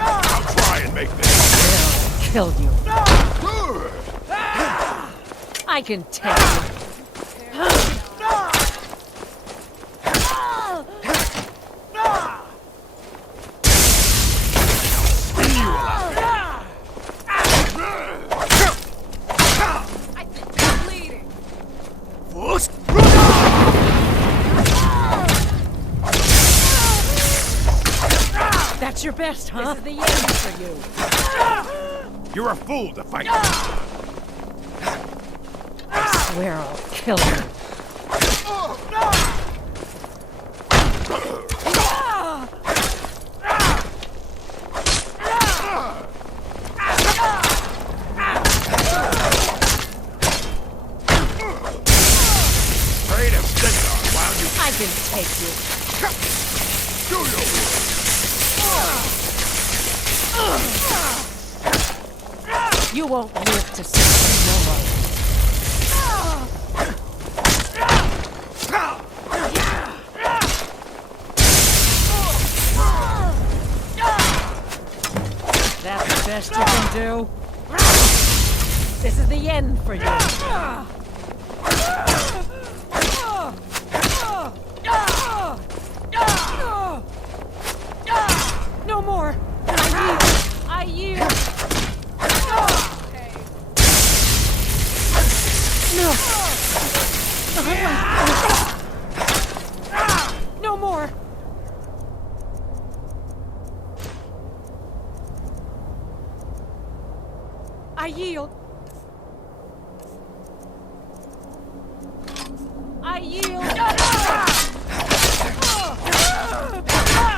I'll try and make this. Kill you. I can take you. That's your best, huh? This is the end for you. You're a fool to fight. I swear I'll kill you. Trade of Centaur while you I can take you. do your work. You won't live to see tomorrow. That's the best you can do? This is the end for you. No more! I yield! No! No more! I yield! I yield!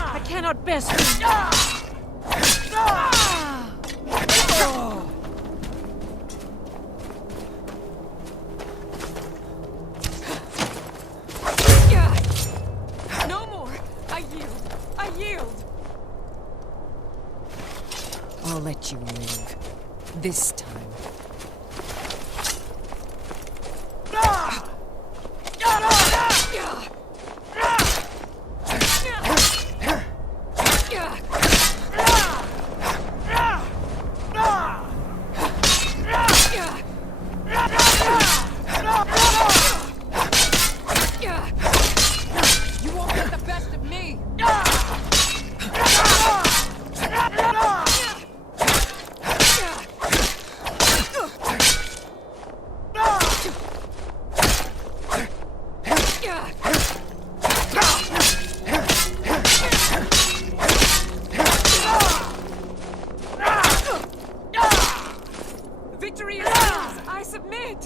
I cannot best you! No more! I yield! I yield! I'll let you live. This time. You won't get the best of me! Victory is ours! I submit!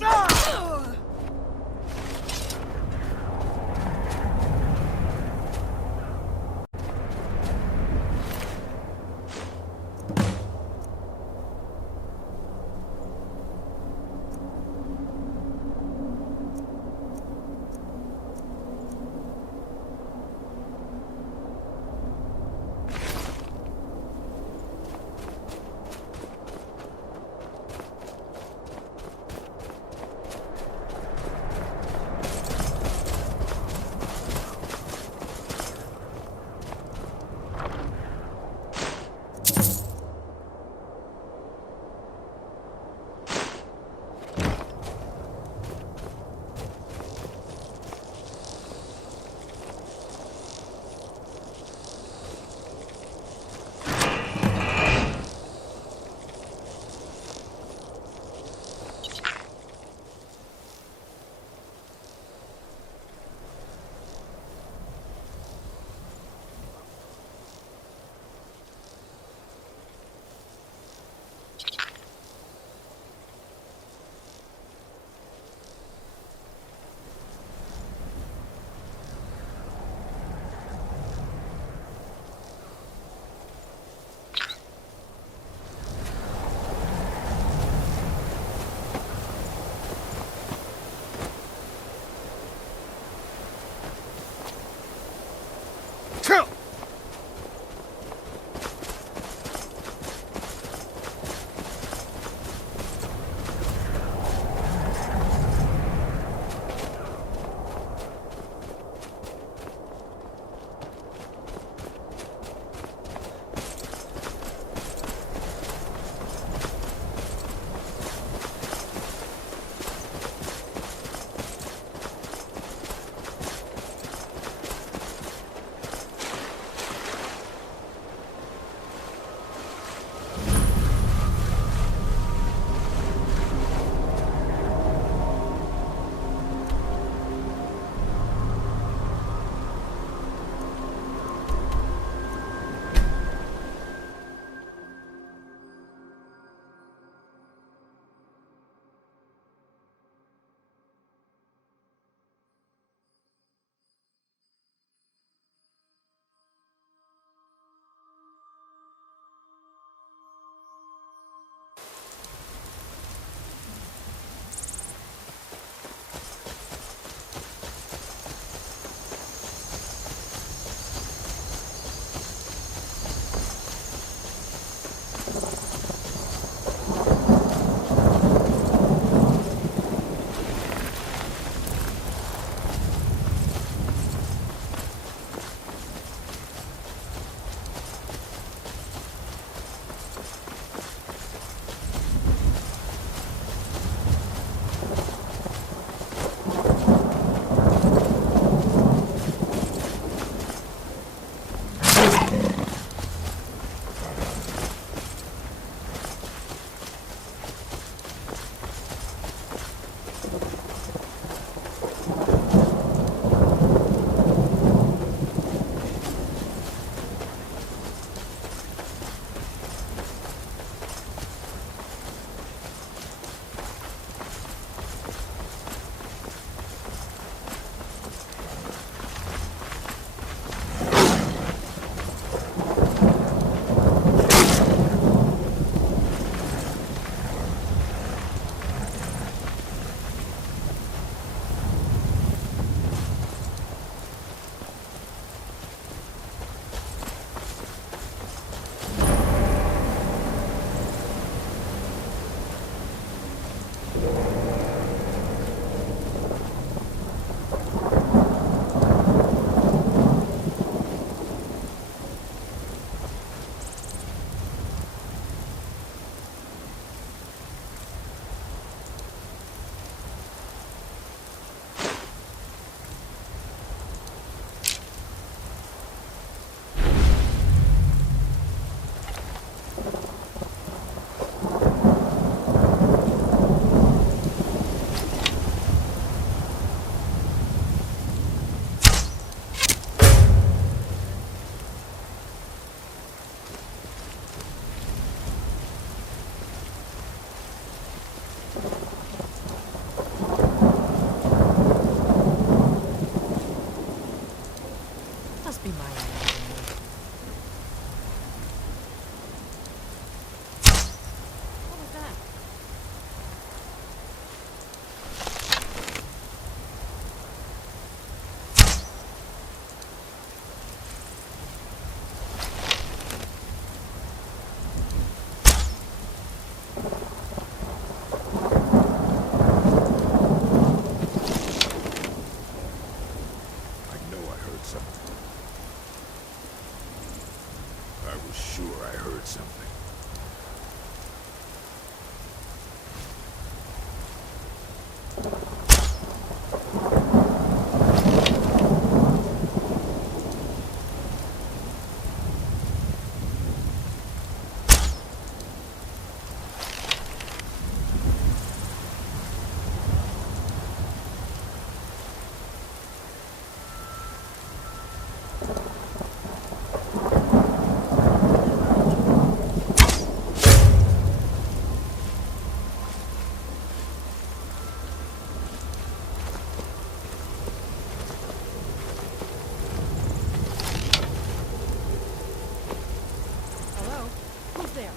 Hello? Who's there?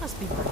Must be my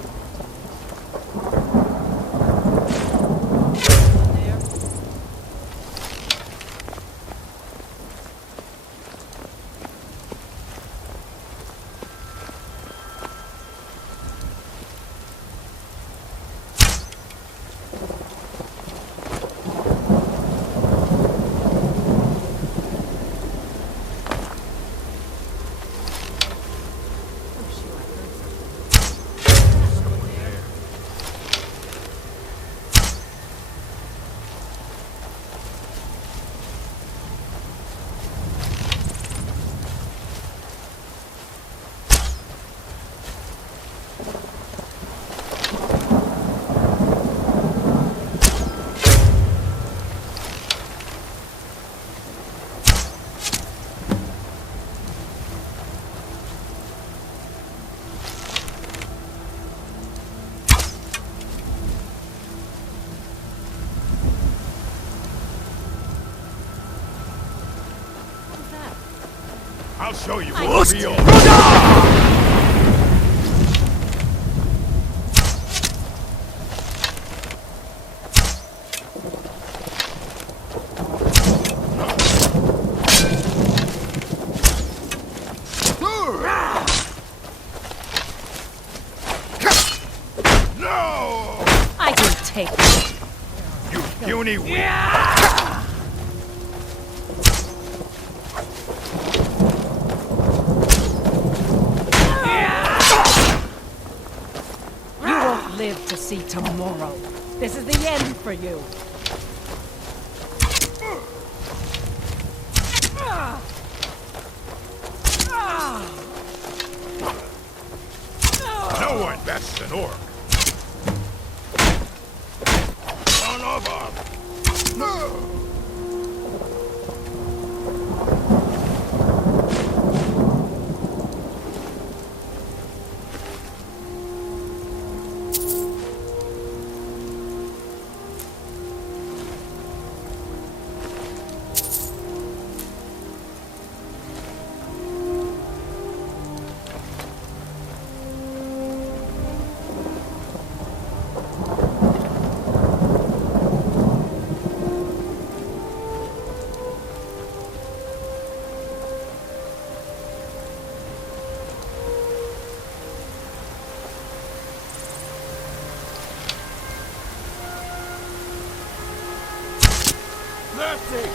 I'll show you I what's missed real. it. No! I can take it. You puny weak. You won't live to see tomorrow. This is the end for you. No one bests an orc. Son of a... No! Mercy!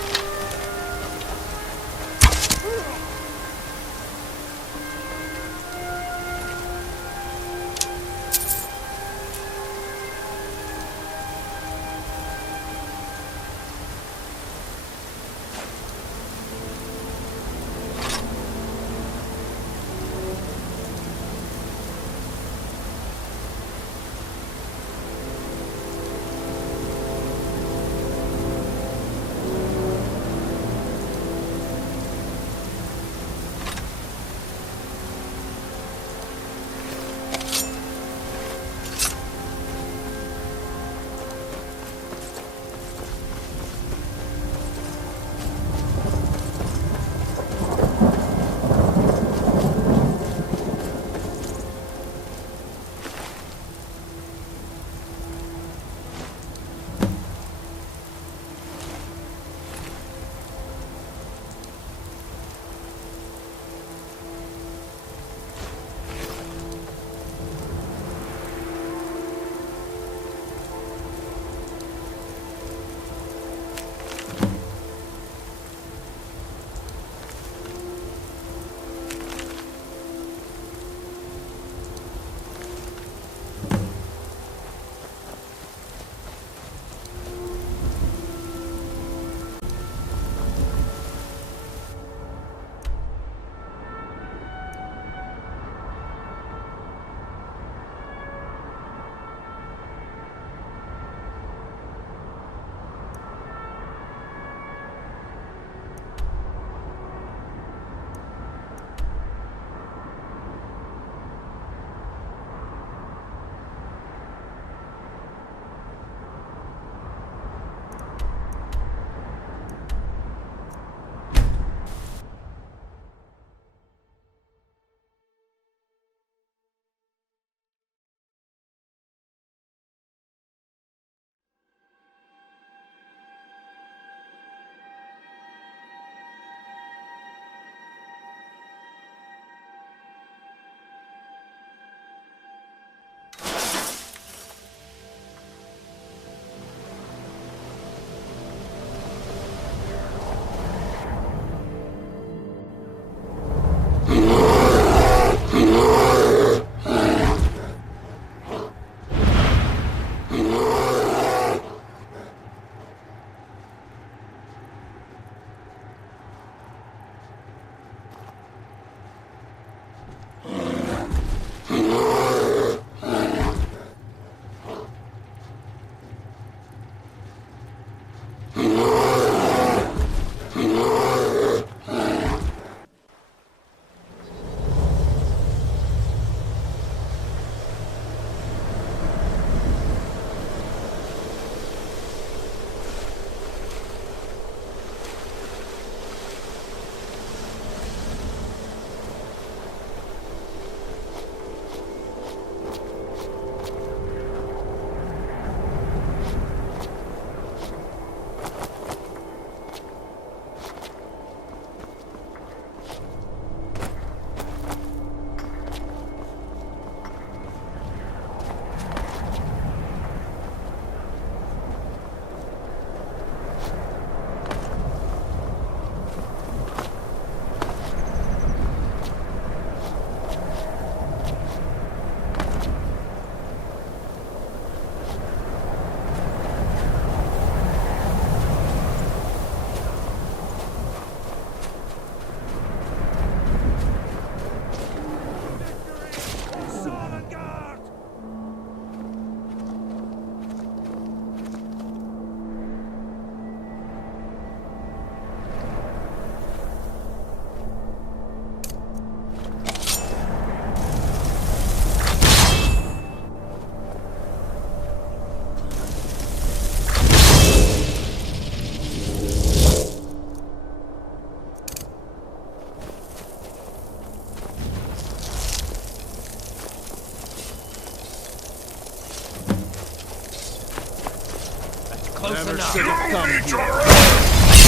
close Never enough. should have come here.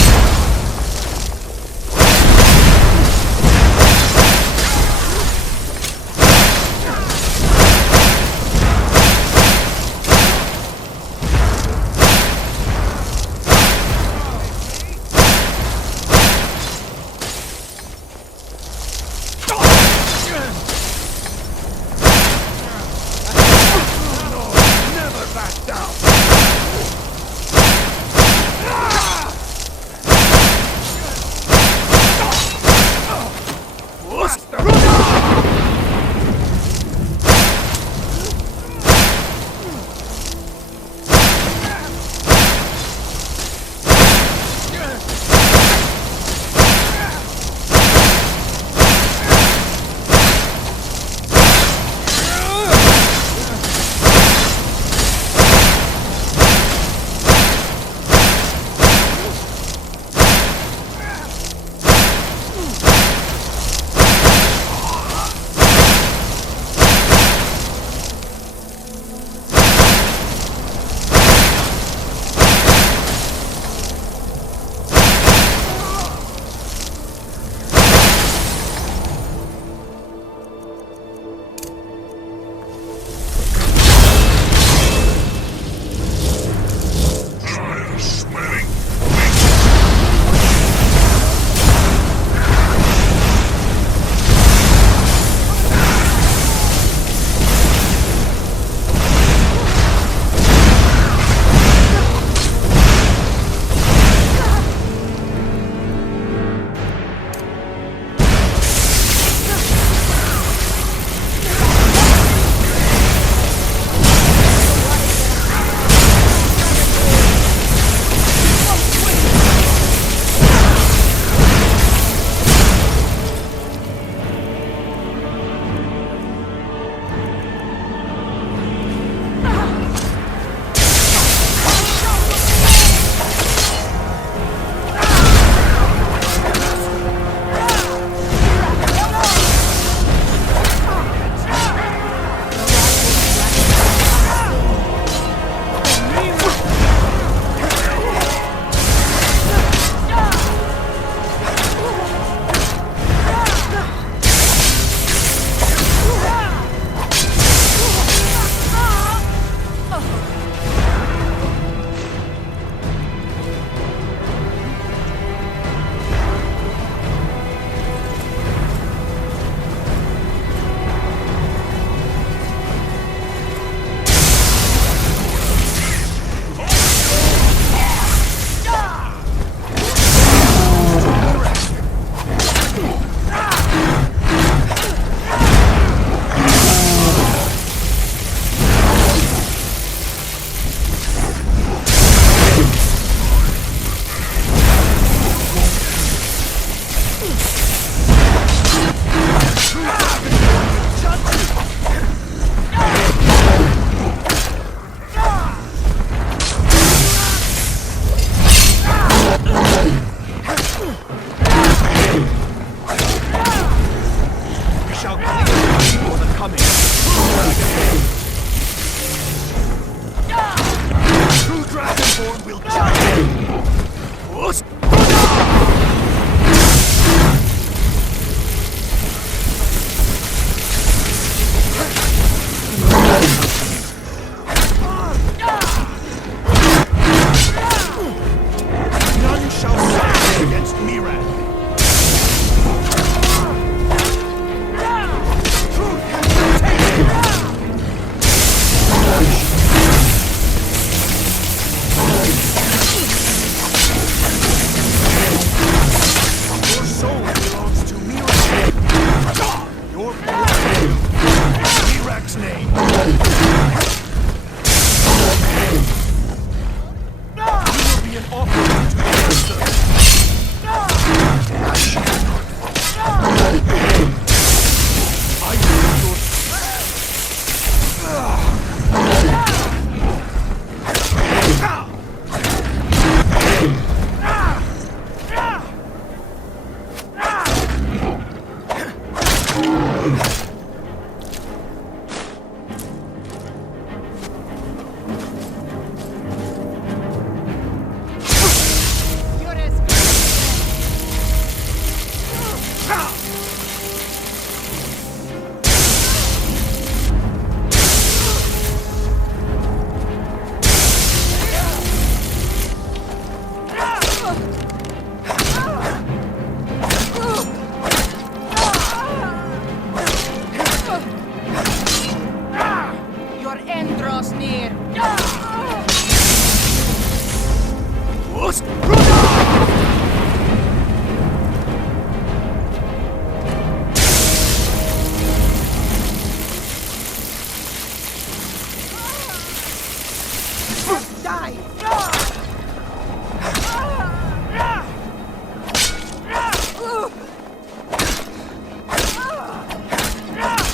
Never back down!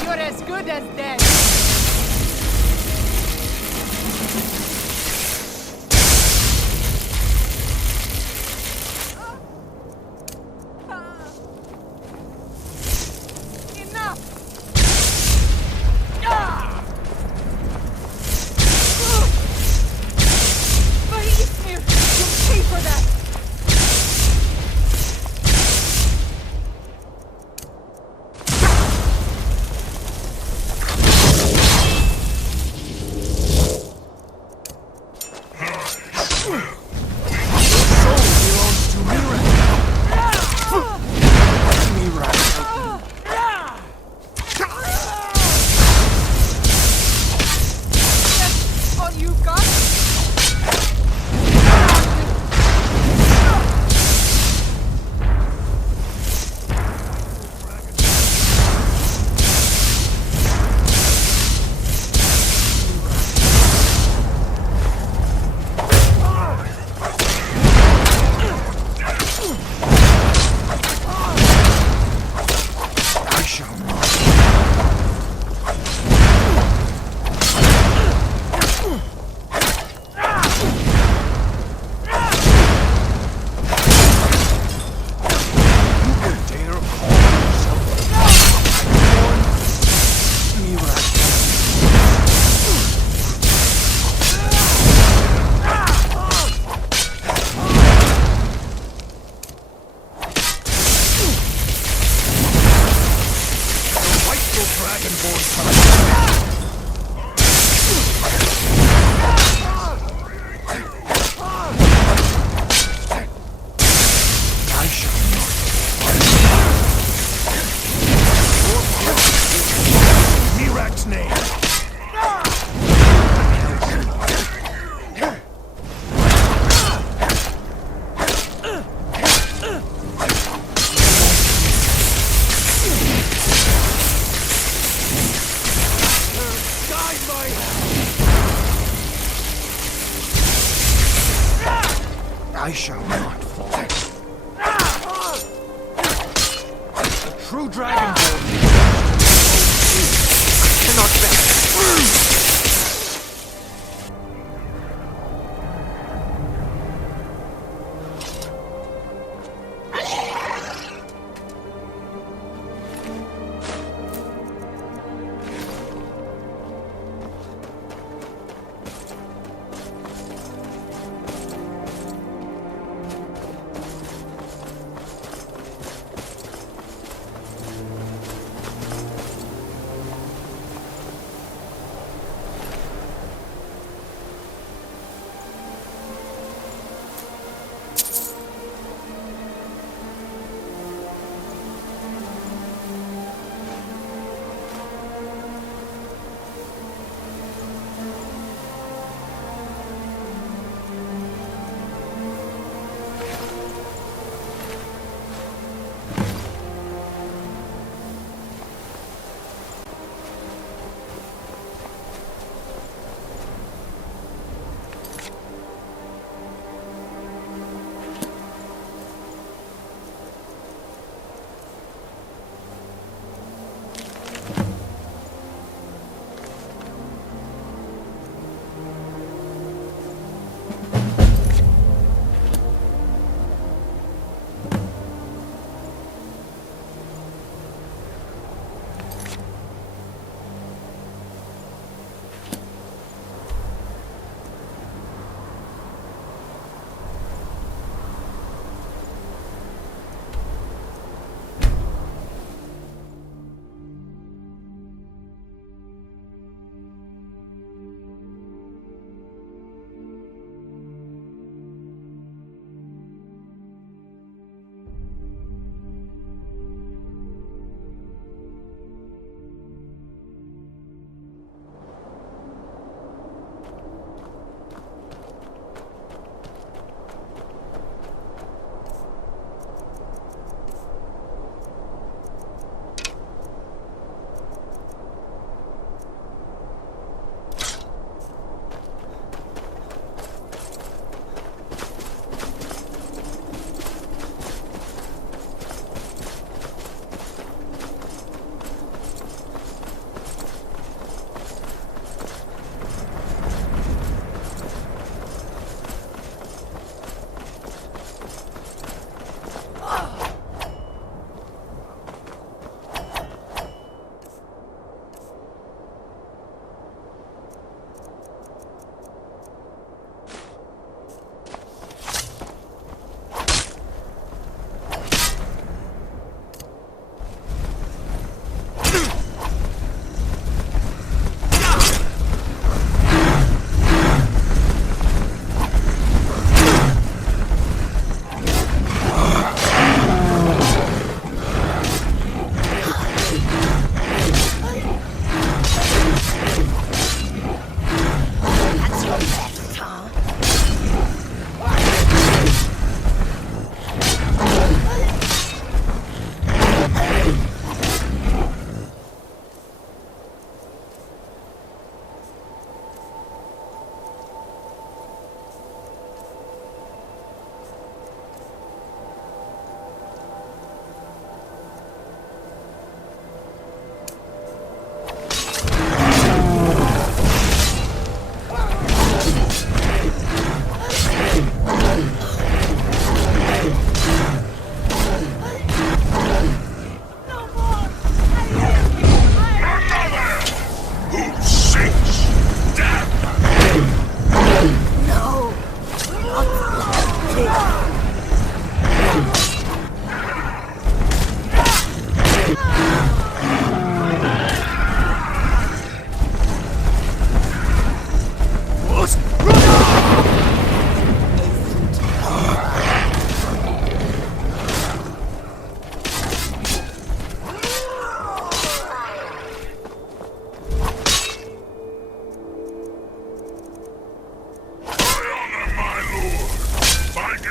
You're as good as dead. I shall not fall. The true Dragonborn cannot bear.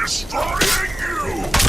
destroying you!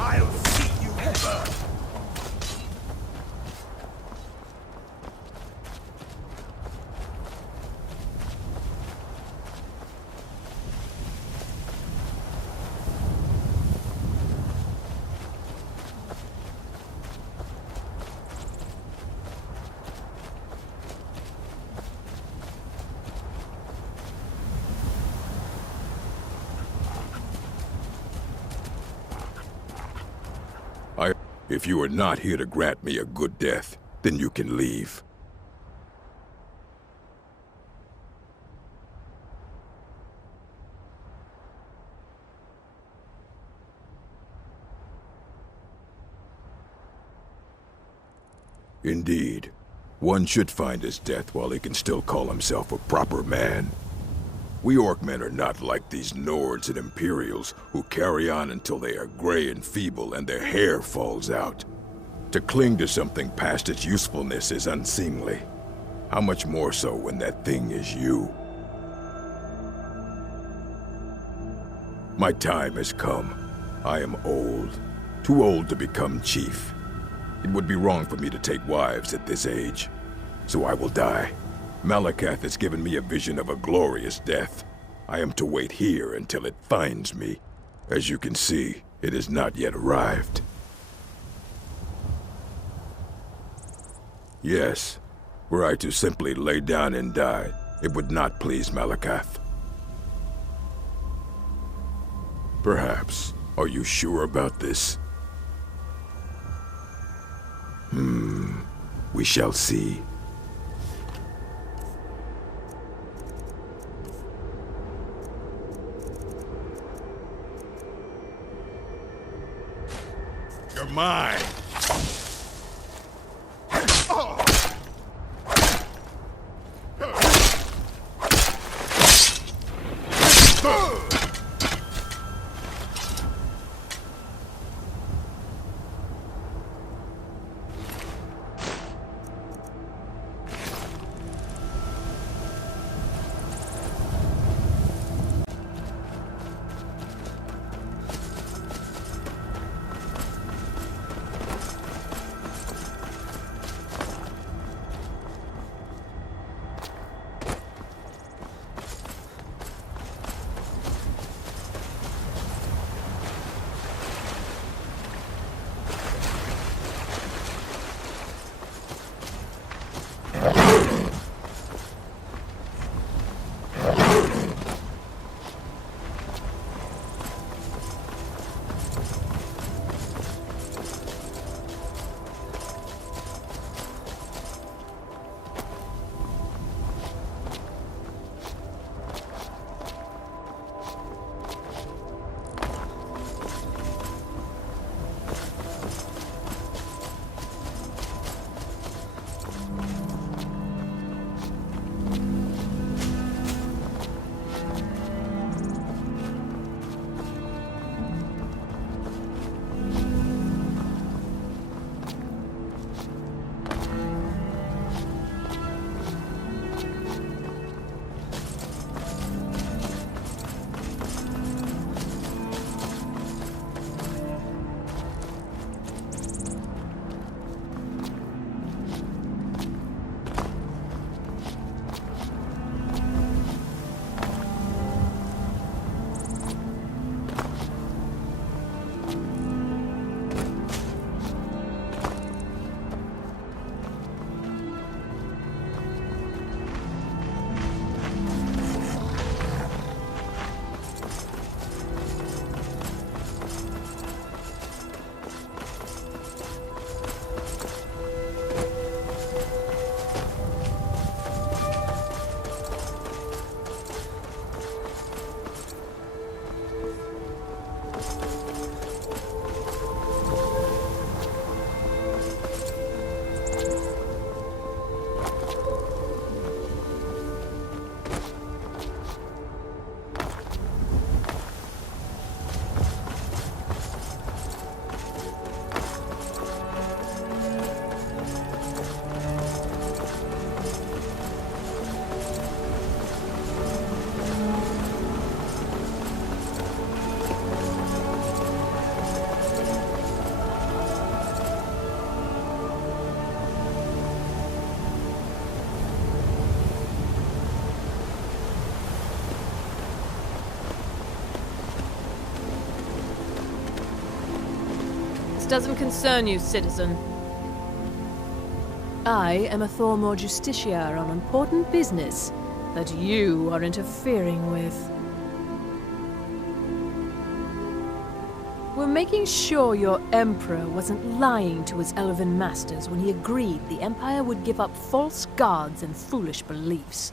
I'll see you burn! If you are not here to grant me a good death, then you can leave. Indeed, one should find his death while he can still call himself a proper man. We Orcmen are not like these Nords and Imperials who carry on until they are gray and feeble and their hair falls out. To cling to something past its usefulness is unseemly. How much more so when that thing is you? My time has come. I am old. Too old to become chief. It would be wrong for me to take wives at this age. So I will die. Malakath has given me a vision of a glorious death. I am to wait here until it finds me. As you can see, it has not yet arrived. Yes, were I to simply lay down and die, it would not please Malakath. Perhaps. Are you sure about this? We shall see. mine! Doesn't concern you, citizen. I am a Thormore Justiciar on important business that you are interfering with. We're making sure your Emperor wasn't lying to his Elven masters when he agreed the Empire would give up false gods and foolish beliefs.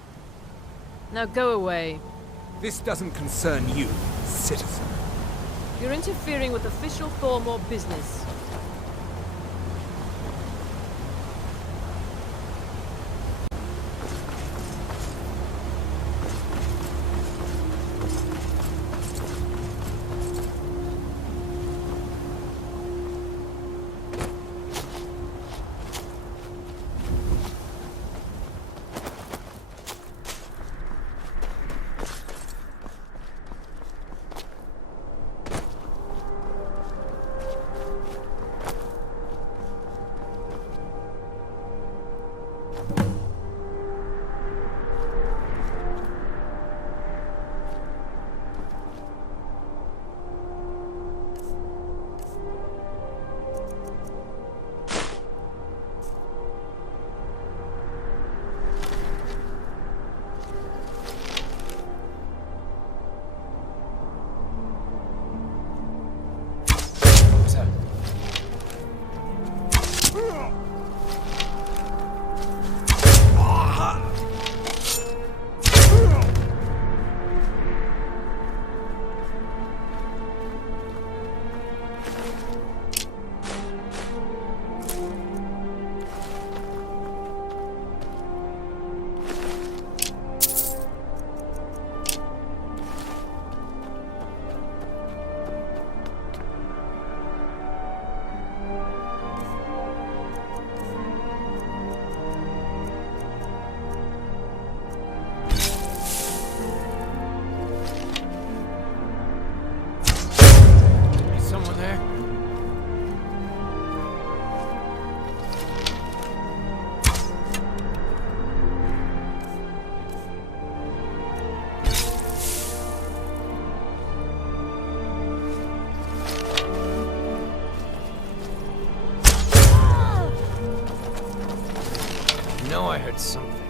Now go away. This doesn't concern you, citizen. You're interfering with official Thormore business. get something.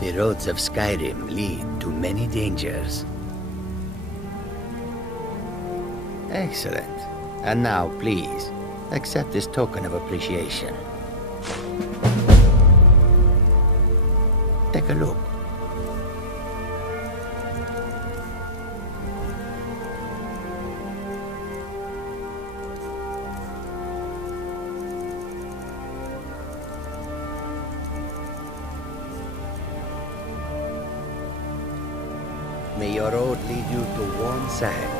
The roads of Skyrim lead to many dangers. Excellent. And now, please, accept this token of appreciation. Take a look. May your road lead you to warm sands.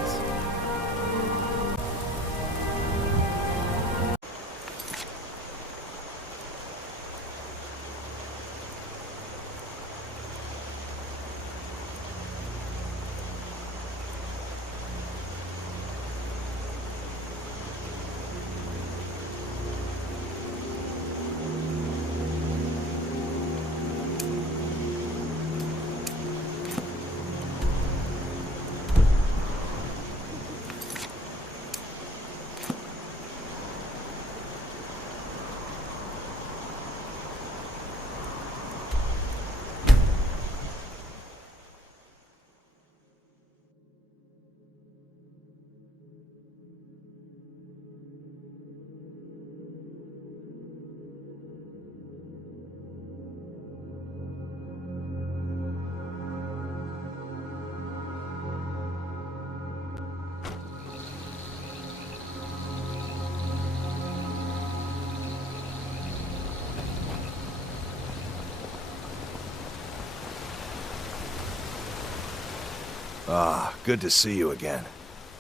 Ah, good to see you again.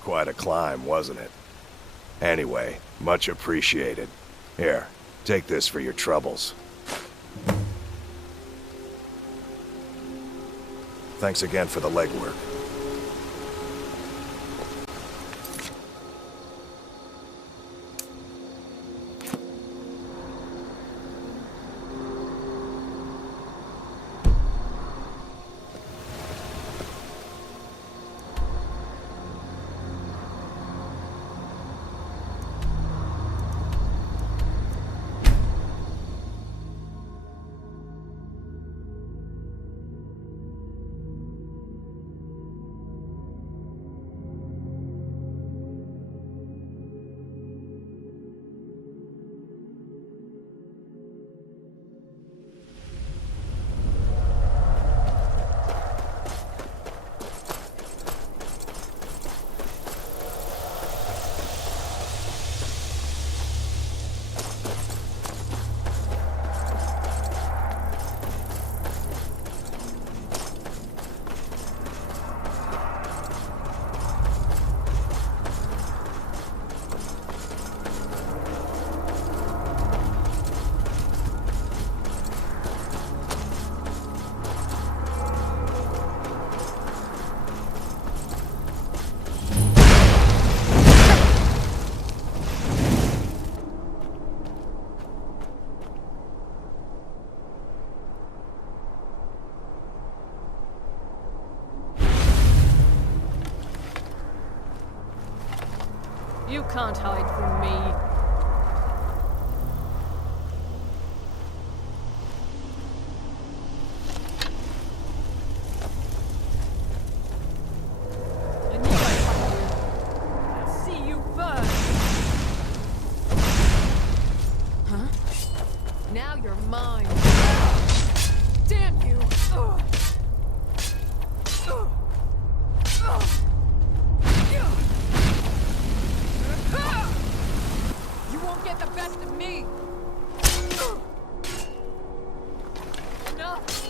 Quite a climb, wasn't it? Anyway, much appreciated. Here, take this for your troubles. Thanks again for the legwork. can't hide from me. I knew I'd find you. I'll see you first. Huh? Now you're mine. Damn you! Ugh. Ugh. Ugh. You won't get the best of me! Enough!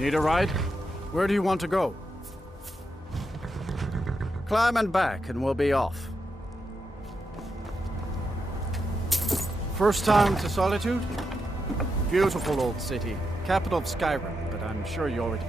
Need a ride? Where do you want to go? Climb and back, and we'll be off. First time to Solitude? Beautiful old city. Capital of Skyrim, but I'm sure you already...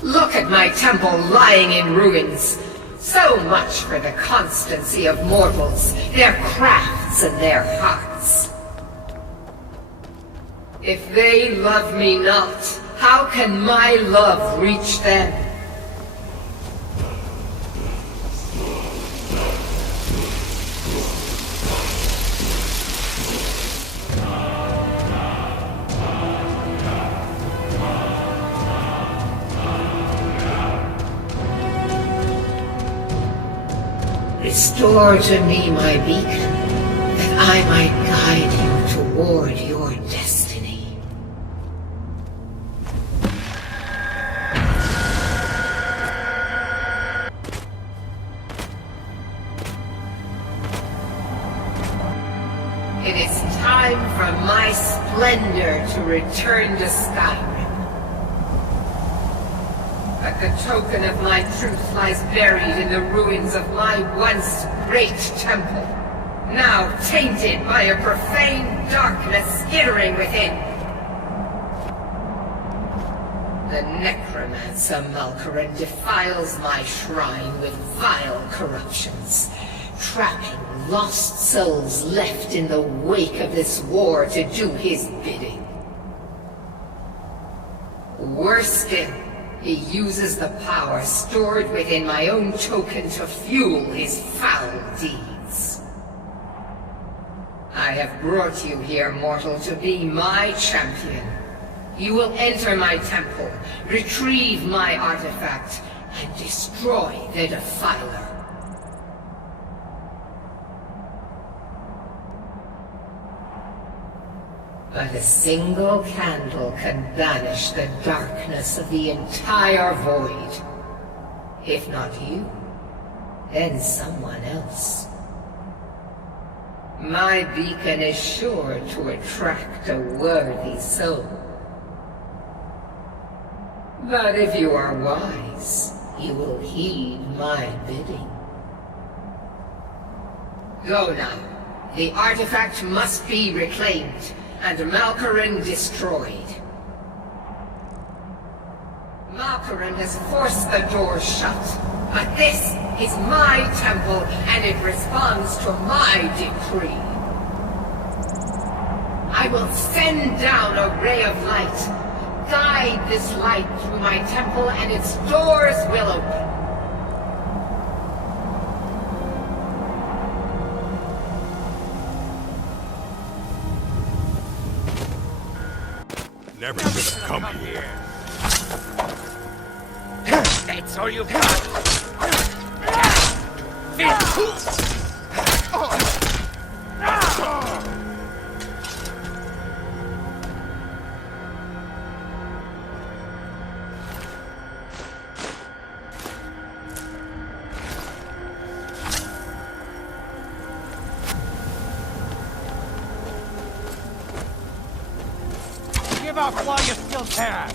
Look at my temple lying in ruins. So much for the constancy of mortals, their crafts and their hearts. If they love me not, how can my love reach them? Restore to me my beacon, that I might guide you toward your destiny. It is time for my splendor to return to Skyrim. But the token of my truth lies buried in the ruins of my once great temple, now tainted by a profane darkness skittering within. The necromancer Malkaran defiles my shrine with vile corruptions, trapping lost souls left in the wake of this war to do his bidding. Worse still, he uses the power stored within my own token to fuel his foul deeds. I have brought you here, mortal, to be my champion. You will enter my temple, retrieve my artifact, and destroy the Defiler. But a single candle can banish the darkness of the entire void. If not you, then someone else. My beacon is sure to attract a worthy soul. But if you are wise, you will heed my bidding. Go now. The artifact must be reclaimed, and Malkaran destroyed. Malkaran has forced the doors shut, but this is my temple, and it responds to my decree. I will send down a ray of light, guide this light through my temple, and its doors will open. Never should have come here. That's all you've got. Give up while you still can.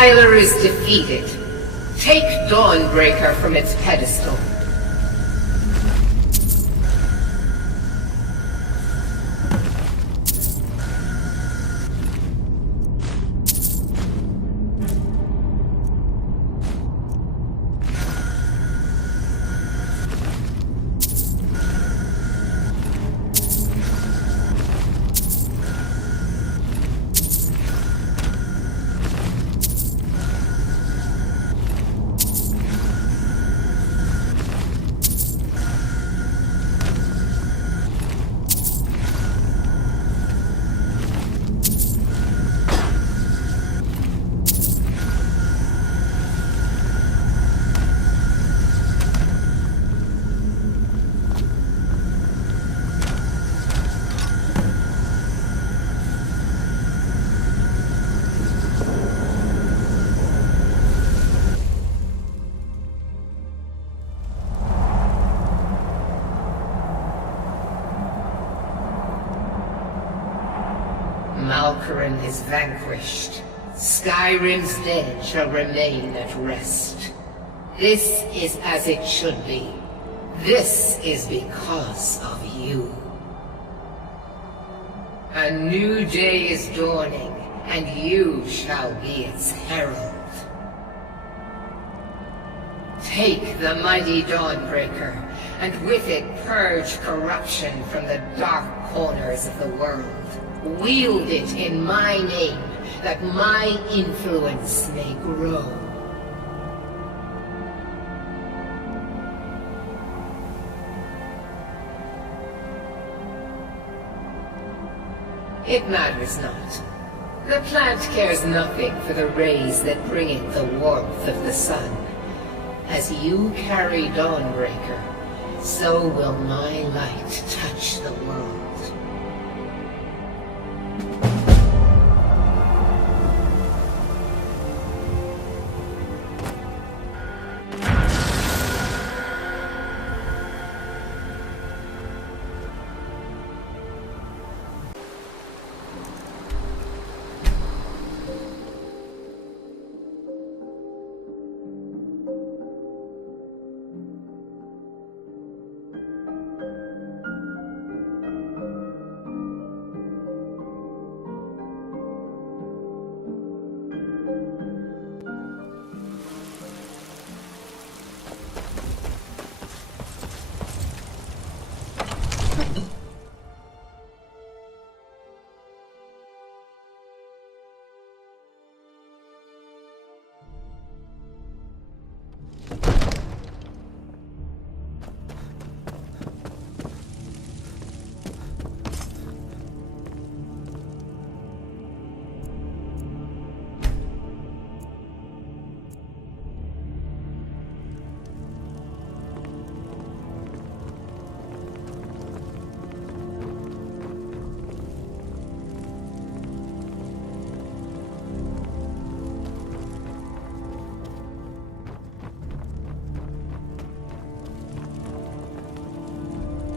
defiler is defeated. Take Dawnbreaker from its pedestal. Malkoran is vanquished. Skyrim's dead shall remain at rest. This is as it should be. This is because of you. A new day is dawning, and you shall be its herald. Take the mighty Dawnbreaker, and with it purge corruption from the dark corners of the world. Wield it in my name, that my influence may grow. It matters not. The plant cares nothing for the rays that bring it the warmth of the sun. As you carry Dawnbreaker, so will my light touch the world.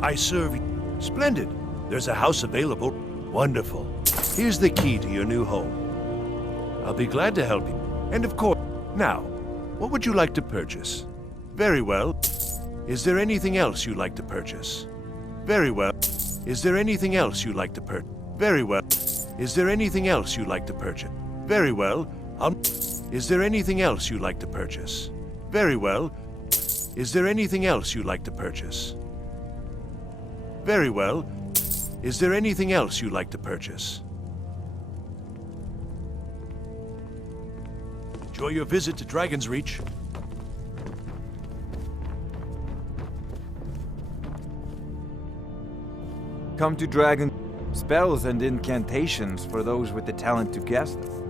I serve you. Splendid. There's a house available. Wonderful. Here's the key to your new home. I'll be glad to help you. And of course, now, what would you like to purchase? Very well. Is there anything else you'd like to purchase? Very well. Is there anything else you'd like to purchase? Very well. Is there anything else you'd like to purchase? Very well. Is there anything else you'd like to purchase? Very well. Is there anything else you'd like to purchase? Very well. Is there anything else you'd like to purchase? Enjoy your visit to Dragon's Reach. Come to Dragon. Spells and incantations for those with the talent to cast them.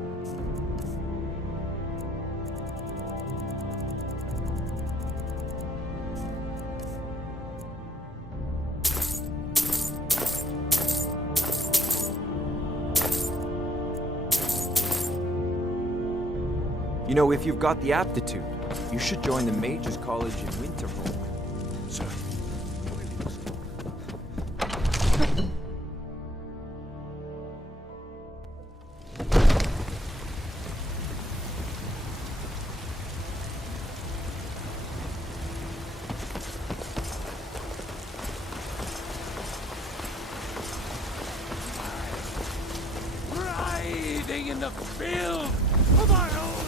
You know, if you've got the aptitude, you should join the Mages College in Winterhold. Sir. in the field for my own.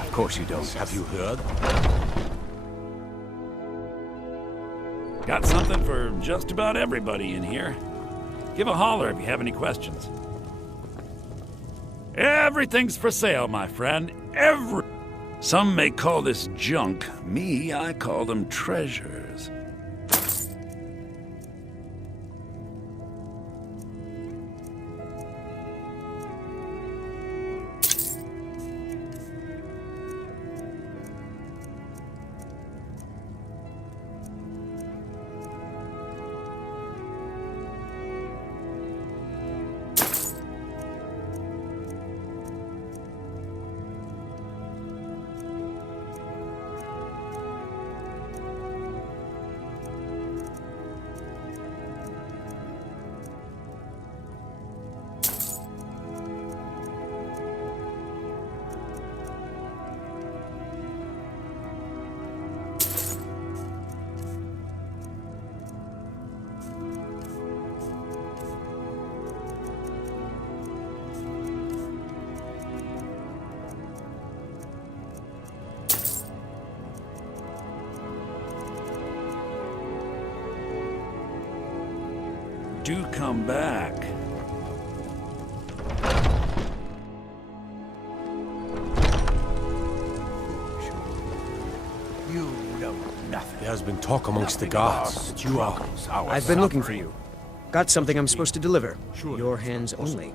Of course you don't. Have you heard? Got something for just about everybody in here. Give a holler if you have any questions. Everything's for sale, my friend. Some may call this junk. Me, I call them treasures. Do come back. You know nothing. There has been talk amongst the guards that you are. I've been looking for you. Got something I'm supposed to deliver. Your hands only.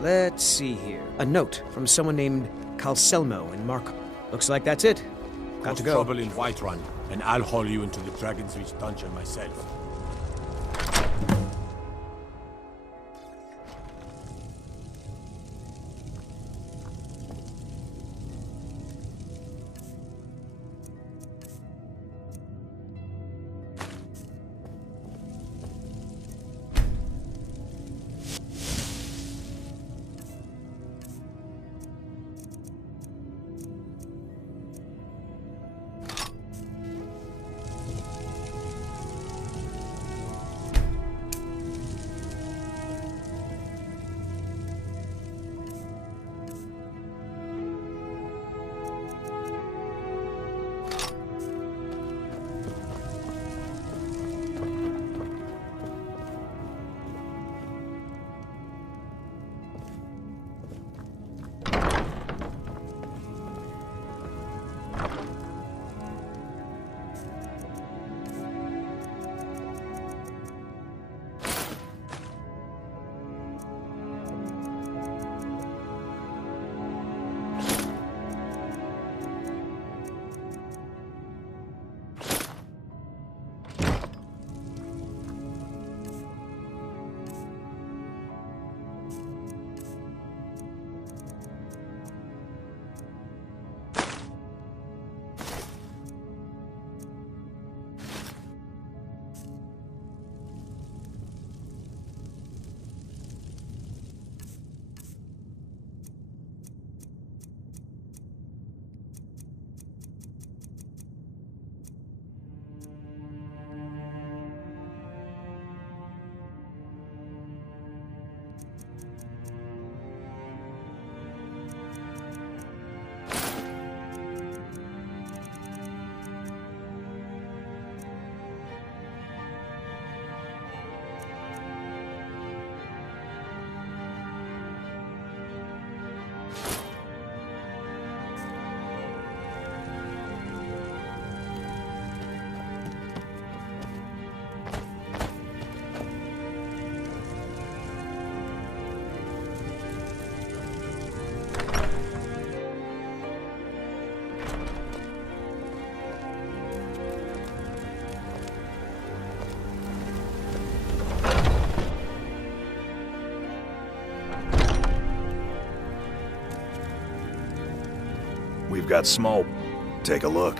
Let's see here. A note from someone named Calselmo in Marco. Looks like that's it. Got Cause to go. trouble in Whiterun, and I'll haul you into the Dragon's Reach dungeon myself. We've got small. Take a look.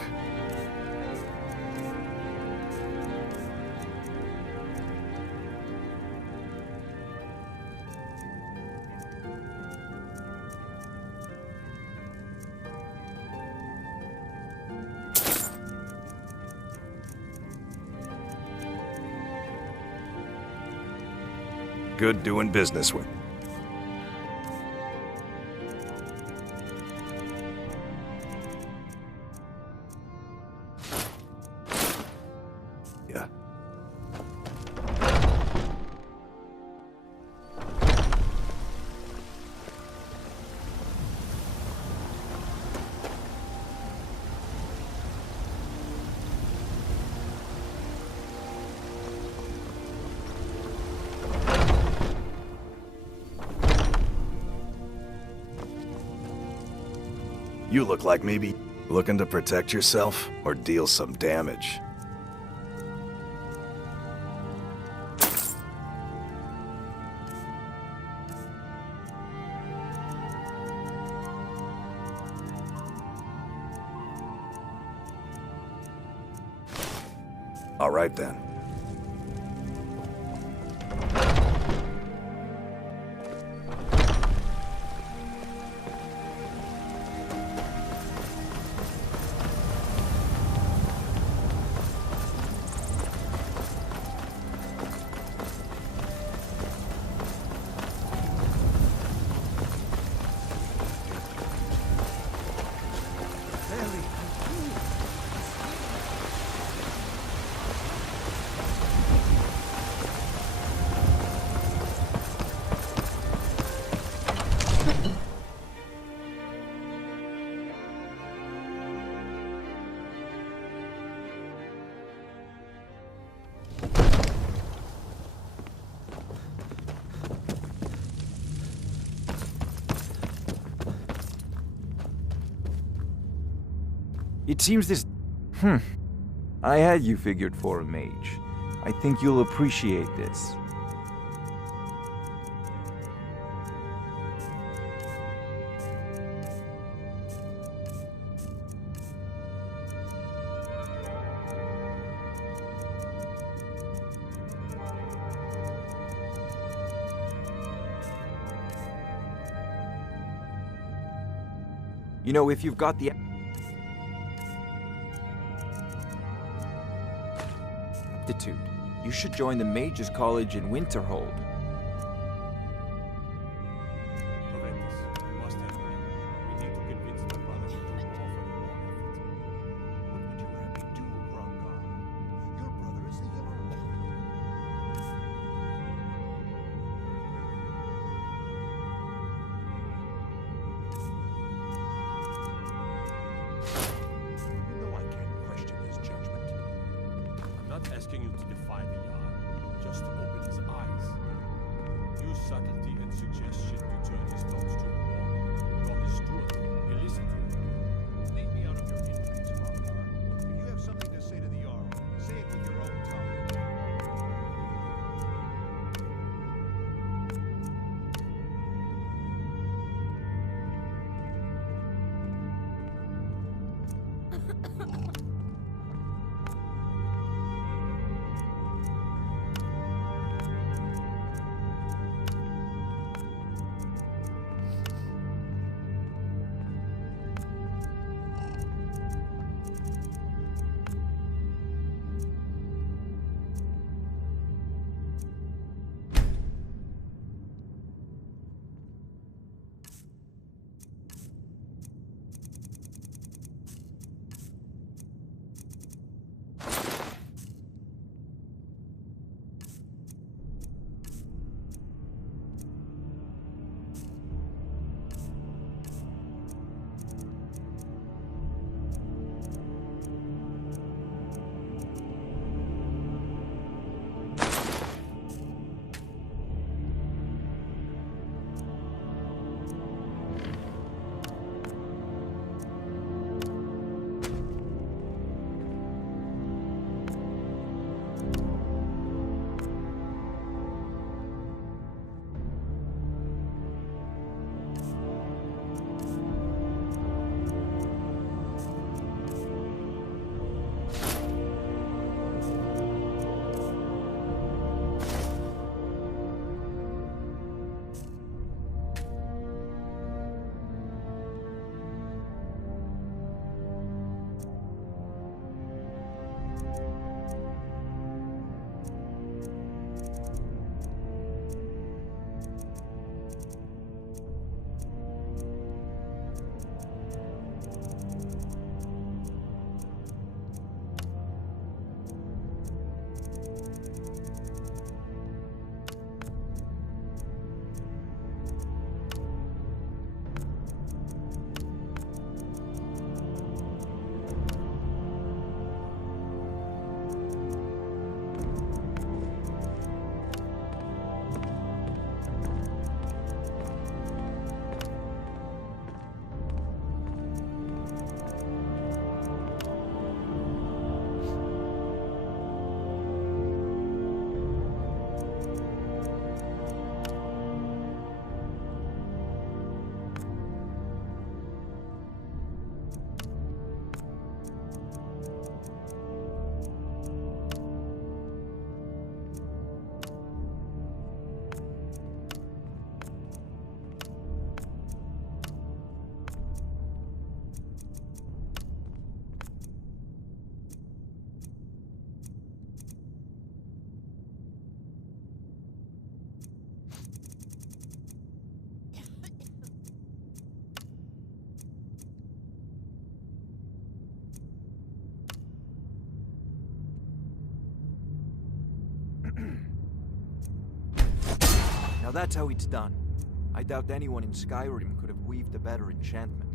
good doing business with. Yeah. You look like maybe looking to protect yourself or deal some damage. All right then. It seems this... I had you figured for a mage. I think you'll appreciate this. You know, if you've got the... aptitude, you should join the Mages College in Winterhold. I'm not asking you to defy the Jarl, just to open his eyes. Now that's how it's done. I doubt anyone in Skyrim could have weaved a better enchantment.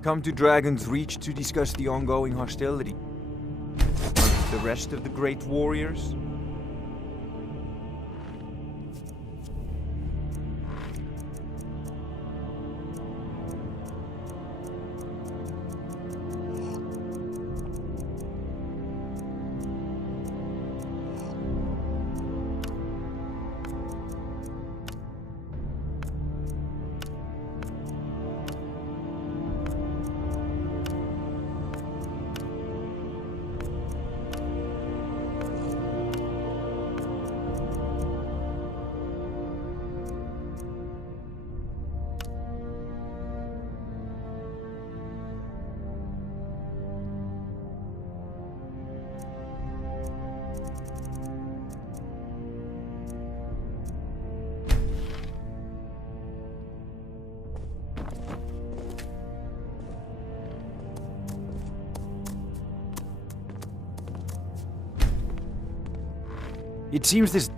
Come to Dragon's Reach to discuss the ongoing hostility. Like the rest of the great warriors? It seems this...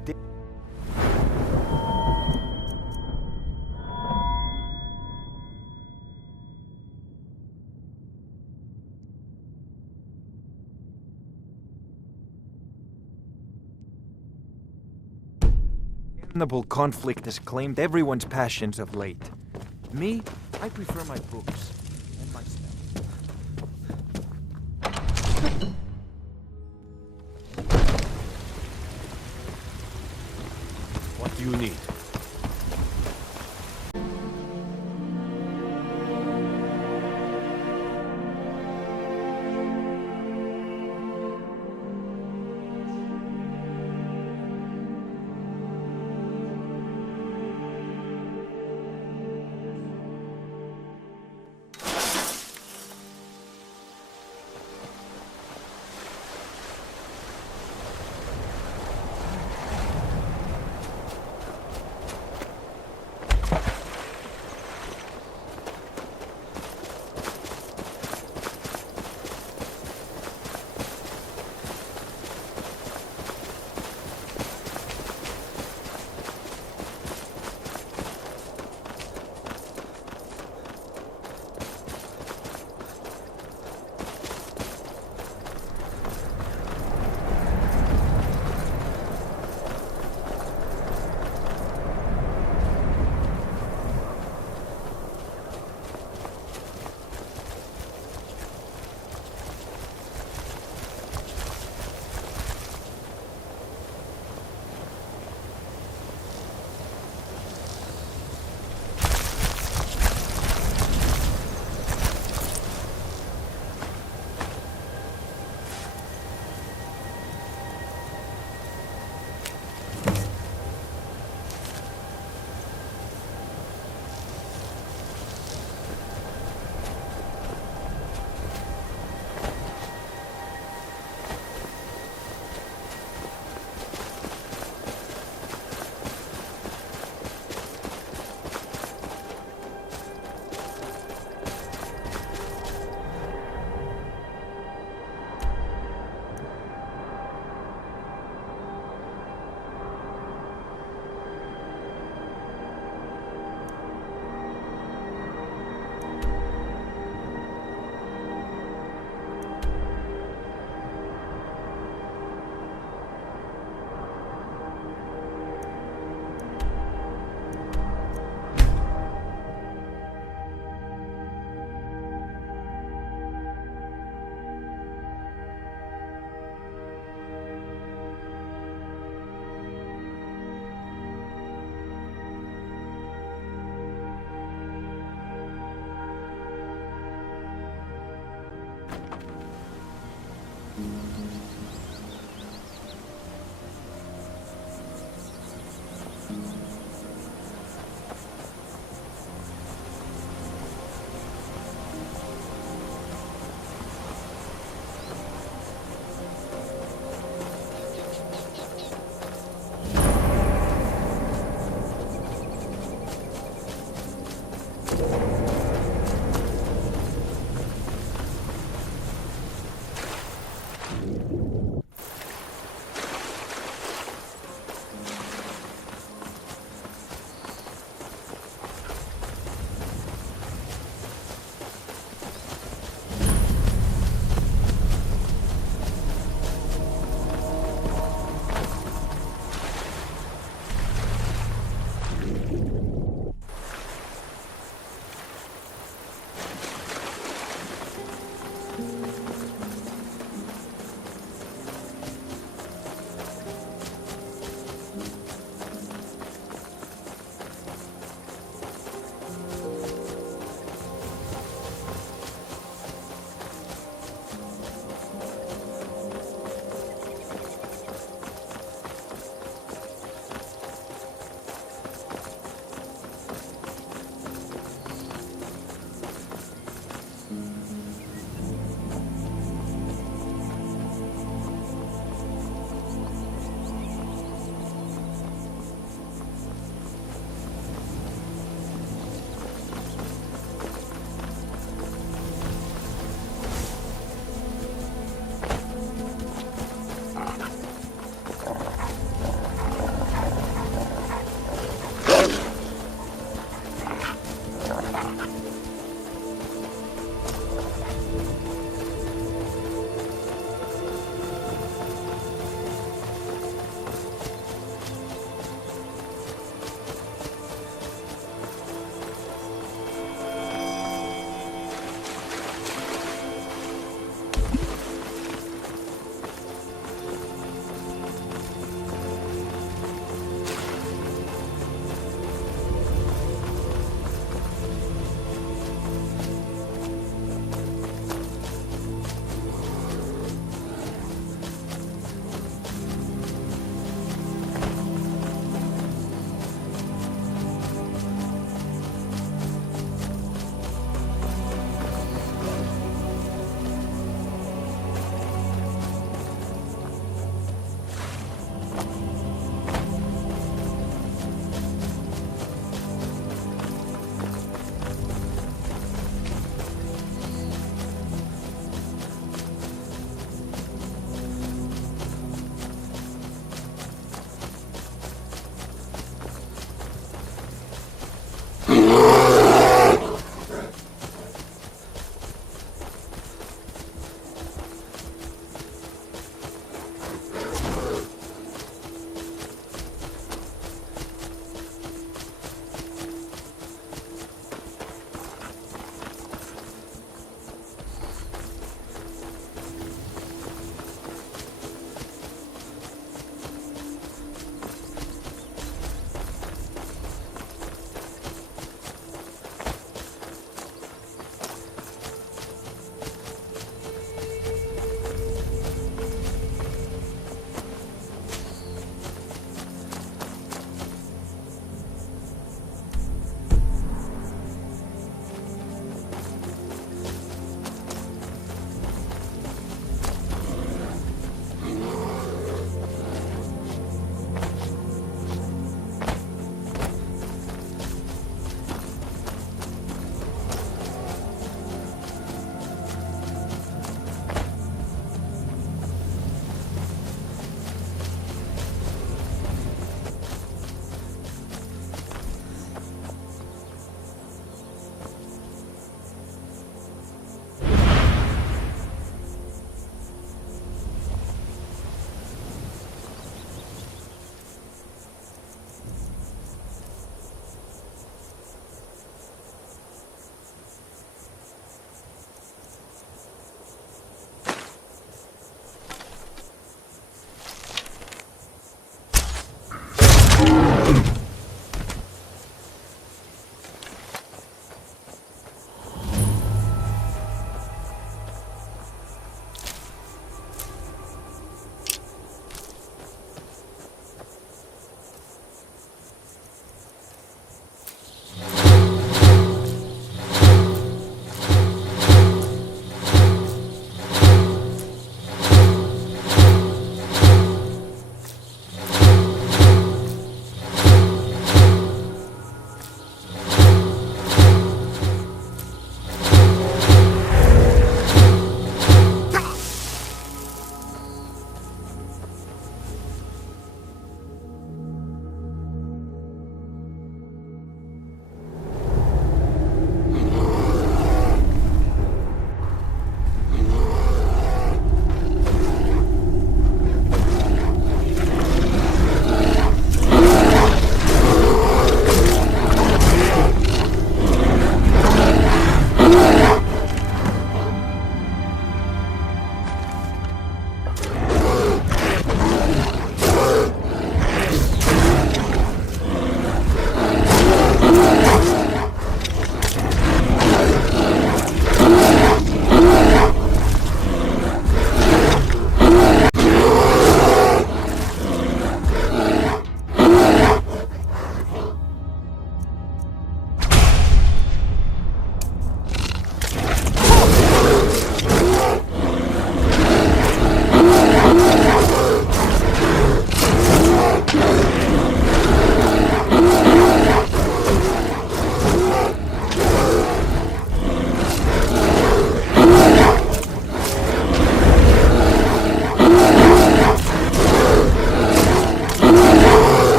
damnable conflict has claimed everyone's passions of late. Me, I prefer my books and my spells. What do you need?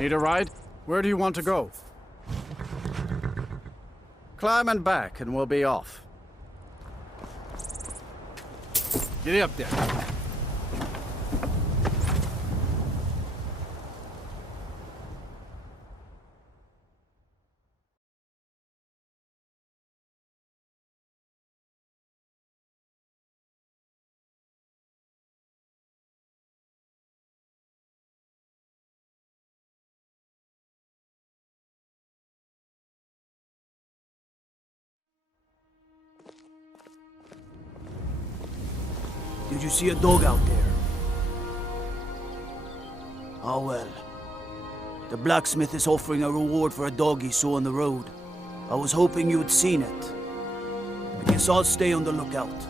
Need a ride? Where do you want to go? Climb and back, and we'll be off. Get up there. Did you see a dog out there? Oh well. The blacksmith is offering a reward for a dog he saw on the road. I was hoping you'd seen it. I guess I'll stay on the lookout.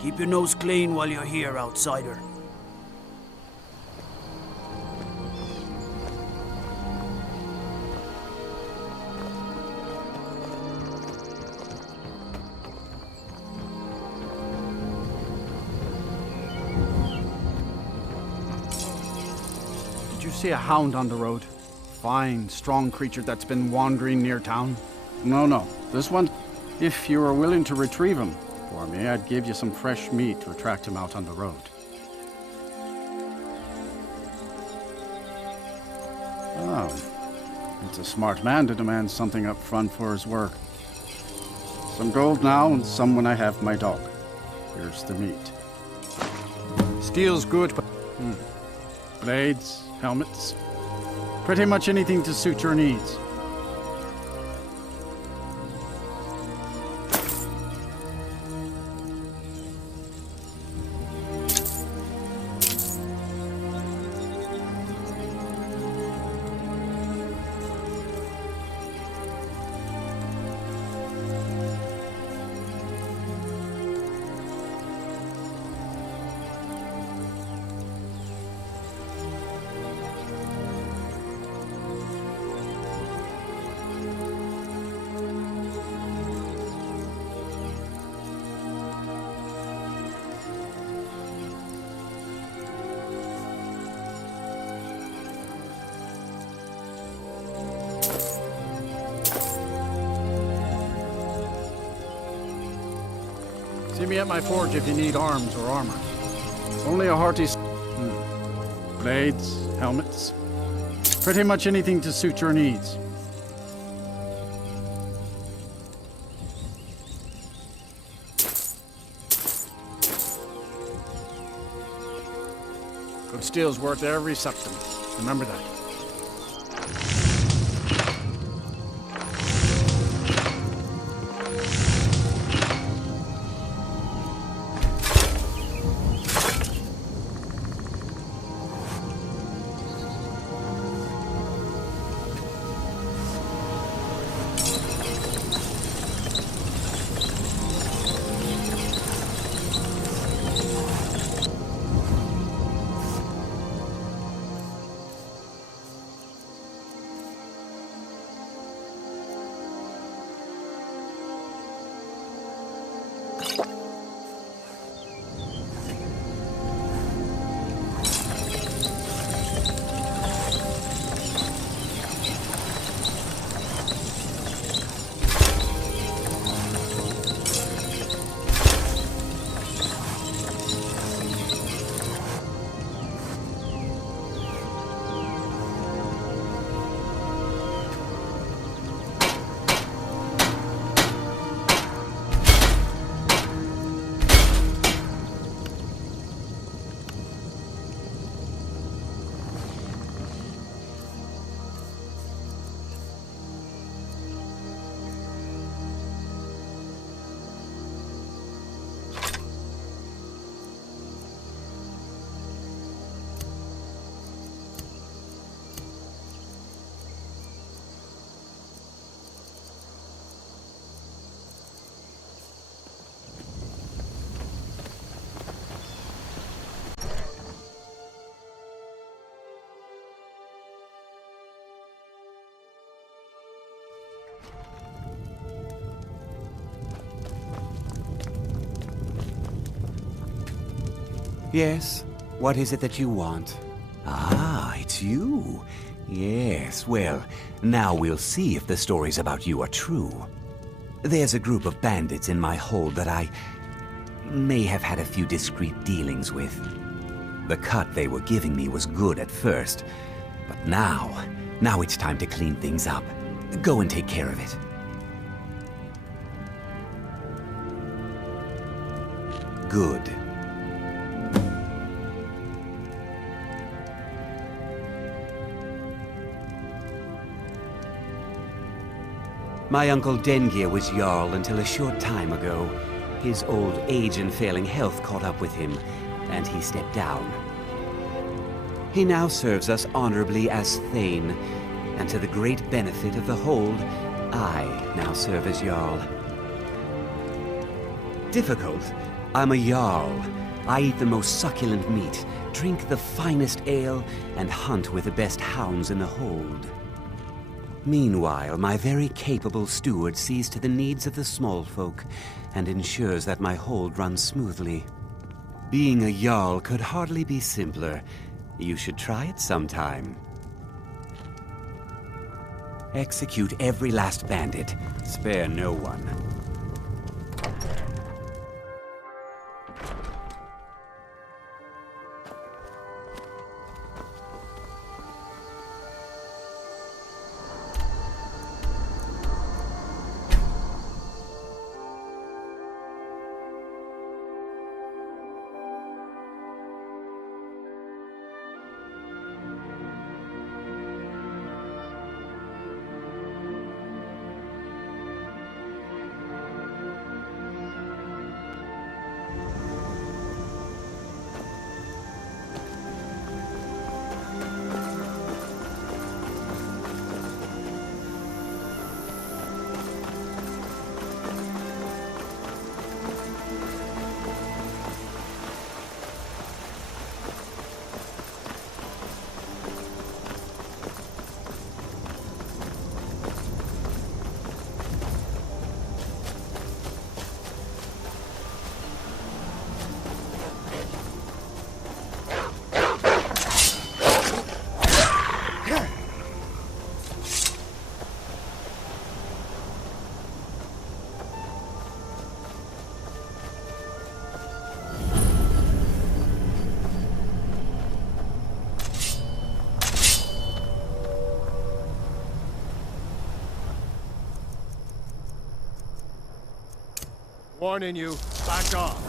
Keep your nose clean while you're here, outsider. Did you see a hound on the road? Fine, strong creature that's been wandering near town? No. This one, if you were willing to retrieve him for me, I'd give you some fresh meat to attract him out on the road. Oh, it's a smart man to demand something up front for his work. Some gold now, and some when I have my dog. Here's the meat. Steel's good, but... Blades, helmets, pretty much anything to suit your needs. See me at my forge if you need arms or armor. Only a hearty... Blades, helmets, pretty much anything to suit your needs. Good steel's worth every septim. Remember that. Yes? What is it that you want? Ah, it's you. Yes, well, now we'll see if the stories about you are true. There's a group of bandits in my hold that I may have had a few discreet dealings with. The cut they were giving me was good at first, but now it's time to clean things up. Go and take care of it. Good. My uncle Dengir was Jarl until a short time ago. His old age and failing health caught up with him, and he stepped down. He now serves us honorably as Thane, and to the great benefit of the Hold, I now serve as Jarl. Difficult? I'm a Jarl. I eat the most succulent meat, drink the finest ale, and hunt with the best hounds in the Hold. Meanwhile, my very capable steward sees to the needs of the small folk and ensures that my hold runs smoothly. Being a Jarl could hardly be simpler. You should try it sometime. Execute every last bandit. Spare no one. Warning you, back off.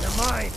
You're mine.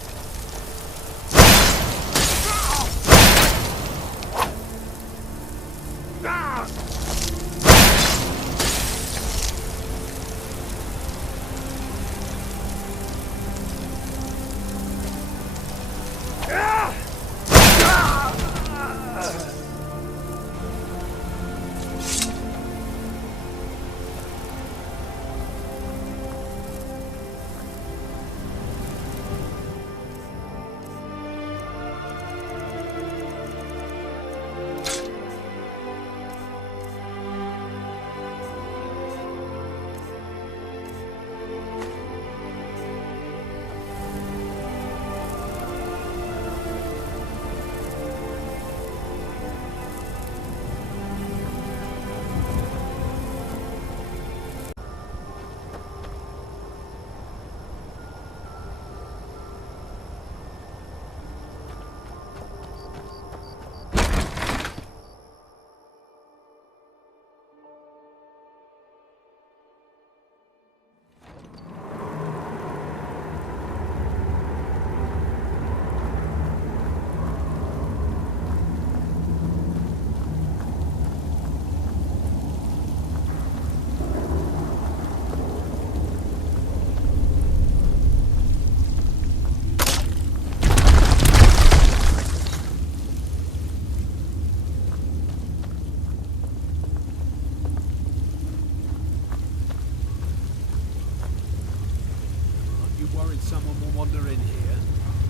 Someone will wander in here.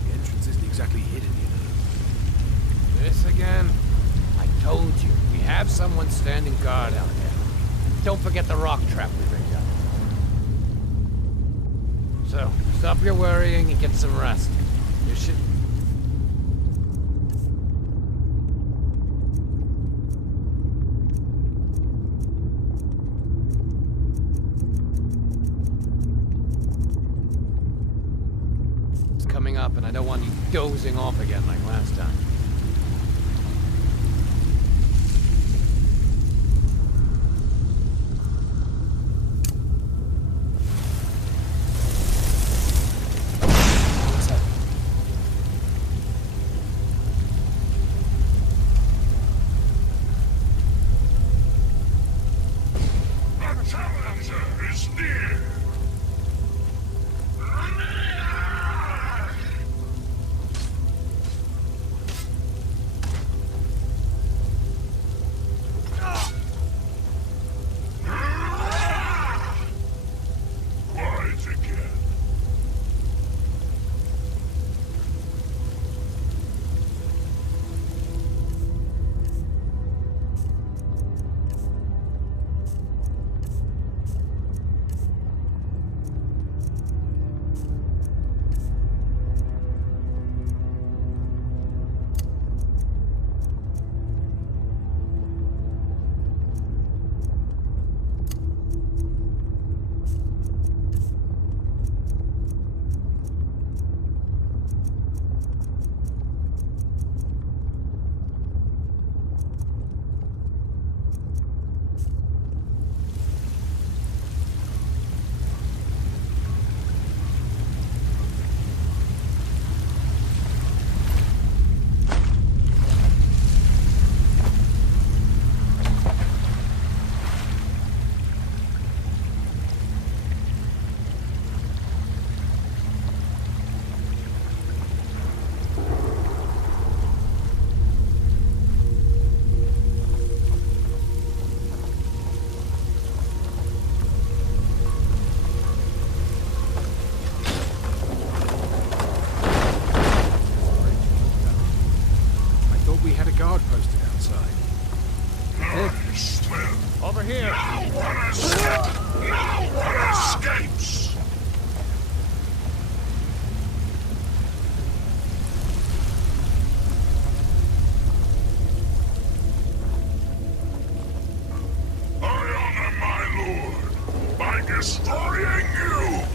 The entrance isn't exactly hidden, you know. This again? I told you, we have someone standing guard out there. And don't forget the rock trap we rigged up. So, stop your worrying and get some rest. mission? It's coming up, and I don't want you dozing off again like last time. guard posted outside. Over here! No one escapes! I honor my lord by destroying you!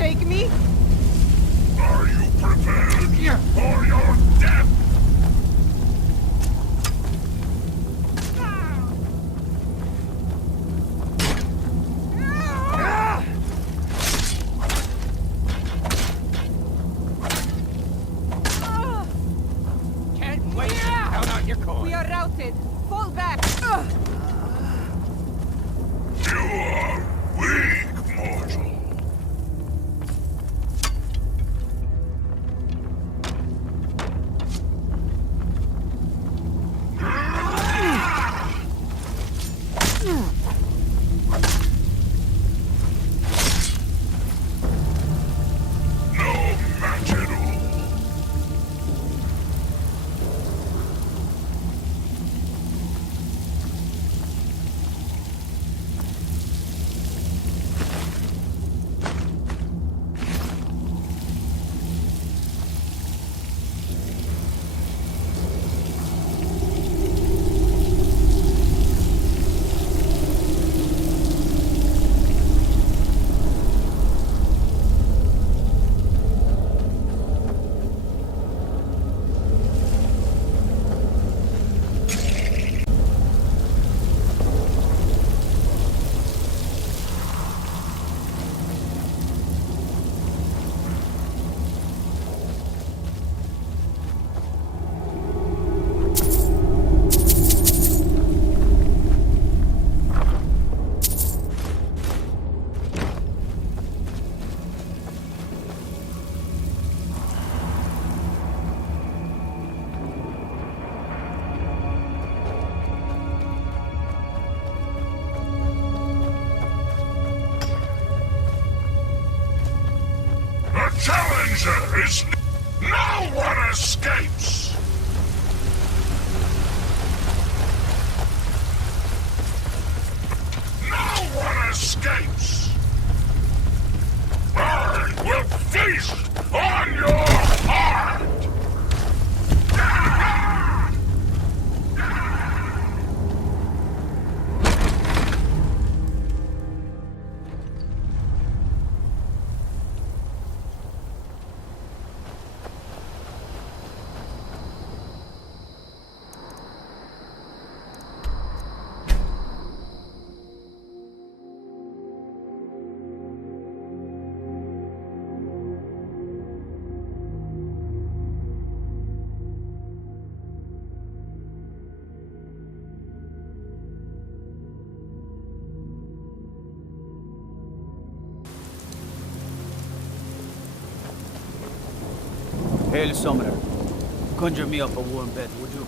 take me? Are you prepared for your death? Can't wait to count out your coin. We are routed. Fall back. You are weak, mortal. Challenger is... No one escapes! No one escapes! I will feast on your heart! Hail, Summoner. Conjure me up a warm bed, would you?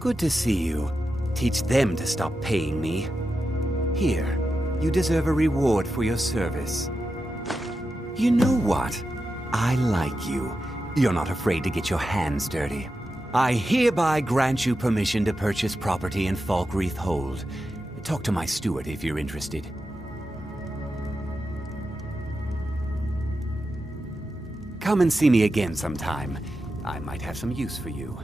Good to see you. Teach them to stop paying me. Here, you deserve a reward for your service. You know what? I like you. You're not afraid to get your hands dirty. I hereby grant you permission to purchase property in Falkreath Hold. Talk to my steward if you're interested. Come and see me again sometime. I might have some use for you.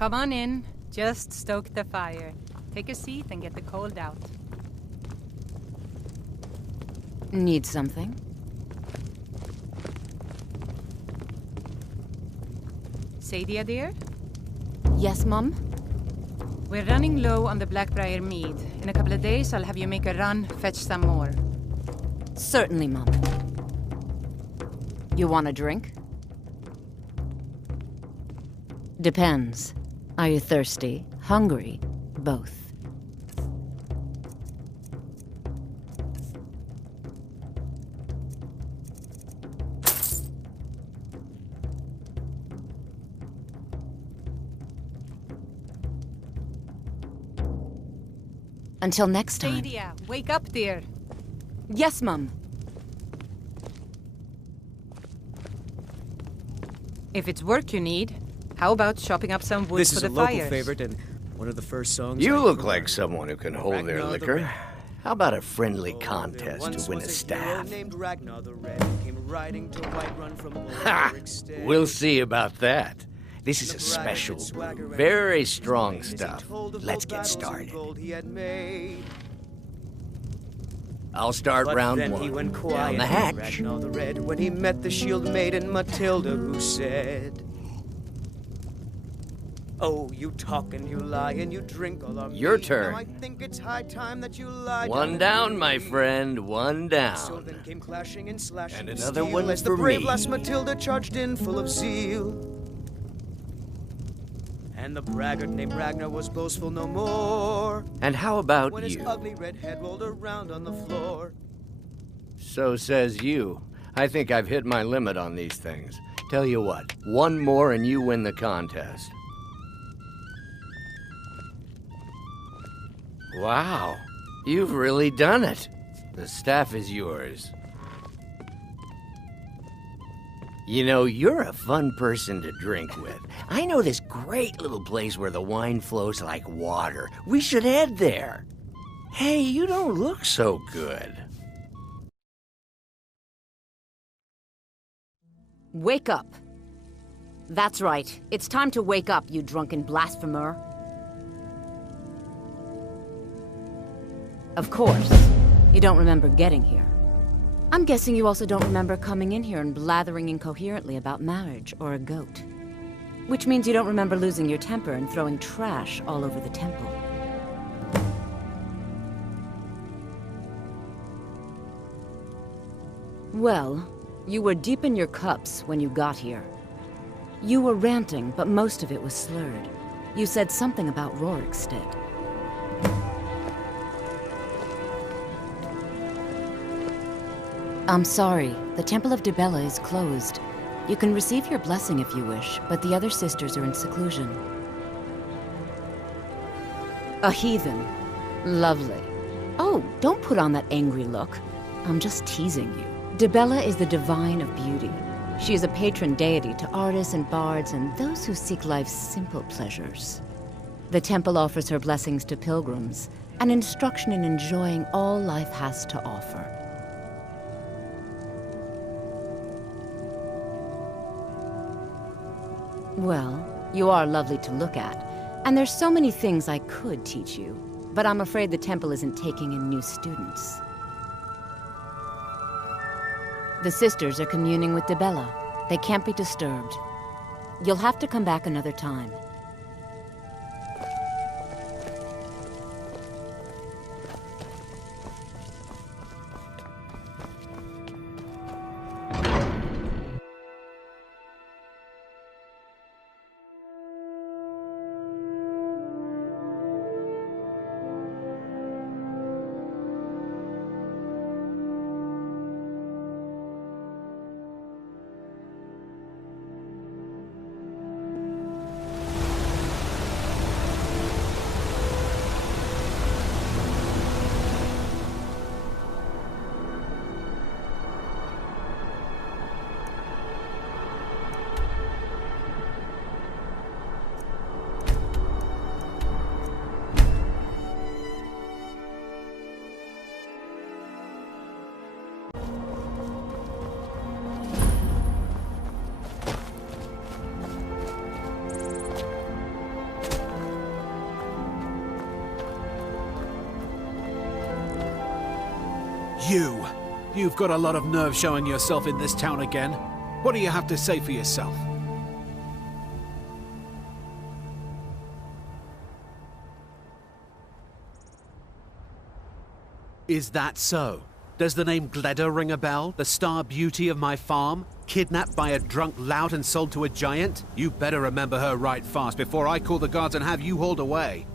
Come on in. Just stoke the fire. Take a seat and get the cold out. Need something? Sadia, dear? Yes, Mum? We're running low on the Blackbriar mead. In a couple of days, I'll have you make a run, fetch some more. Certainly, Mum. You want a drink? Depends. Are you thirsty? Hungry? Both. Until next time. Sadia, wake up, dear. Yes, Mum. If it's work you need, how about chopping up some wood This for is the a local fires? favorite and one of the first songs. You I look grew like up. someone who can hold their Ragnar the liquor. Red. How about a friendly There contest once to win a was hero staff? named Ragnar the Red, came riding to Whiterun from Ha! Ulrikstead. We'll see about that. This is a special brew. Very strong stuff. Let's get started. I'll start But round then one. he went Down quiet, the hatch. Ragnar the Red, when he met the shield maiden Matilda, who said, "Oh, you talk and you lie and you drink all our Your mead. turn. Now I think it's high time that you lie One and down, be my free." friend. One So down. then came clashing and slashing And of another steel one as the for brave me. lass Matilda charged in full of zeal. And the braggart named Ragnar was boastful no more. And how about When his you? ugly red head rolled around on the floor. So says you. I think I've hit my limit on these things. Tell you what, one more and you win the contest. Wow, you've really done it. The staff is yours. You know, you're a fun person to drink with. I know this great little place where the wine flows like water. We should head there. Hey, you don't look so good. Wake up. That's right. It's time to wake up, you drunken blasphemer. Of course. You don't remember getting here. I'm guessing you also don't remember coming in here and blathering incoherently about marriage or a goat. Which means you don't remember losing your temper and throwing trash all over the temple. Well, you were deep in your cups when you got here. You were ranting, but most of it was slurred. You said something about Rorikstead. I'm sorry, the Temple of Dibella is closed. You can receive your blessing if you wish, but the other sisters are in seclusion. A heathen. Lovely. Oh, don't put on that angry look. I'm just teasing you. Dibella is the divine of beauty. She is a patron deity to artists and bards and those who seek life's simple pleasures. The temple offers her blessings to pilgrims, and instruction in enjoying all life has to offer. Well, you are lovely to look at, and there's so many things I could teach you, but I'm afraid the temple isn't taking in new students. The sisters are communing with Dibella. They can't be disturbed. You'll have to come back another time. You! You've got a lot of nerve showing yourself in this town again. What do you have to say for yourself? Is that so? Does the name Gleda ring a bell? The star beauty of my farm? Kidnapped by a drunk lout and sold to a giant? You better remember her right fast before I call the guards and have you hauled away.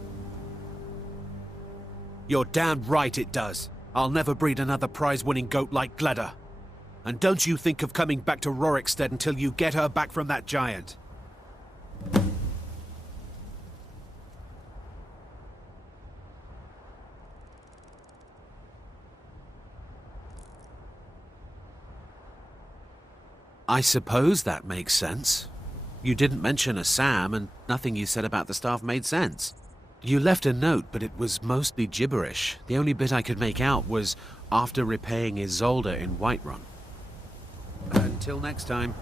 You're damn right it does. I'll never breed another prize-winning goat like Gleda. And don't you think of coming back to Rorikstead until you get her back from that giant. I suppose that makes sense. You didn't mention a Sam, and nothing you said about the staff made sense. You left a note, but it was mostly gibberish. The only bit I could make out was after repaying Isolde in Whiterun. Until next time.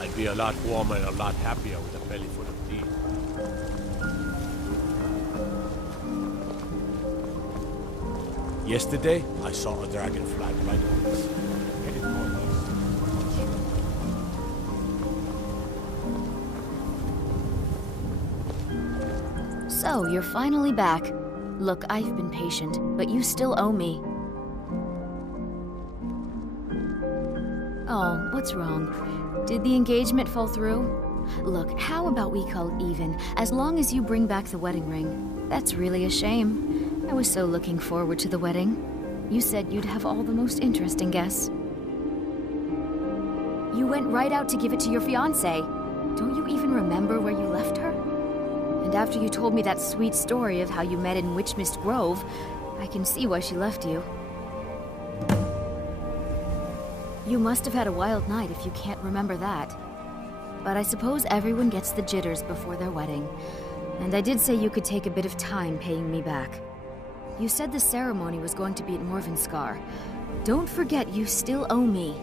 I'd be a lot warmer and a lot happier with a belly full of tea. Yesterday, I saw a dragonfly right over us. Headed northeast. So, you're finally back. Look, I've been patient, but you still owe me. Oh, what's wrong? Did the engagement fall through? Look, how about we call even, as long as you bring back the wedding ring? That's really a shame. I was so looking forward to the wedding. You said you'd have all the most interesting guests. You went right out to give it to your fiancé. Don't you even remember where you left her? And after you told me that sweet story of how you met in Witchmist Grove, I can see why she left you. You must have had a wild night if you can't remember that. But I suppose everyone gets the jitters before their wedding. And I did say you could take a bit of time paying me back. You said the ceremony was going to be at Morvenskar. Don't forget you still owe me.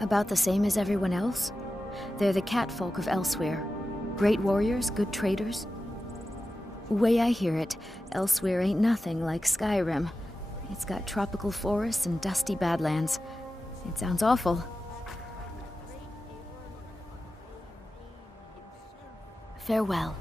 About the same as everyone else? They're the catfolk of Elsewhere. Great warriors, good traders. Way I hear it, Elsewhere ain't nothing like Skyrim. It's got tropical forests and dusty badlands. It sounds awful. Farewell.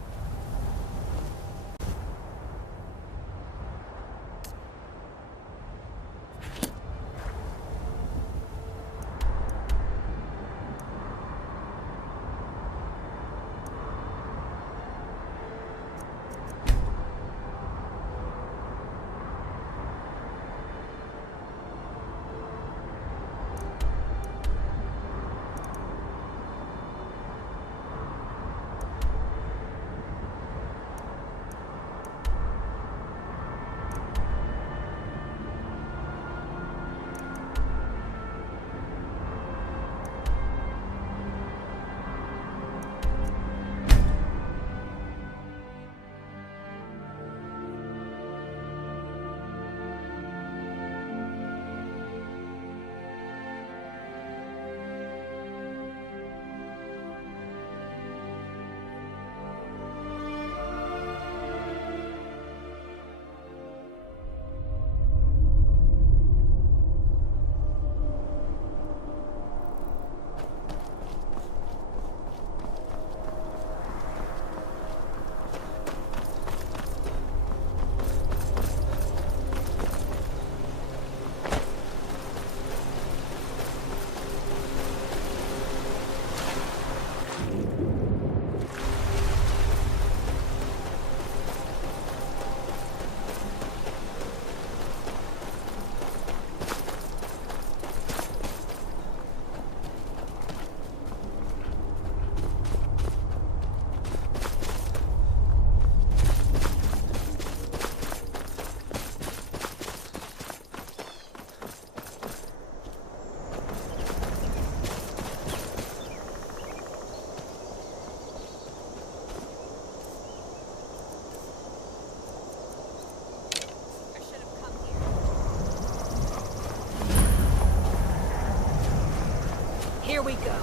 we go.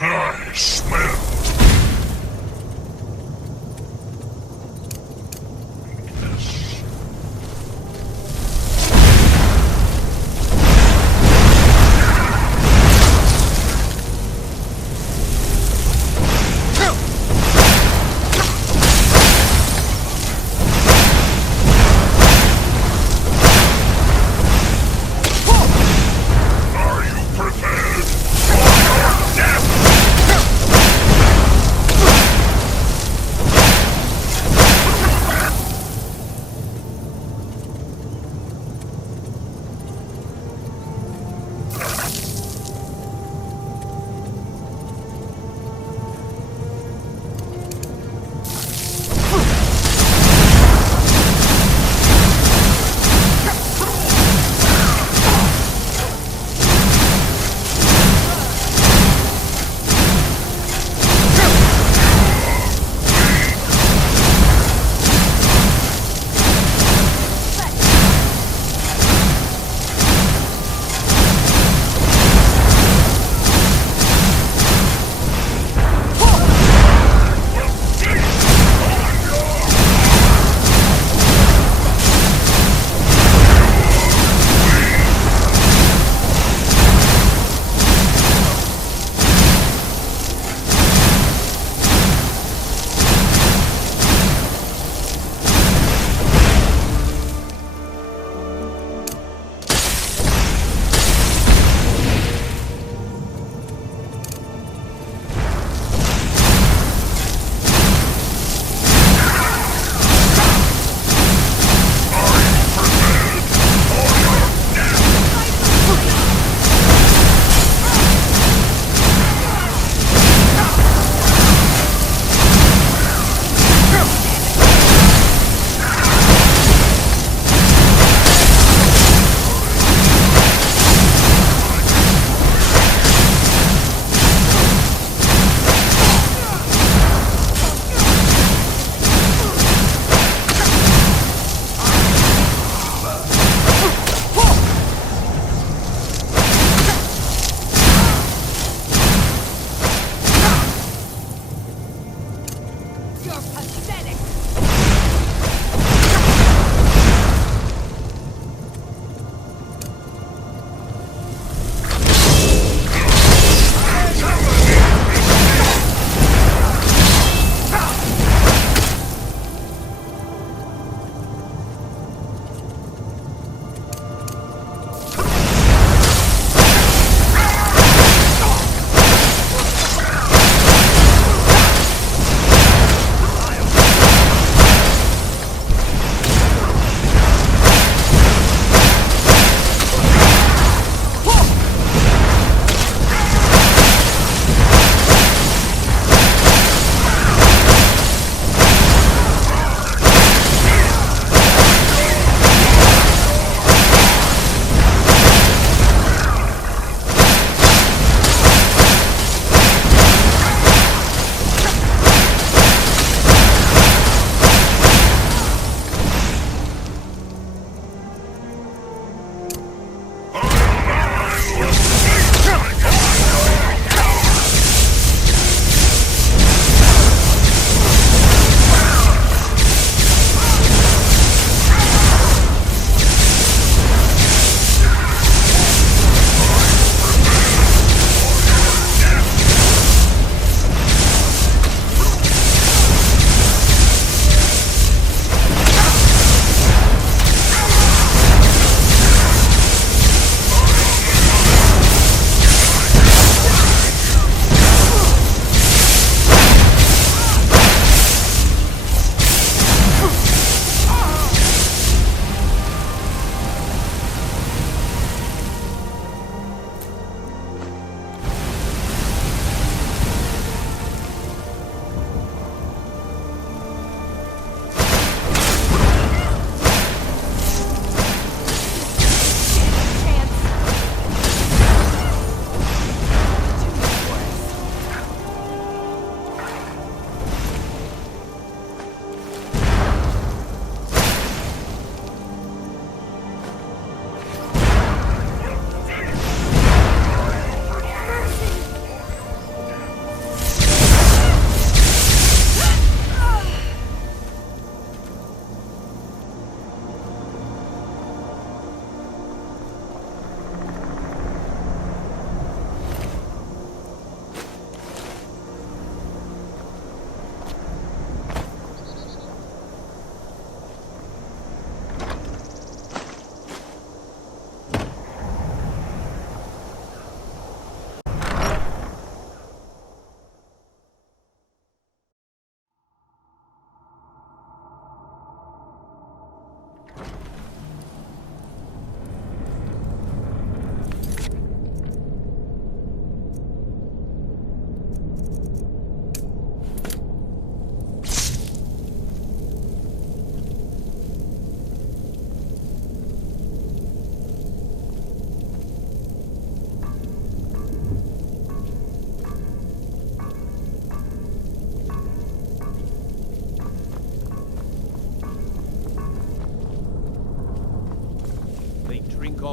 I smell. As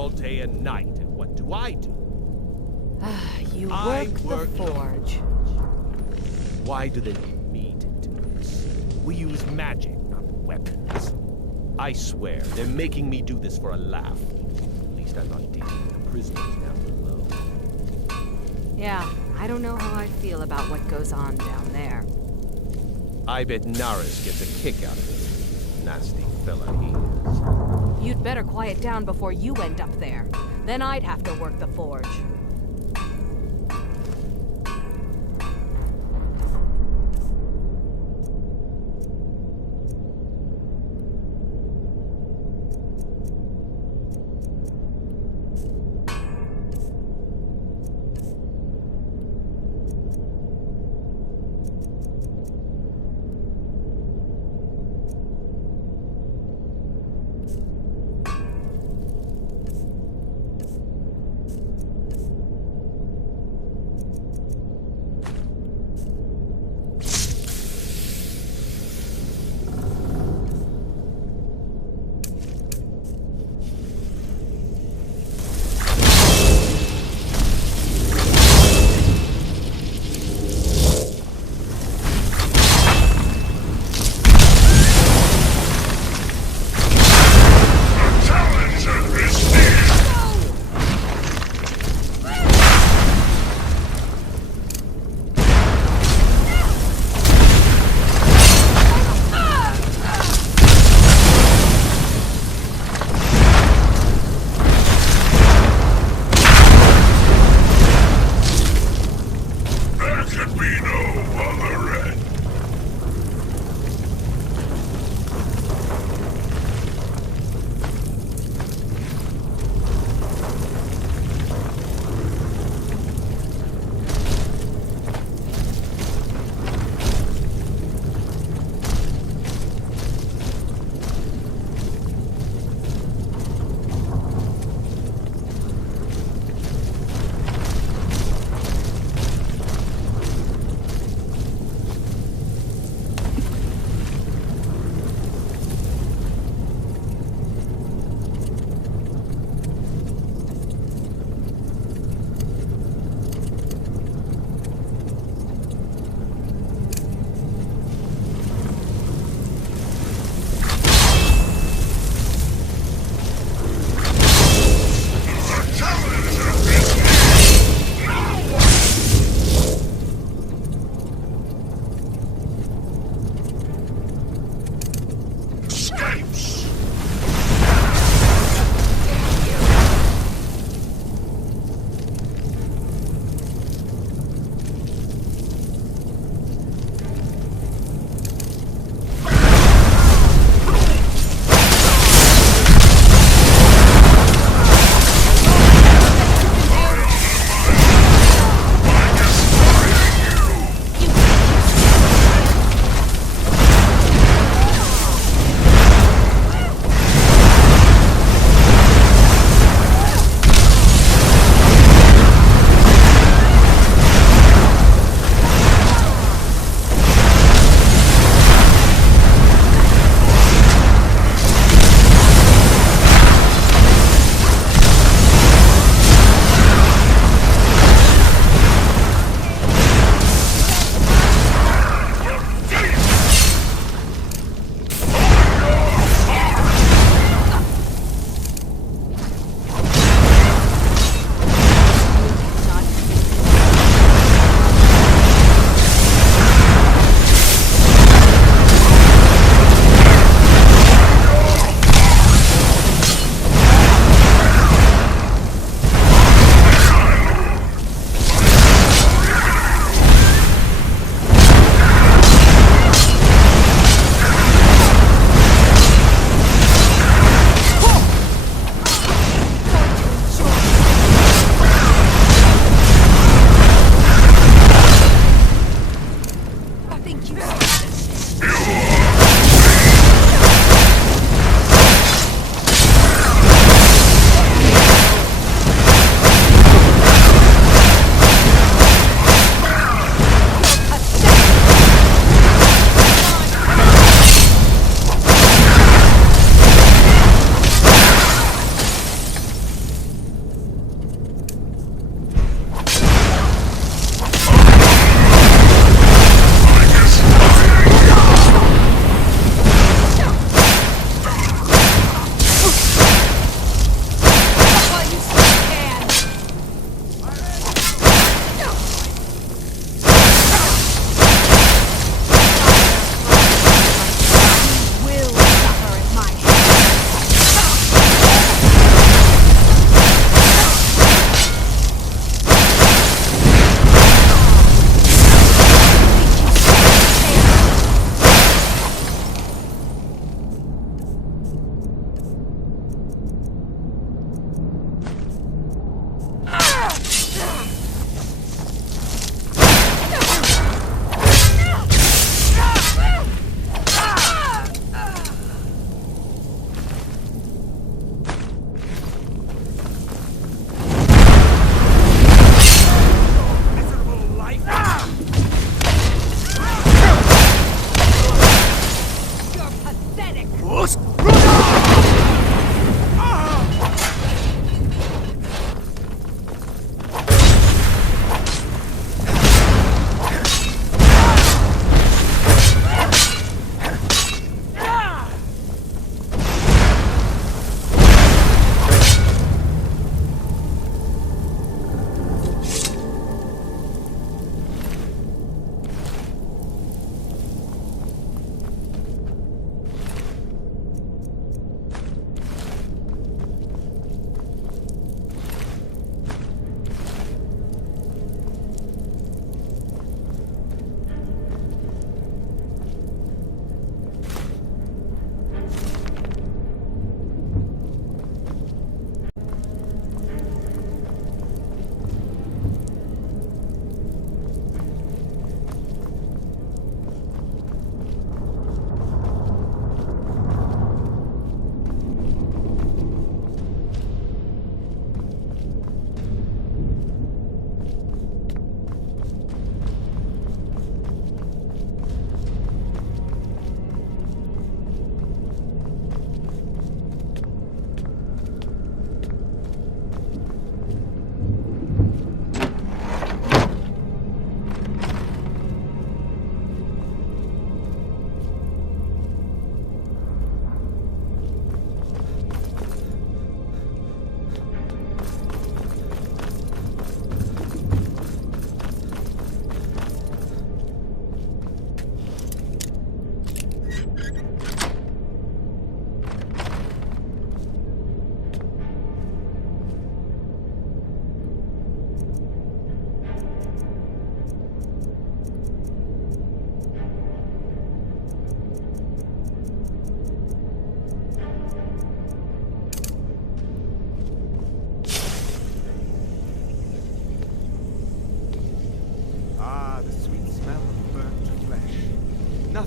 all day and night, and what do? You I work the forge. Why do they need me to do this? We use magic, not weapons. I swear, they're making me do this for a laugh. At least I'm not dealing with the prisoners down below. Yeah, I don't know how I feel about what goes on down there. I bet Naris gets a kick out of it. Nasty fella he is. You'd better quiet down before you end up there. Then I'd have to work the forge.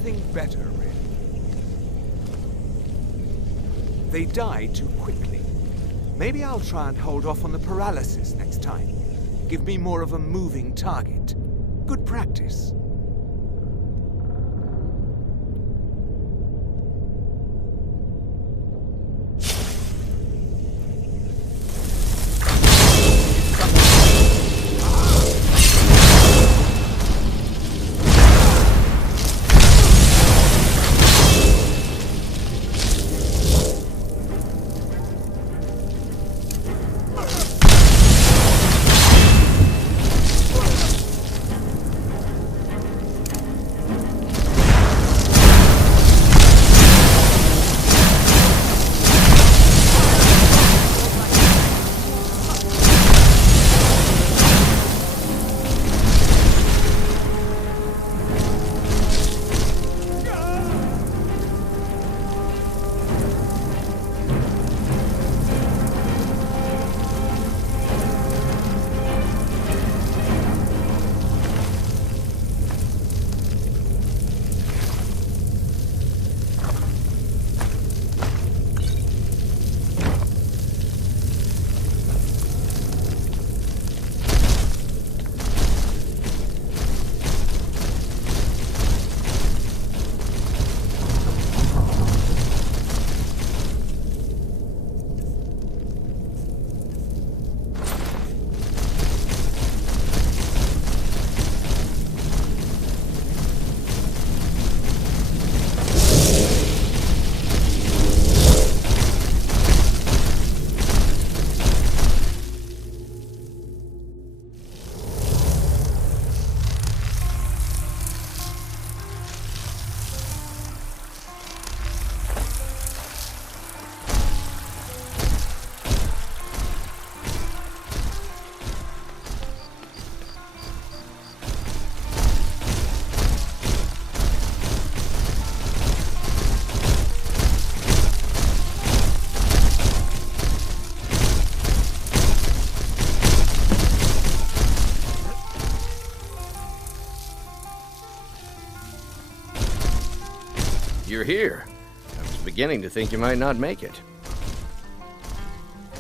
nothing better, really. They die too quickly. Maybe I'll try and hold off on the paralysis next time. Give me more of a moving target. Good practice. You're here. I was beginning to think you might not make it.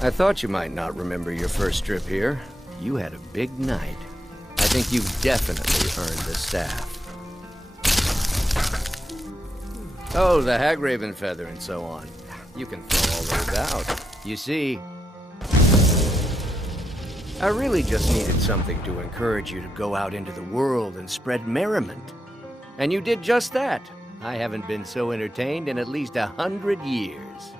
I thought you might not remember your first trip here. You had a big night. I think you've definitely earned the staff. Oh, the Hagraven feather and so on. You can throw all those out. You see, I really just needed something to encourage you to go out into the world and spread merriment. And you did just that. I haven't been so entertained in at least 100 years.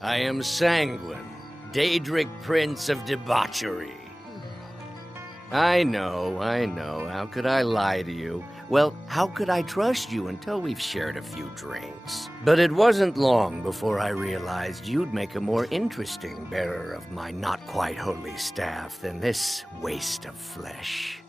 I am Sanguine, Daedric Prince of Debauchery. I know. How could I lie to you? Well, how could I trust you until we've shared a few drinks? But it wasn't long before I realized you'd make a more interesting bearer of my not-quite-holy staff than this waste of flesh.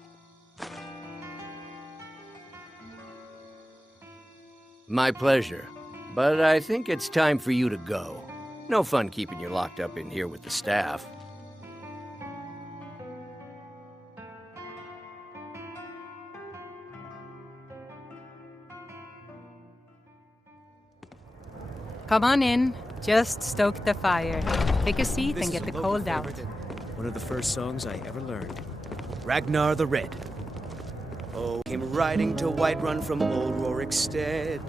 My pleasure, but I think it's time for you to go. No fun keeping you locked up in here with the staff. Come on in. Just stoke the fire. Take a seat and get the cold out. One of the first songs I ever learned. Ragnar the Red. Oh, came riding to Whiterun from old Rorikstead.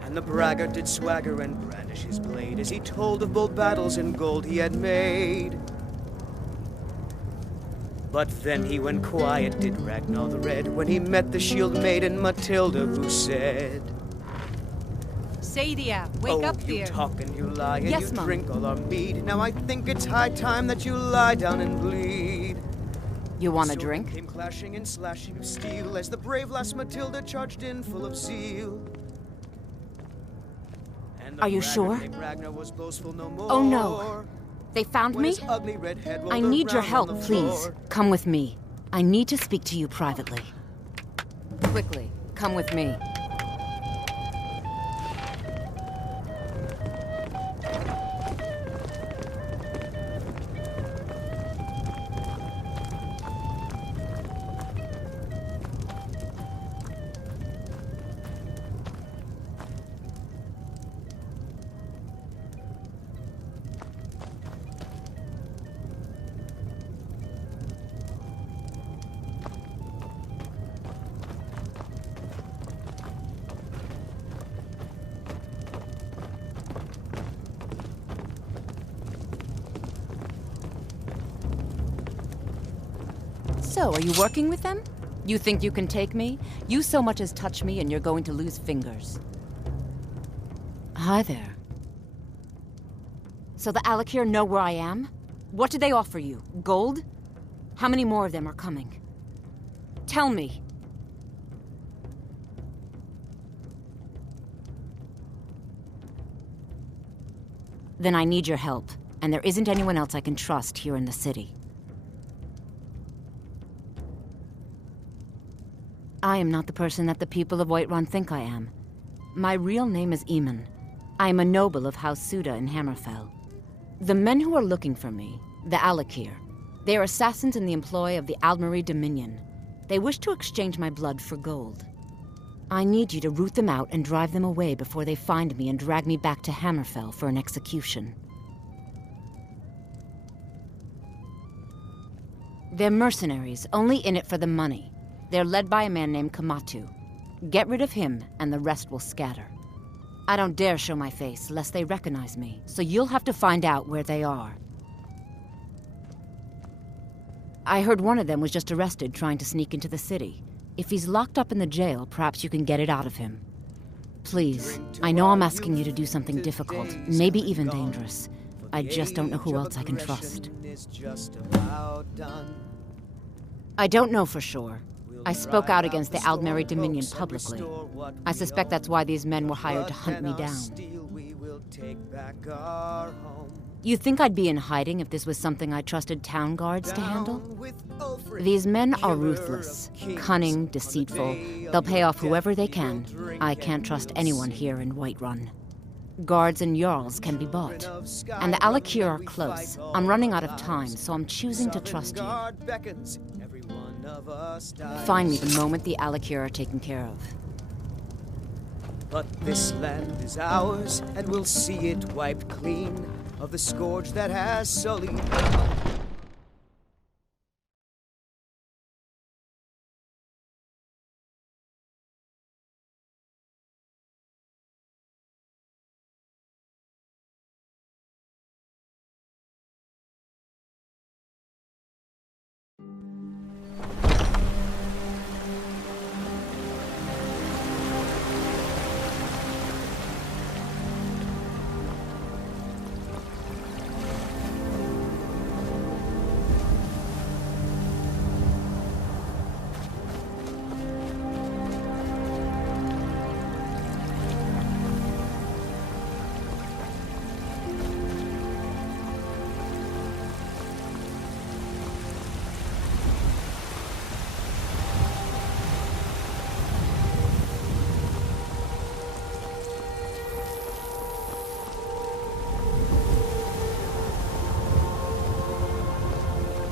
And the braggart did swagger and brandish his blade as he told of bold battles and gold he had made. But then he went quiet, did Ragnar the Red, when he met the shield maiden Matilda, who said, Sadia, wake up, dear. You talk and you lie and Yes, you Mom. drink all our mead. Now I think it's high time that you lie down and bleed. You want a So drink? Came clashing and slashing of steel as the brave lass Matilda charged in full of zeal. And the Are you braggart sure? named Ragnar was boastful no more. Oh no. They found When me? his ugly red head I rolled need your around help, on the please. floor. Come with me. I need to speak to you privately. Quickly, come with me. So, are you working with them? You think you can take me? You so much as touch me and you're going to lose fingers. Hi there. So the Alakir know where I am? What did they offer you? Gold? How many more of them are coming? Tell me. Then I need your help, and there isn't anyone else I can trust here in the city. I am not the person that the people of Whiterun think I am. My real name is Eamon. I am a noble of House Suda in Hammerfell. The men who are looking for me, the Alakir, they are assassins in the employ of the Aldmeri Dominion. They wish to exchange my blood for gold. I need you to root them out and drive them away before they find me and drag me back to Hammerfell for an execution. They're mercenaries, only in it for the money. They're led by a man named Kamatu. Get rid of him, and the rest will scatter. I don't dare show my face, lest they recognize me, so you'll have to find out where they are. I heard one of them was just arrested trying to sneak into the city. If he's locked up in the jail, perhaps you can get it out of him. Please, I know I'm asking you to do something difficult, maybe even dangerous. I just don't know who else I can trust. I don't know for sure. I spoke out against the Aldmeri Dominion publicly. I suspect that's why these men were hired to hunt me down. You think I'd be in hiding if this was something I trusted town guards to handle? These men are ruthless, cunning, deceitful. They'll pay off whoever they can. I can't trust anyone here in Whiterun. Guards and Jarls can be bought. And the Alakir are close. I'm running out of time, so I'm choosing to trust you. Find me the moment the Alakir are taken care of. But this land is ours, and we'll see it wiped clean of the scourge that has sullied.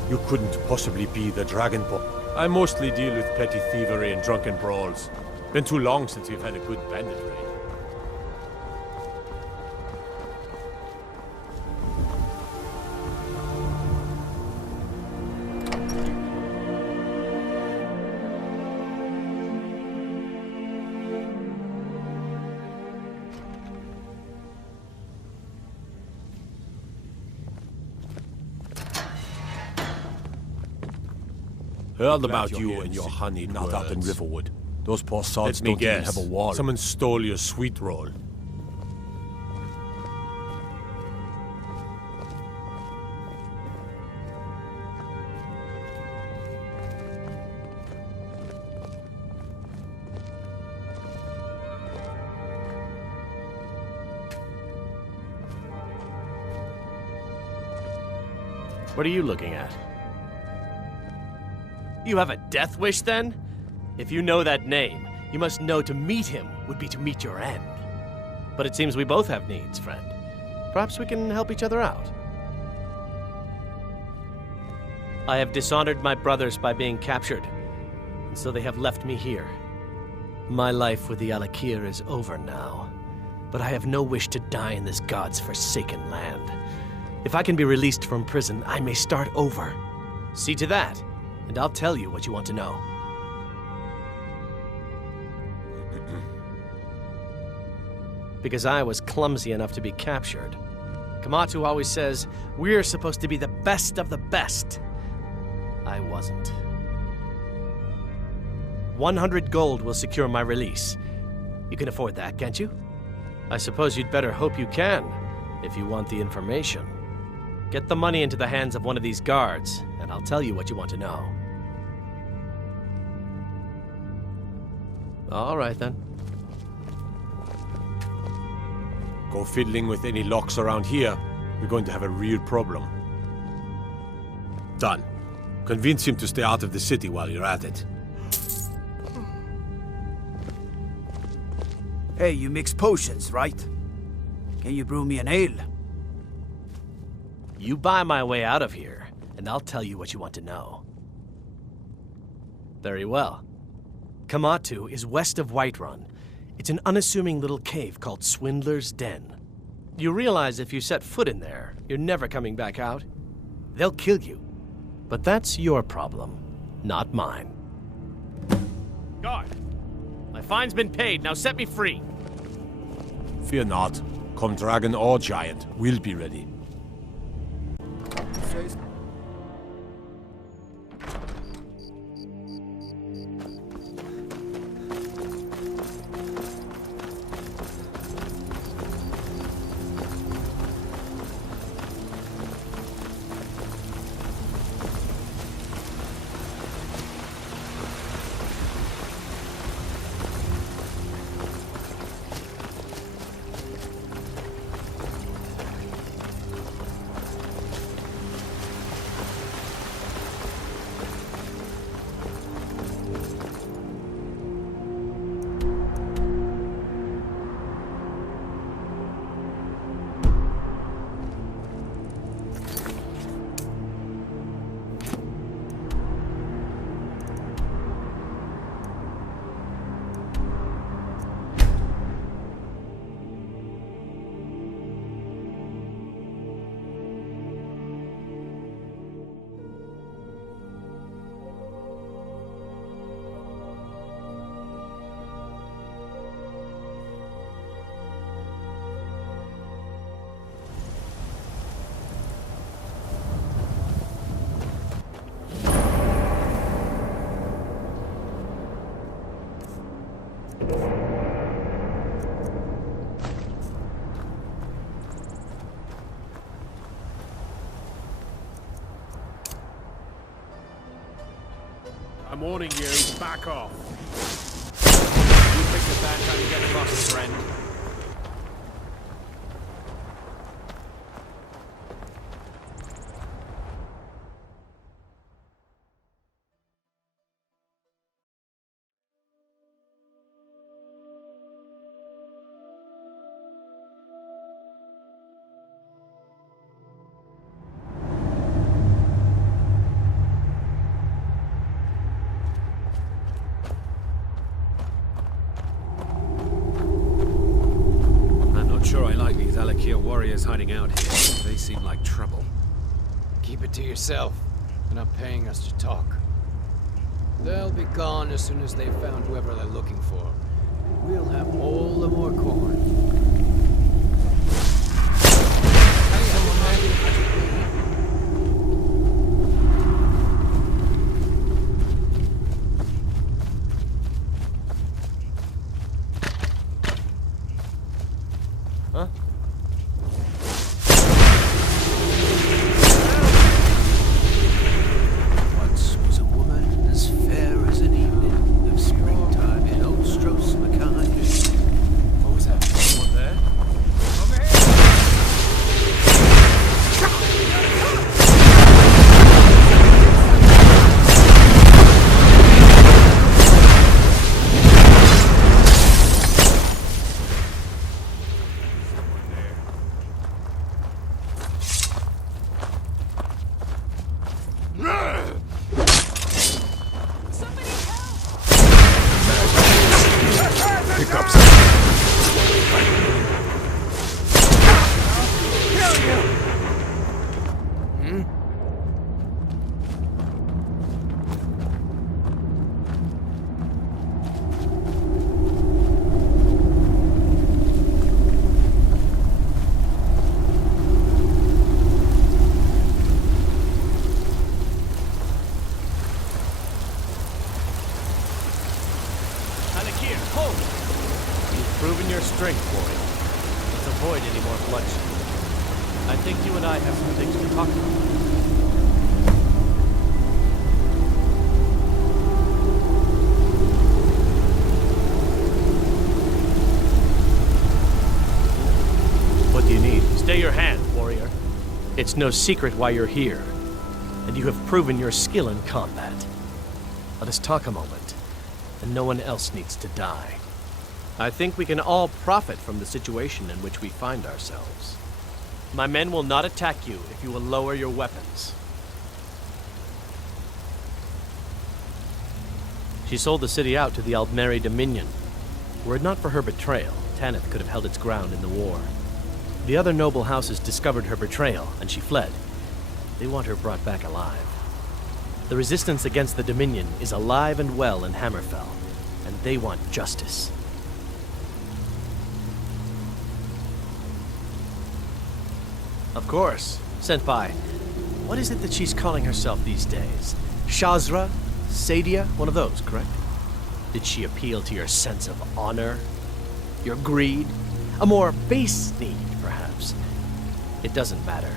You couldn't possibly be the Dragonborn. I mostly deal with petty thievery and drunken brawls. Been too long since we've had a good bandit raid. Heard about you and your honeyed Not up in words. Riverwood. Those poor sods Let me don't even guess. have a wall. Someone stole your sweet roll. What are you looking at? You have a death wish, then? If you know that name, you must know to meet him would be to meet your end. But it seems we both have needs, friend. Perhaps we can help each other out. I have dishonored my brothers by being captured, and so they have left me here. My life with the Alakir is over now, but I have no wish to die in this god's forsaken land. If I can be released from prison, I may start over. See to that, and I'll tell you what you want to know. Because I was clumsy enough to be captured. Kamatu always says, we're supposed to be the best of the best. I wasn't. 100 gold will secure my release. You can afford that, can't you? I suppose you'd better hope you can, if you want the information. Get the money into the hands of one of these guards, and I'll tell you what you want to know. All right, then. Go fiddling with any locks around here. We're going to have a real problem. Done. Convince him to stay out of the city while you're at it. Hey, you mix potions, right? Can you brew me an ale? You buy my way out of here, and I'll tell you what you want to know. Very well. Kamatu is west of Whiterun. It's an unassuming little cave called Swindler's Den. You realize if you set foot in there, you're never coming back out. They'll kill you. But that's your problem, not mine. Guard! My fine's been paid, now set me free! Fear not. Come dragon or giant, we'll be ready. I'm warning you, back off. You picked a bad time to get across, friend. Warriors hiding out here. They seem like trouble. Keep it to yourself. They're not paying us to talk. They'll be gone as soon as they've found whoever they're looking for. We'll have all the more corn. Huh? Once was a woman as fair as an evening of springtime in old Stros Mackay. What was that? Someone there? drink, warrior. Let's avoid any more bloodshed. I think you and I have some things to talk about. What do you need? Stay your hand, warrior. It's no secret why you're here, and you have proven your skill in combat. Let us talk a moment, and no one else needs to die. I think we can all profit from the situation in which we find ourselves. My men will not attack you if you will lower your weapons. She sold the city out to the Aldmeri Dominion. Were it not for her betrayal, Tanith could have held its ground in the war. The other noble houses discovered her betrayal, and she fled. They want her brought back alive. The resistance against the Dominion is alive and well in Hammerfell, and they want justice. Of course. Senpai, what is it that she's calling herself these days? Shazra? Sadia? One of those, correct? Did she appeal to your sense of honor? Your greed? A more base need, perhaps? It doesn't matter.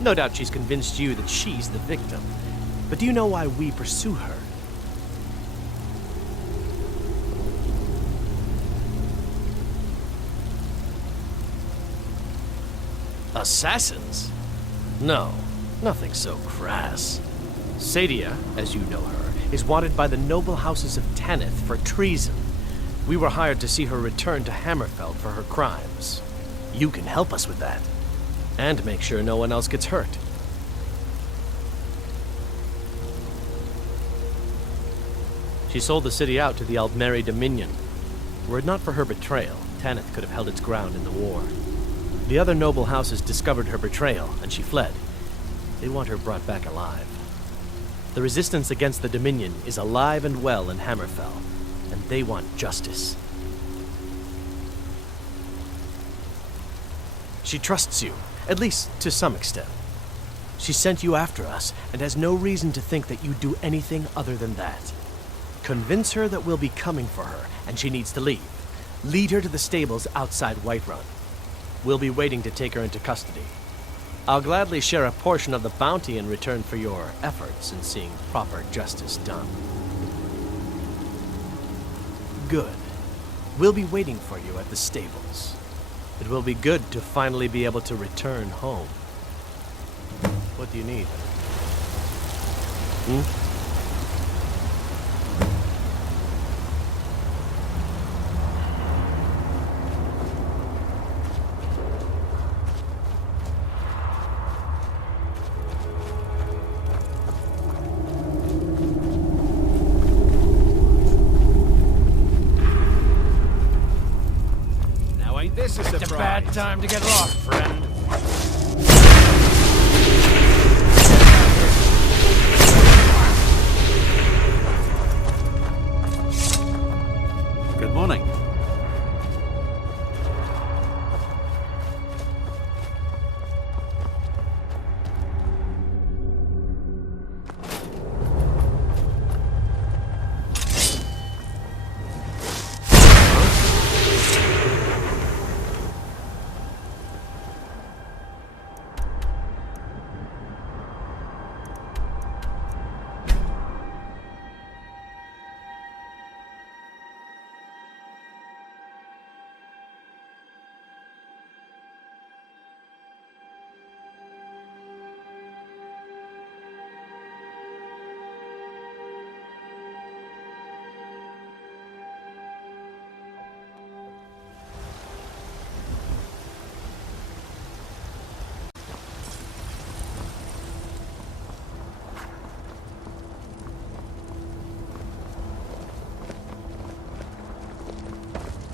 No doubt she's convinced you that she's the victim. But do you know why we pursue her? Assassins? No, nothing so crass. Sadia, as you know her, is wanted by the noble houses of Tanith for treason. We were hired to see her return to Hammerfell for her crimes. You can help us with that, and make sure no one else gets hurt. She sold the city out to the Aldmeri Dominion. Were it not for her betrayal, Tanith could have held its ground in the war. The other noble houses discovered her betrayal, and she fled. They want her brought back alive. The resistance against the Dominion is alive and well in Hammerfell, and they want justice. She trusts you, at least to some extent. She sent you after us, and has no reason to think that you'd do anything other than that. Convince her that we'll be coming for her, and she needs to leave. Lead her to the stables outside Whiterun. We'll be waiting to take her into custody. I'll gladly share a portion of the bounty in return for your efforts in seeing proper justice done. Good. We'll be waiting for you at the stables. It will be good to finally be able to return home. What do you need? This is a bad time to get lost, friend. Good morning.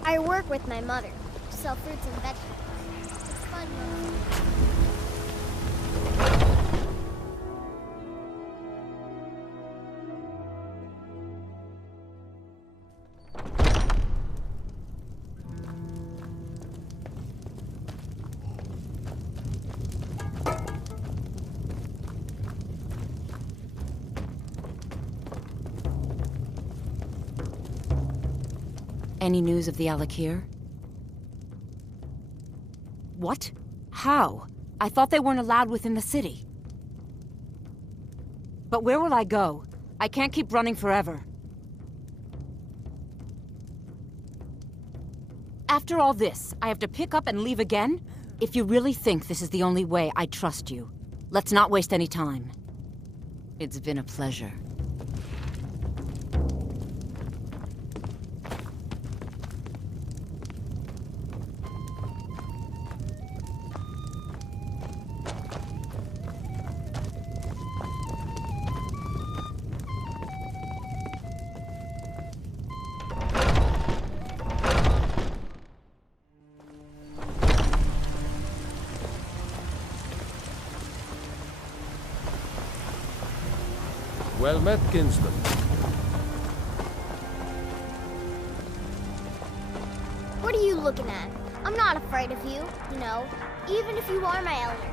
I work with my mother. Sell fruits and vegetables. It's fun. Any news of the Alakir? What? How? I thought they weren't allowed within the city. But where will I go? I can't keep running forever. After all this, I have to pick up and leave again? If you really think this is the only way, I trust you. Let's not waste any time. It's been a pleasure. Well met, kinsman. What are you looking at? I'm not afraid of you, you know, even if you are my elder.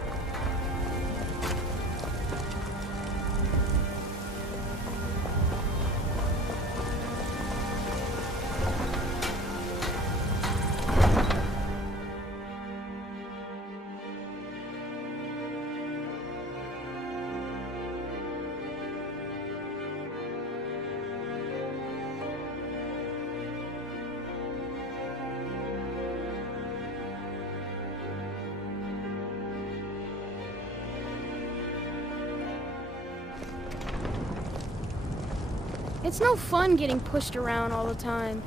It's no fun getting pushed around all the time.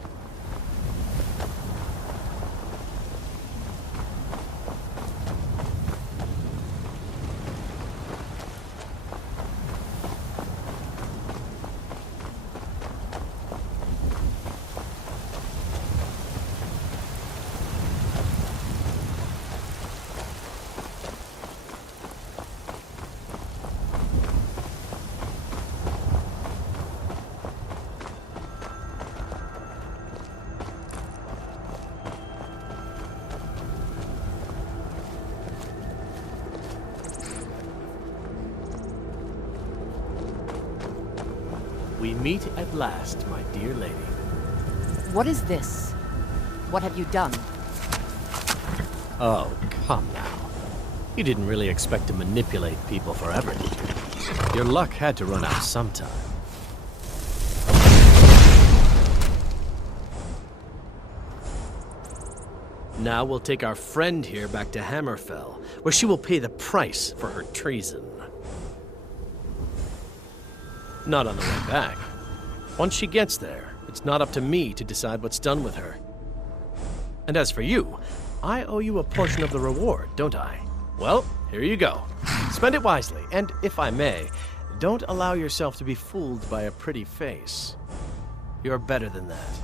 We meet at last, my dear lady. What is this? What have you done? Oh, come now. You didn't really expect to manipulate people forever, did you? Your luck had to run out sometime. Now we'll take our friend here back to Hammerfell, where she will pay the price for her treason. Not on the way back. Once she gets there, it's not up to me to decide what's done with her. And as for you, I owe you a portion of the reward, don't I? Well, here you go. Spend it wisely, and if I may, don't allow yourself to be fooled by a pretty face. You're better than that.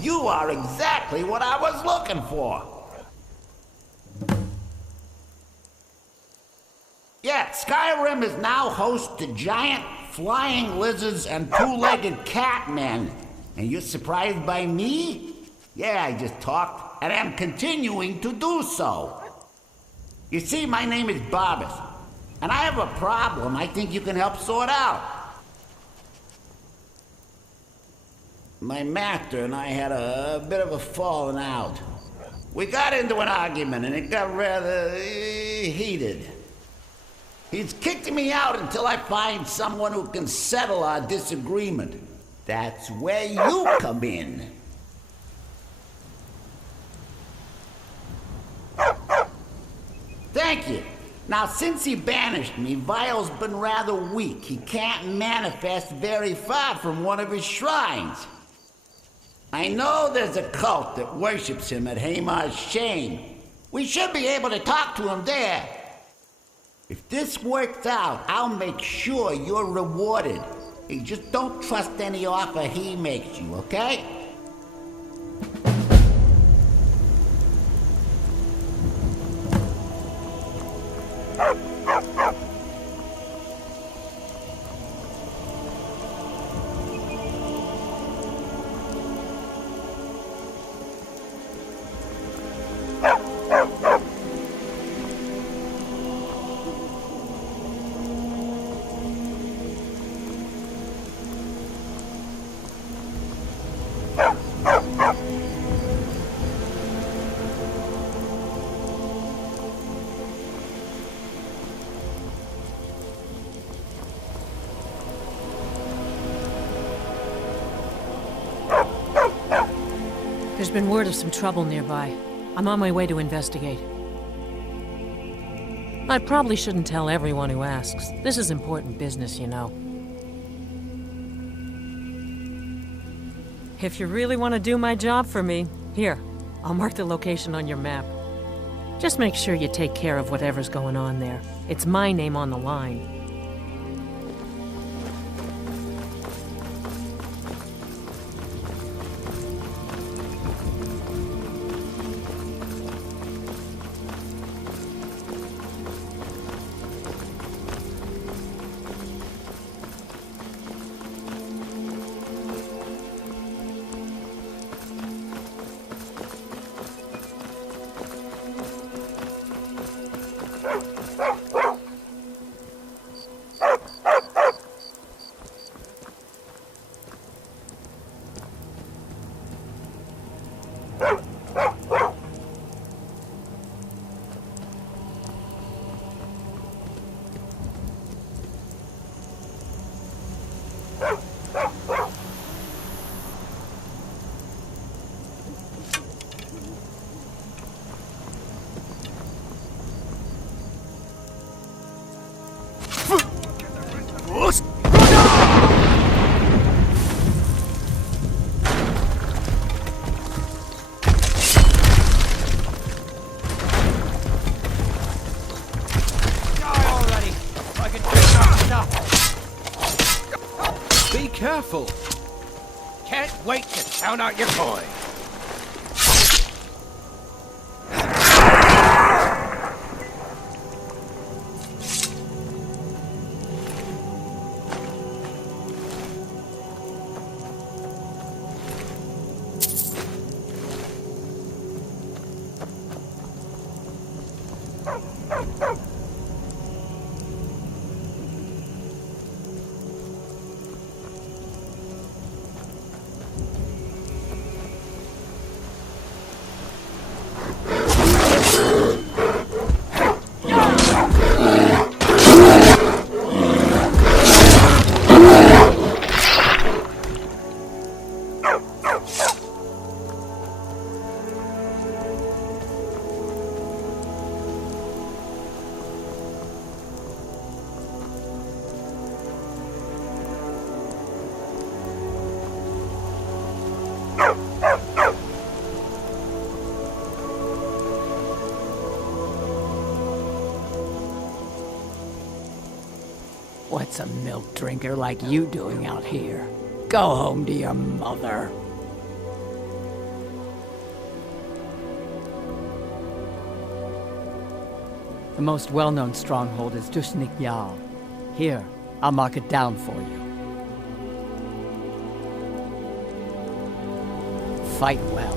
You are exactly what I was looking for. Skyrim is now host to giant flying lizards and two-legged cat men. And you're surprised by me? Yeah, I just talked, and I'm continuing to do so. You see, my name is Barbas, and I have a problem I think you can help sort out. My master and I had a bit of a falling out. We got into an argument, and it got rather heated. He's kicked me out until I find someone who can settle our disagreement. That's where you come in. Thank you. Now, since he banished me, Vile's been rather weak. He can't manifest very far from one of his shrines. I know there's a cult that worships him at Hamar's Shame. We should be able to talk to him there. If this works out, I'll make sure you're rewarded. You just don't trust any offer he makes you, okay? There's been word of some trouble nearby. I'm on my way to investigate. I probably shouldn't tell everyone who asks. This is important business, you know. If you really want to do my job for me, here, I'll mark the location on your map. Just make sure you take care of whatever's going on there. It's my name on the line. Be careful. Can't wait to count out your coin. What's a milk drinker like you doing out here? Go home to your mother. The most well-known stronghold is Dushnik Yal. Here, I'll mark it down for you. Fight well.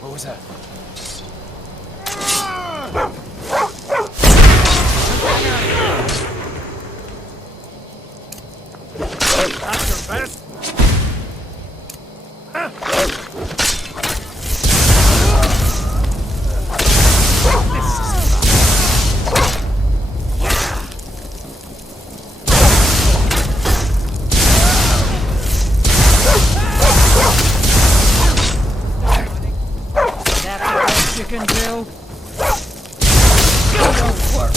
What was that? That's your best. You can do. Go work.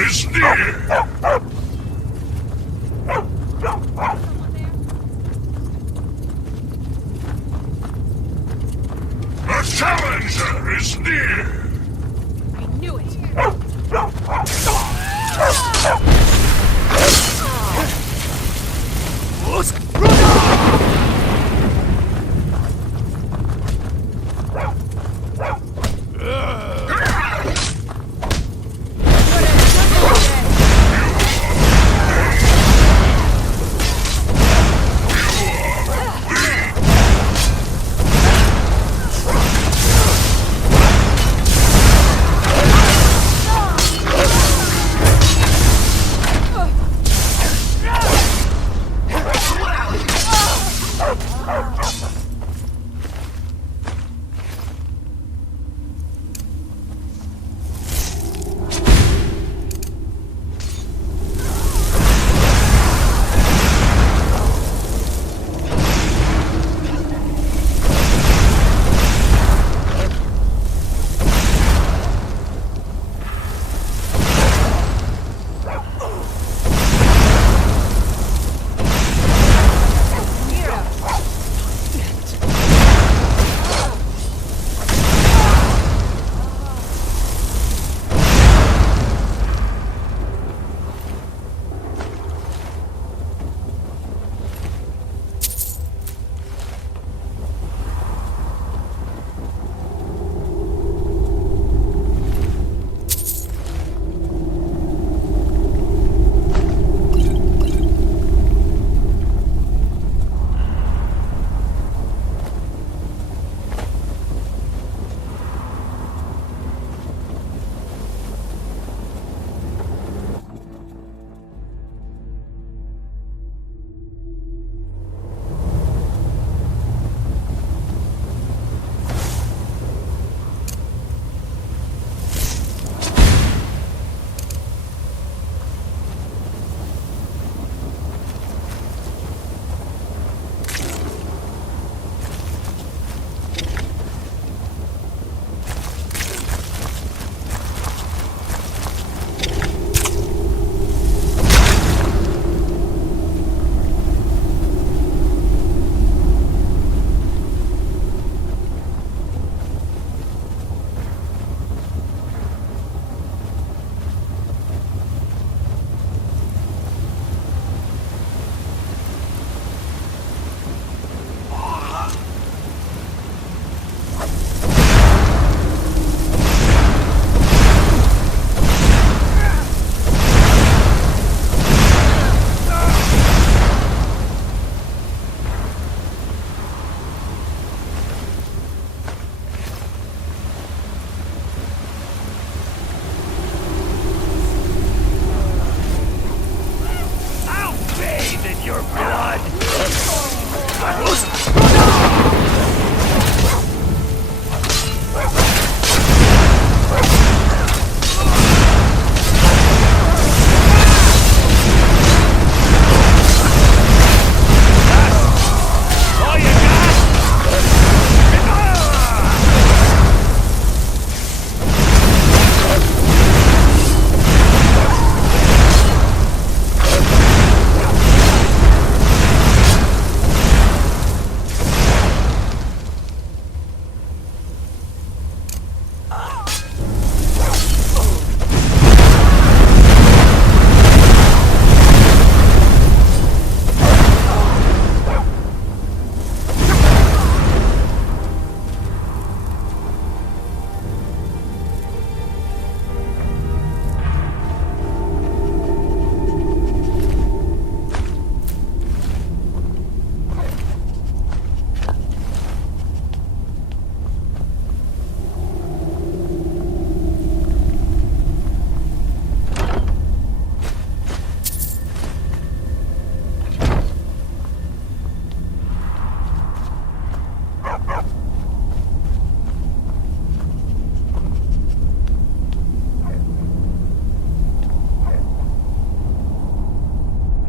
is near! A challenger is near! I knew it!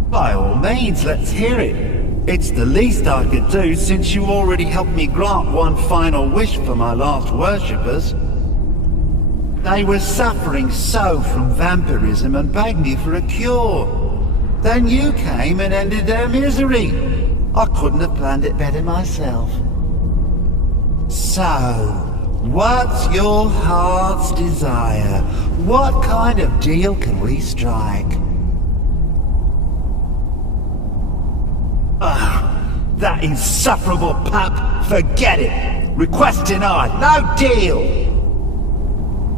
By all means, let's hear it. It's the least I could do since you already helped me grant one final wish for my last worshippers. They were suffering so from vampirism and begged me for a cure. Then you came and ended their misery. I couldn't have planned it better myself. So, what's your heart's desire? What kind of deal can we strike? That insufferable pup! Forget it! Request denied! No deal!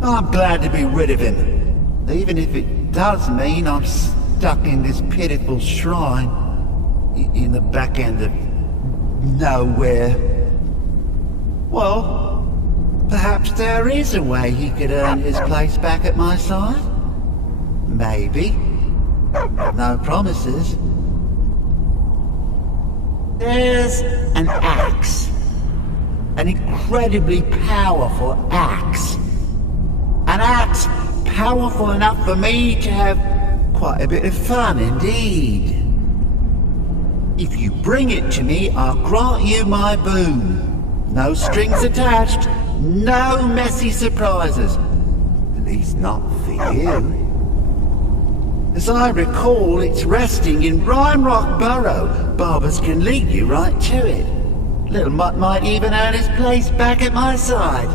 I'm glad to be rid of him, even if it does mean I'm stuck in this pitiful shrine in the back end of nowhere. Well, perhaps there is a way he could earn his place back at my side. Maybe. No promises. There's an axe. An incredibly powerful axe. An axe powerful enough for me to have quite a bit of fun indeed. If you bring it to me, I'll grant you my boon. No strings attached, no messy surprises. At least not for you. As I recall, it's resting in Rhyme-Rock Burrow. Barbers can lead you right to it. Little Mutt might even earn his place back at my side.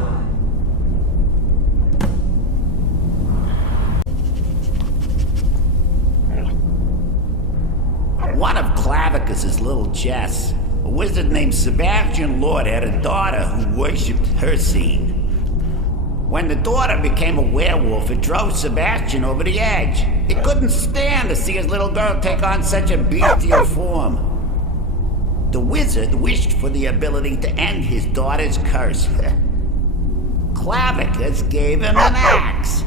One of Clavicus's little jests, a wizard named Sebastian Lord, had a daughter who worshipped Hercene. When the daughter became a werewolf, it drove Sebastian over the edge. He couldn't stand to see his little girl take on such a bestial form. The wizard wished for the ability to end his daughter's curse. Clavicus gave him an axe.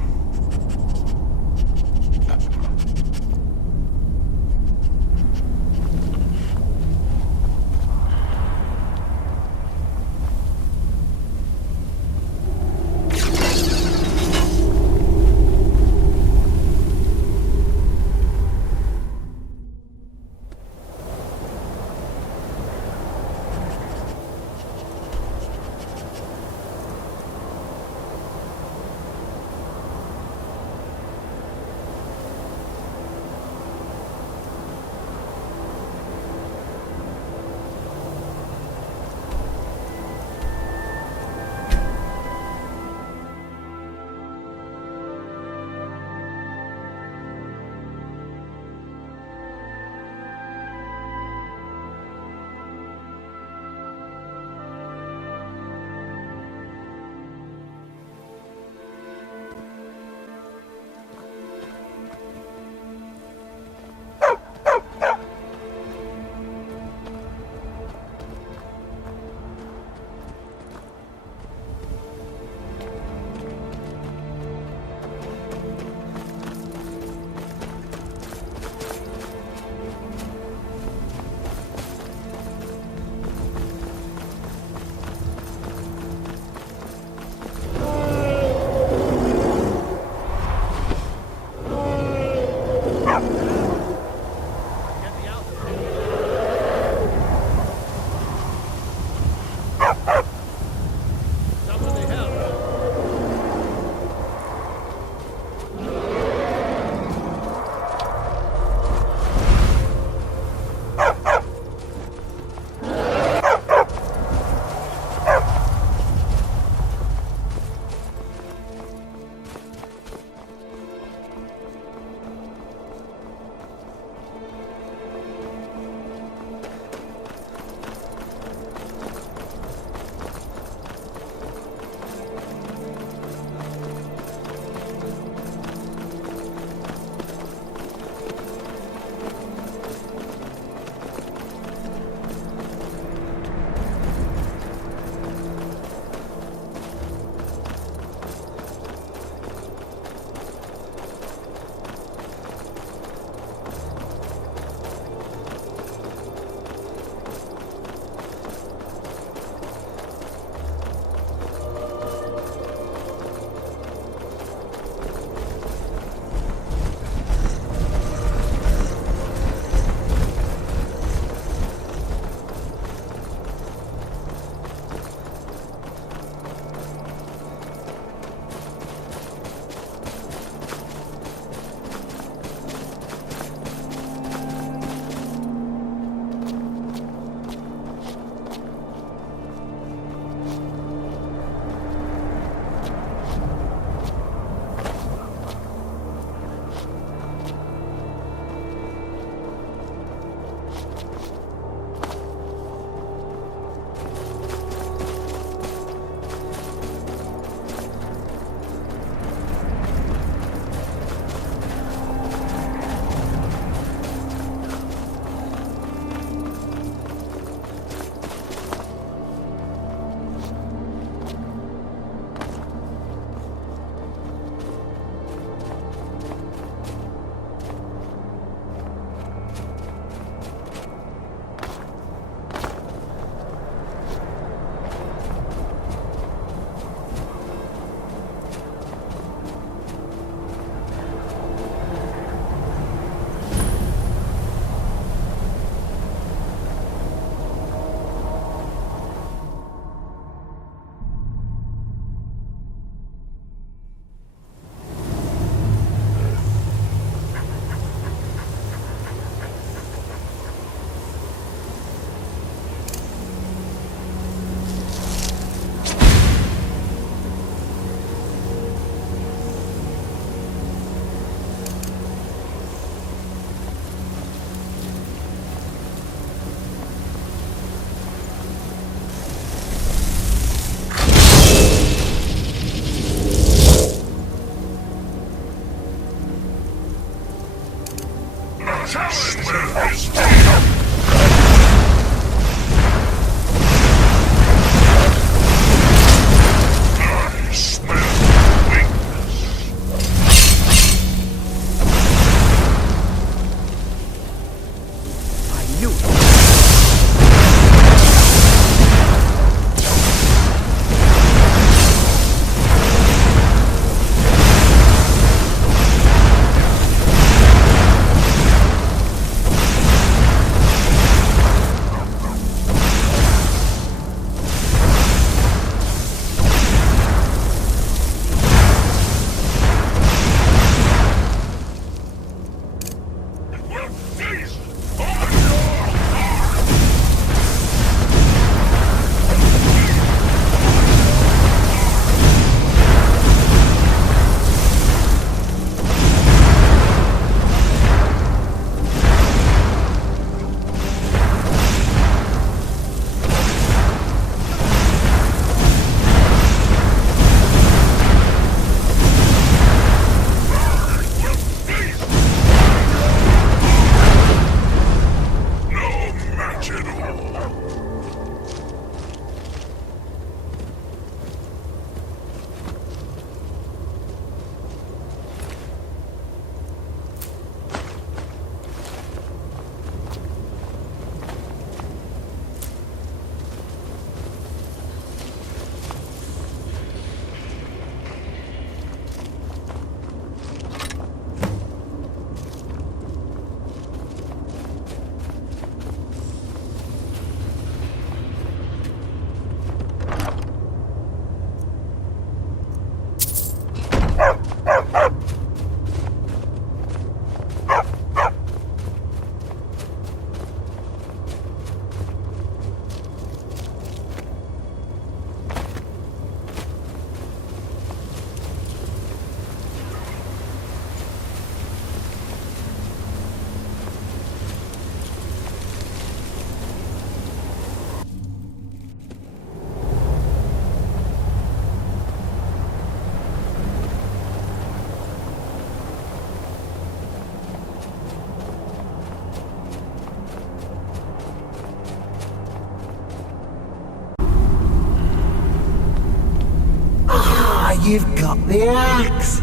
you've got the axe.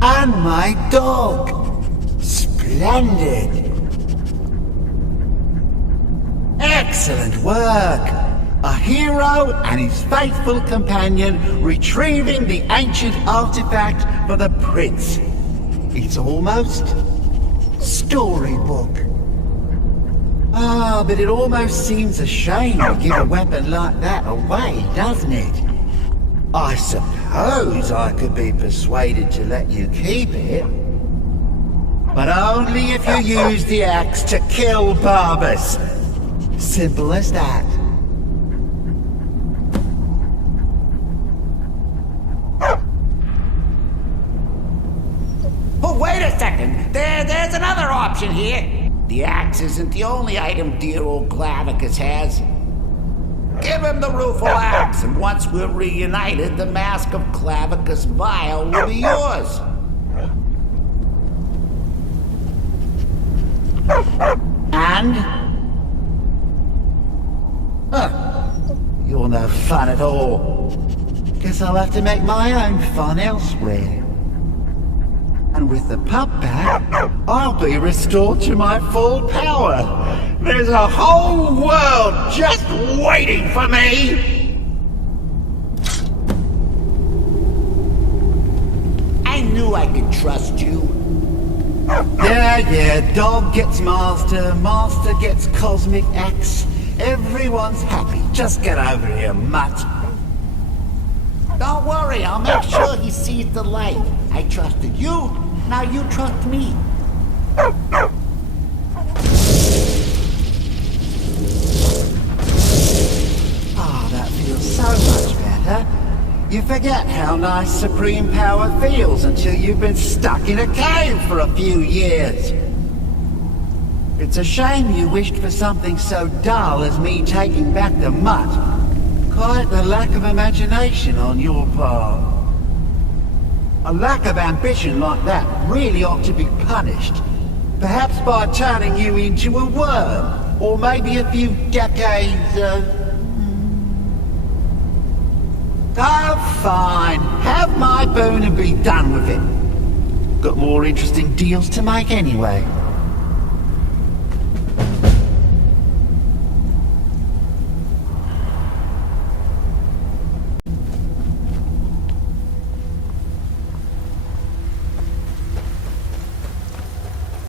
And my dog. Splendid. Excellent work. A hero and his faithful companion retrieving the ancient artifact for the prince. It's almost storybook. Ah, but it almost seems a shame to give a weapon like that away, doesn't it? I suppose I could be persuaded to let you keep it. But only if you use the axe to kill Barbas. Simple as that. Oh, wait a second. There's another option here. The axe isn't the only item dear old Clavicus has. Give him the rueful axe, and once we're reunited, the mask of Clavicus Vile will be yours. And? Huh. You're no fun at all. Guess I'll have to make my own fun elsewhere. And with the pup back, I'll be restored to my full power. There's a whole world just waiting for me! I knew I could trust you. Yeah, dog gets master, master gets cosmic axe. Everyone's happy. Just get over here, mutt. Don't worry, I'll make sure he sees the light. I trusted you, now you trust me. Ah, that feels so much better. You forget how nice supreme power feels until you've been stuck in a cave for a few years. It's a shame you wished for something so dull as me taking back the mutt. Quite the lack of imagination on your part. A lack of ambition like that really ought to be punished. Perhaps by turning you into a worm, or maybe a few decades Oh, fine. Have my boon and be done with it. Got more interesting deals to make anyway.